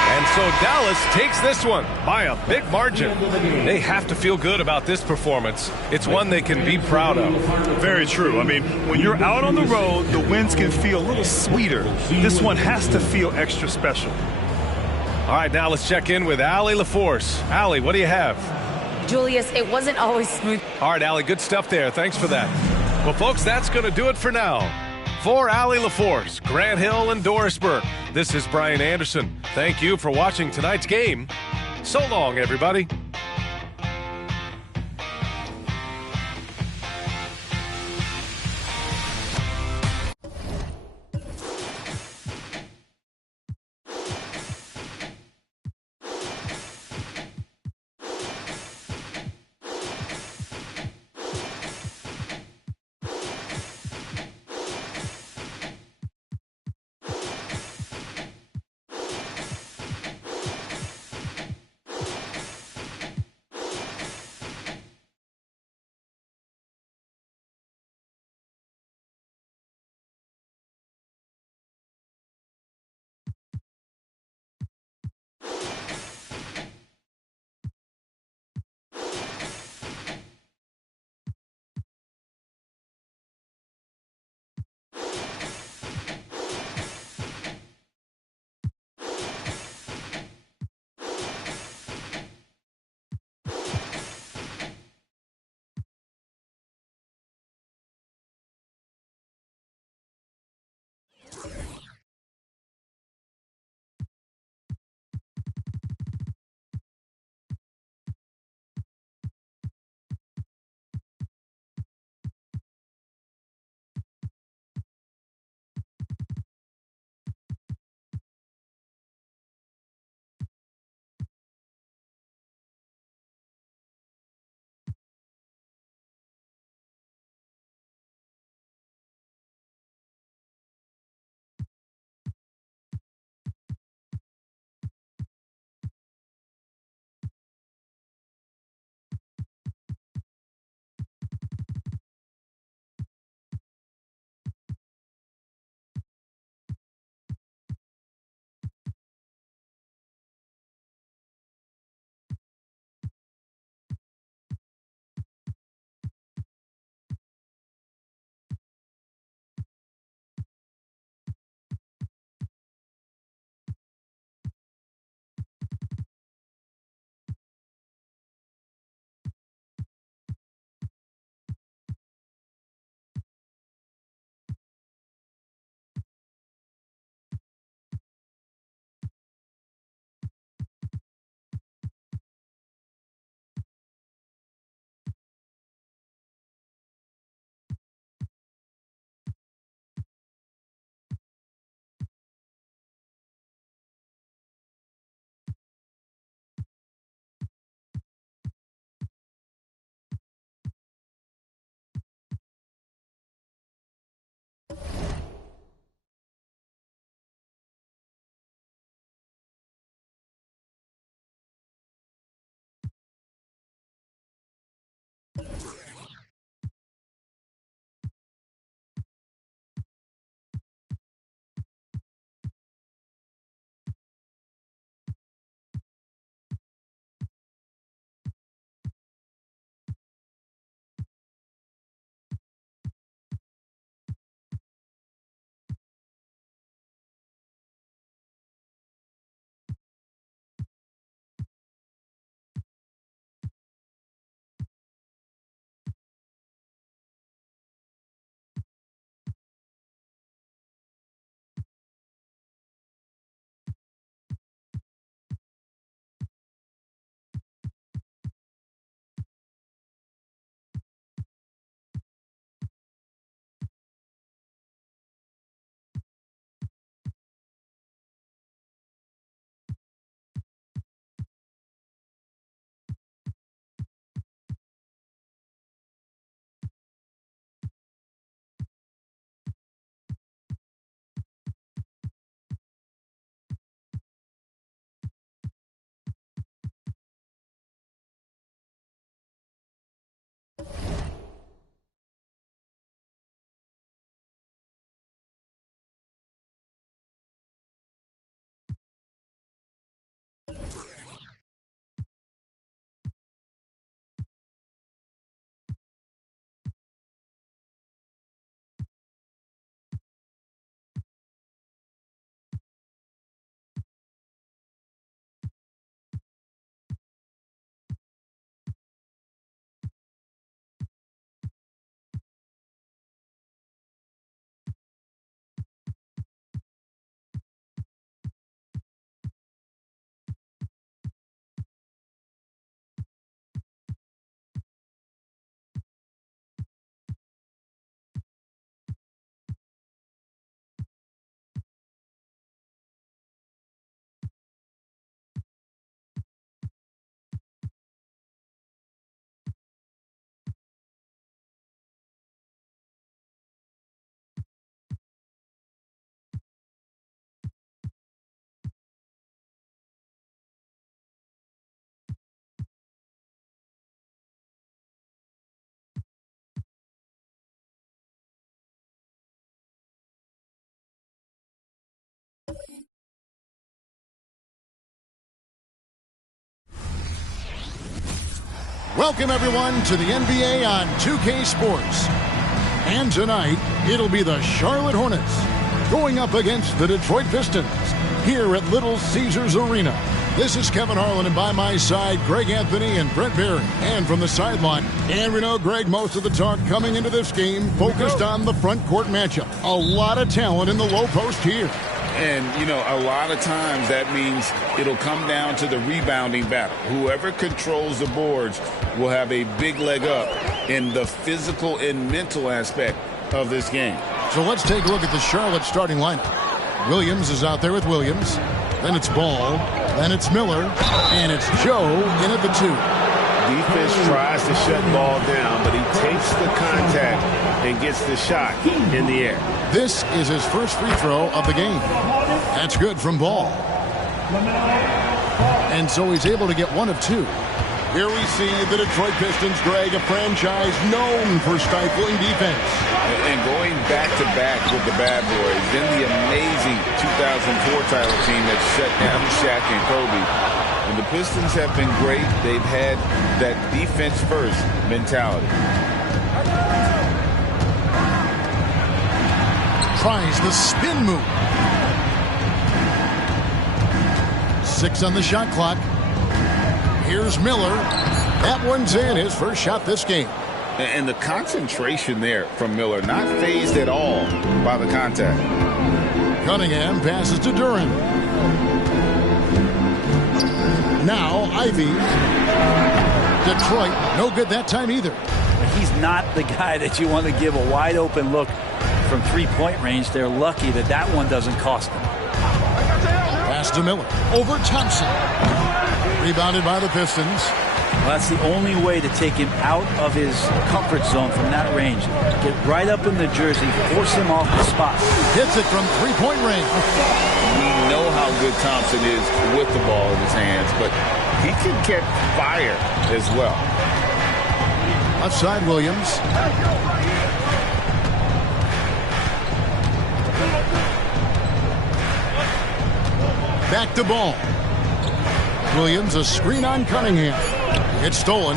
And so Dallas takes this one by a big margin. They have to feel good about this performance. It's one they can be proud of. Very true. I mean, when you're out on the road, the wins can feel a little sweeter. This one has to feel extra special. All right, now let's check in with Allie LaForce. Allie, what do you have? Julius, it wasn't always smooth. All right, Allie, good stuff there. Thanks for that. Well, folks, that's going to do it for now. For Allie LaForce, Grant Hill, and Doris Burke, this is Brian Anderson. Thank you for watching tonight's game. So long, everybody. Welcome, everyone, to the NBA on 2K Sports. And tonight, it'll be the Charlotte Hornets going up against the Detroit Pistons here at Little Caesars Arena. This is Kevin Harlan, and by my side, Greg Anthony and Brent Barry. And from the sideline, and we know, Greg, most of the talk coming into this game focused on the front court matchup. A lot of talent in the low post here. And, you know, a lot of times that means it'll come down to the rebounding battle. Whoever controls the boards will have a big leg up in the physical and mental aspect of this game. So let's take a look at the Charlotte starting lineup. Williams is out there with Williams. Then it's Ball. Then it's Miller. And it's Joe in at the 2. Defense tries to shut Ball down, but he takes the contact and gets the shot in the air. This is his first free throw of the game. That's good from Ball. And so he's able to get 1 of 2. Here we see the Detroit Pistons, Greg, a franchise known for stifling defense. And going back-to-back with the bad boys, then the amazing 2004 title team that shut down Shaq and Kobe. And the Pistons have been great. They've had that defense-first mentality. Tries the spin move. 6 on the shot clock. Here's Miller. That one's in, his first shot this game. And the concentration there from Miller, not fazed at all by the contact. Cunningham passes to Duran. Now Ivy. Detroit, no good that time either. He's not the guy that you want to give a wide open look from three-point range. They're lucky that that one doesn't cost them. Pass to Miller. Over Thompson. Rebounded by the Pistons. Well, that's the only way to take him out of his comfort zone from that range. Get right up in the jersey, force him off the spot. Hits it from three-point range. We know how good Thompson is with the ball in his hands, but he can catch fire as well. Left side, Williams. Back to Ball. Williams, a screen on Cunningham. It's stolen.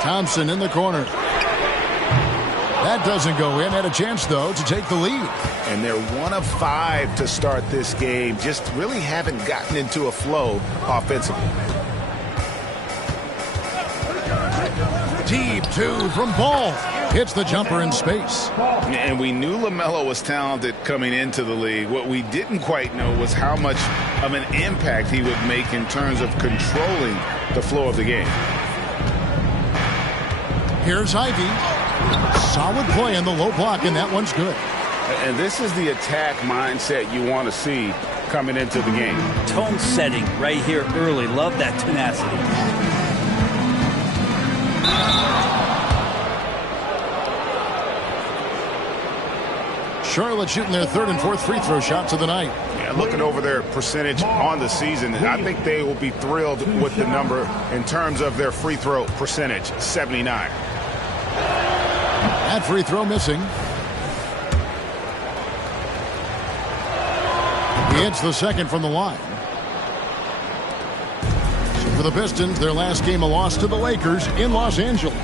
Thompson in the corner. That doesn't go in. Had a chance, though, to take the lead. And they're 1 of 5 to start this game. Just really haven't gotten into a flow offensively. Deep 2 from Ball. Hits the jumper in space. And we knew LaMelo was talented coming into the league. What we didn't quite know was how much of an impact he would make in terms of controlling the flow of the game. Here's Ivy. Solid play in the low block, and that one's good. And this is the attack mindset you want to see coming into the game. Tone setting right here early. Love that tenacity. Charlotte shooting their 3rd and 4th free throw shots of the night. Yeah, looking over their percentage on the season, I think they will be thrilled with the number in terms of their free throw percentage, 79. That free throw missing. He hits the second from the line. So for the Pistons, their last game a loss to the Lakers in Los Angeles.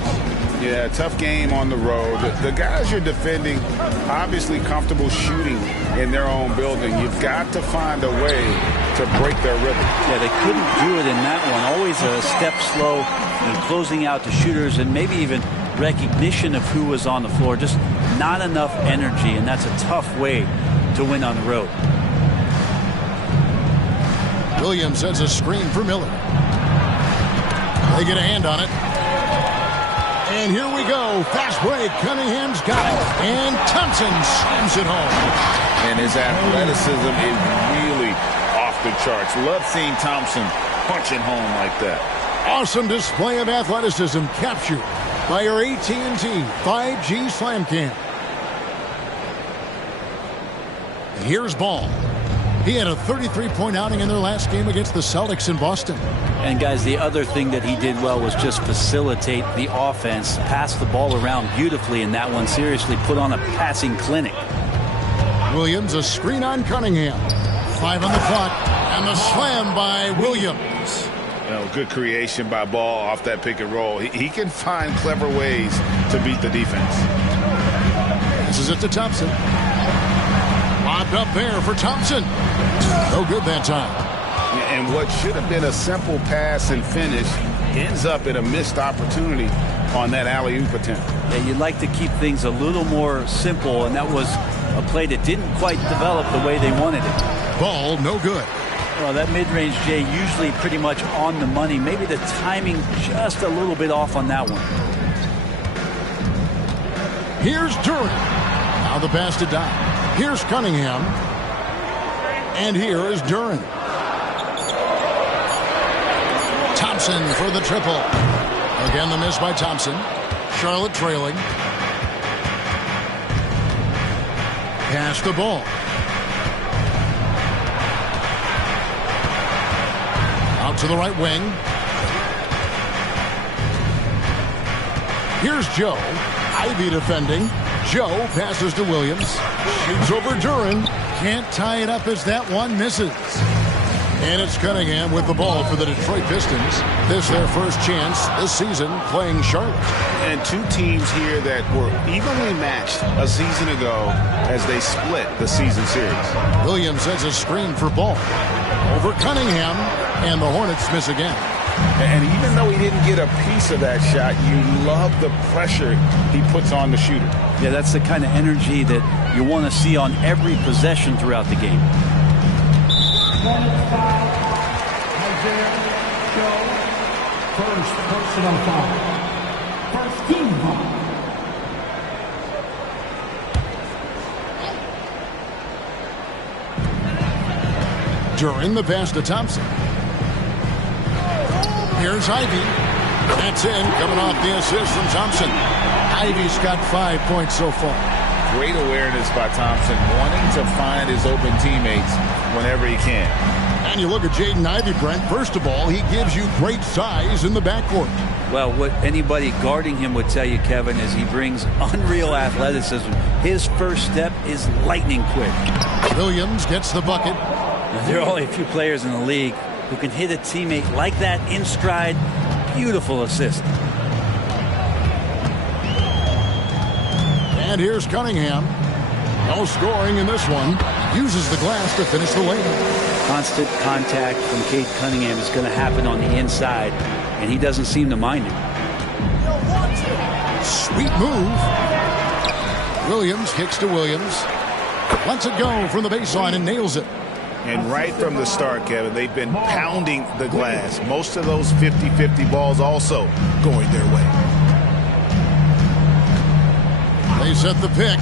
Yeah, tough game on the road. The guys you're defending, obviously comfortable shooting in their own building. You've got to find a way to break their rhythm. Yeah, they couldn't do it in that one. Always a step slow in closing out the shooters and maybe even recognition of who was on the floor. Just not enough energy, and that's a tough way to win on the road. Williams sets a screen for Miller. They get a hand on it. And here we go. Fast break. Cunningham's got it. And Thompson slams it home. And his athleticism is really off the charts. Love seeing Thompson punching home like that. Awesome display of athleticism captured by our AT&T 5G Slam Cam. And here's Ball. He had a 33-point outing in their last game against the Celtics in Boston. And, guys, the other thing that he did well was just facilitate the offense, pass the ball around beautifully in that one. Seriously, put on a passing clinic. Williams, a screen on Cunningham. 5 on the clock, and the slam by Williams. Good creation by Ball off that pick and roll. He can find clever ways to beat the defense. This is it to Thompson. Lobbed up there for Thompson. No good that time. And what should have been a simple pass and finish ends up in a missed opportunity on that alley-oop attempt. Yeah, you'd like to keep things a little more simple, and that was a play that didn't quite develop the way they wanted it. Ball no good. Well, that mid-range, Jay, usually pretty much on the money. Maybe the timing just a little bit off on that one. Here's Duran. Now the pass to Dodd. Here's Cunningham. And here is Duran. Thompson for the triple. Again, the miss by Thompson. Charlotte trailing. Pass the ball. Out to the right wing. Here's Joe. Ivy defending. Joe passes to Williams. Shoots over Duran. Can't tie it up as that one misses. And it's Cunningham with the ball for the Detroit Pistons. This their first chance this season playing Charlotte. And two teams here that were evenly matched a season ago as they split the season series. Williams sends a screen for Ball. Over Cunningham, and the Hornets miss again. And even though he didn't get a piece of that shot, you love the pressure he puts on the shooter. Yeah, that's the kind of energy that you want to see on every possession throughout the game. First personal foul. First team foul. Duran the pass to Thompson. Here's Ivy. That's in, coming off the assist from Thompson. Ivy's got 5 points so far. Great awareness by Thompson, wanting to find his open teammates whenever he can. And you look at Jaden Ivey, Brent. First of all, he gives you great size in the backcourt. Well, what anybody guarding him would tell you, Kevin, is he brings unreal athleticism. His first step is lightning quick. Williams gets the bucket. Now, there are only a few players in the league who can hit a teammate like that in stride. Beautiful assist. And here's Cunningham. No scoring in this one. Uses the glass to finish the layup. Constant contact from Cade Cunningham is going to happen on the inside, and he doesn't seem to mind it. Sweet move. Williams kicks to Williams. Lets it go from the baseline and nails it. And right from the start, Kevin, they've been pounding the glass. Most of those 50-50 balls also going their way. They set the pick.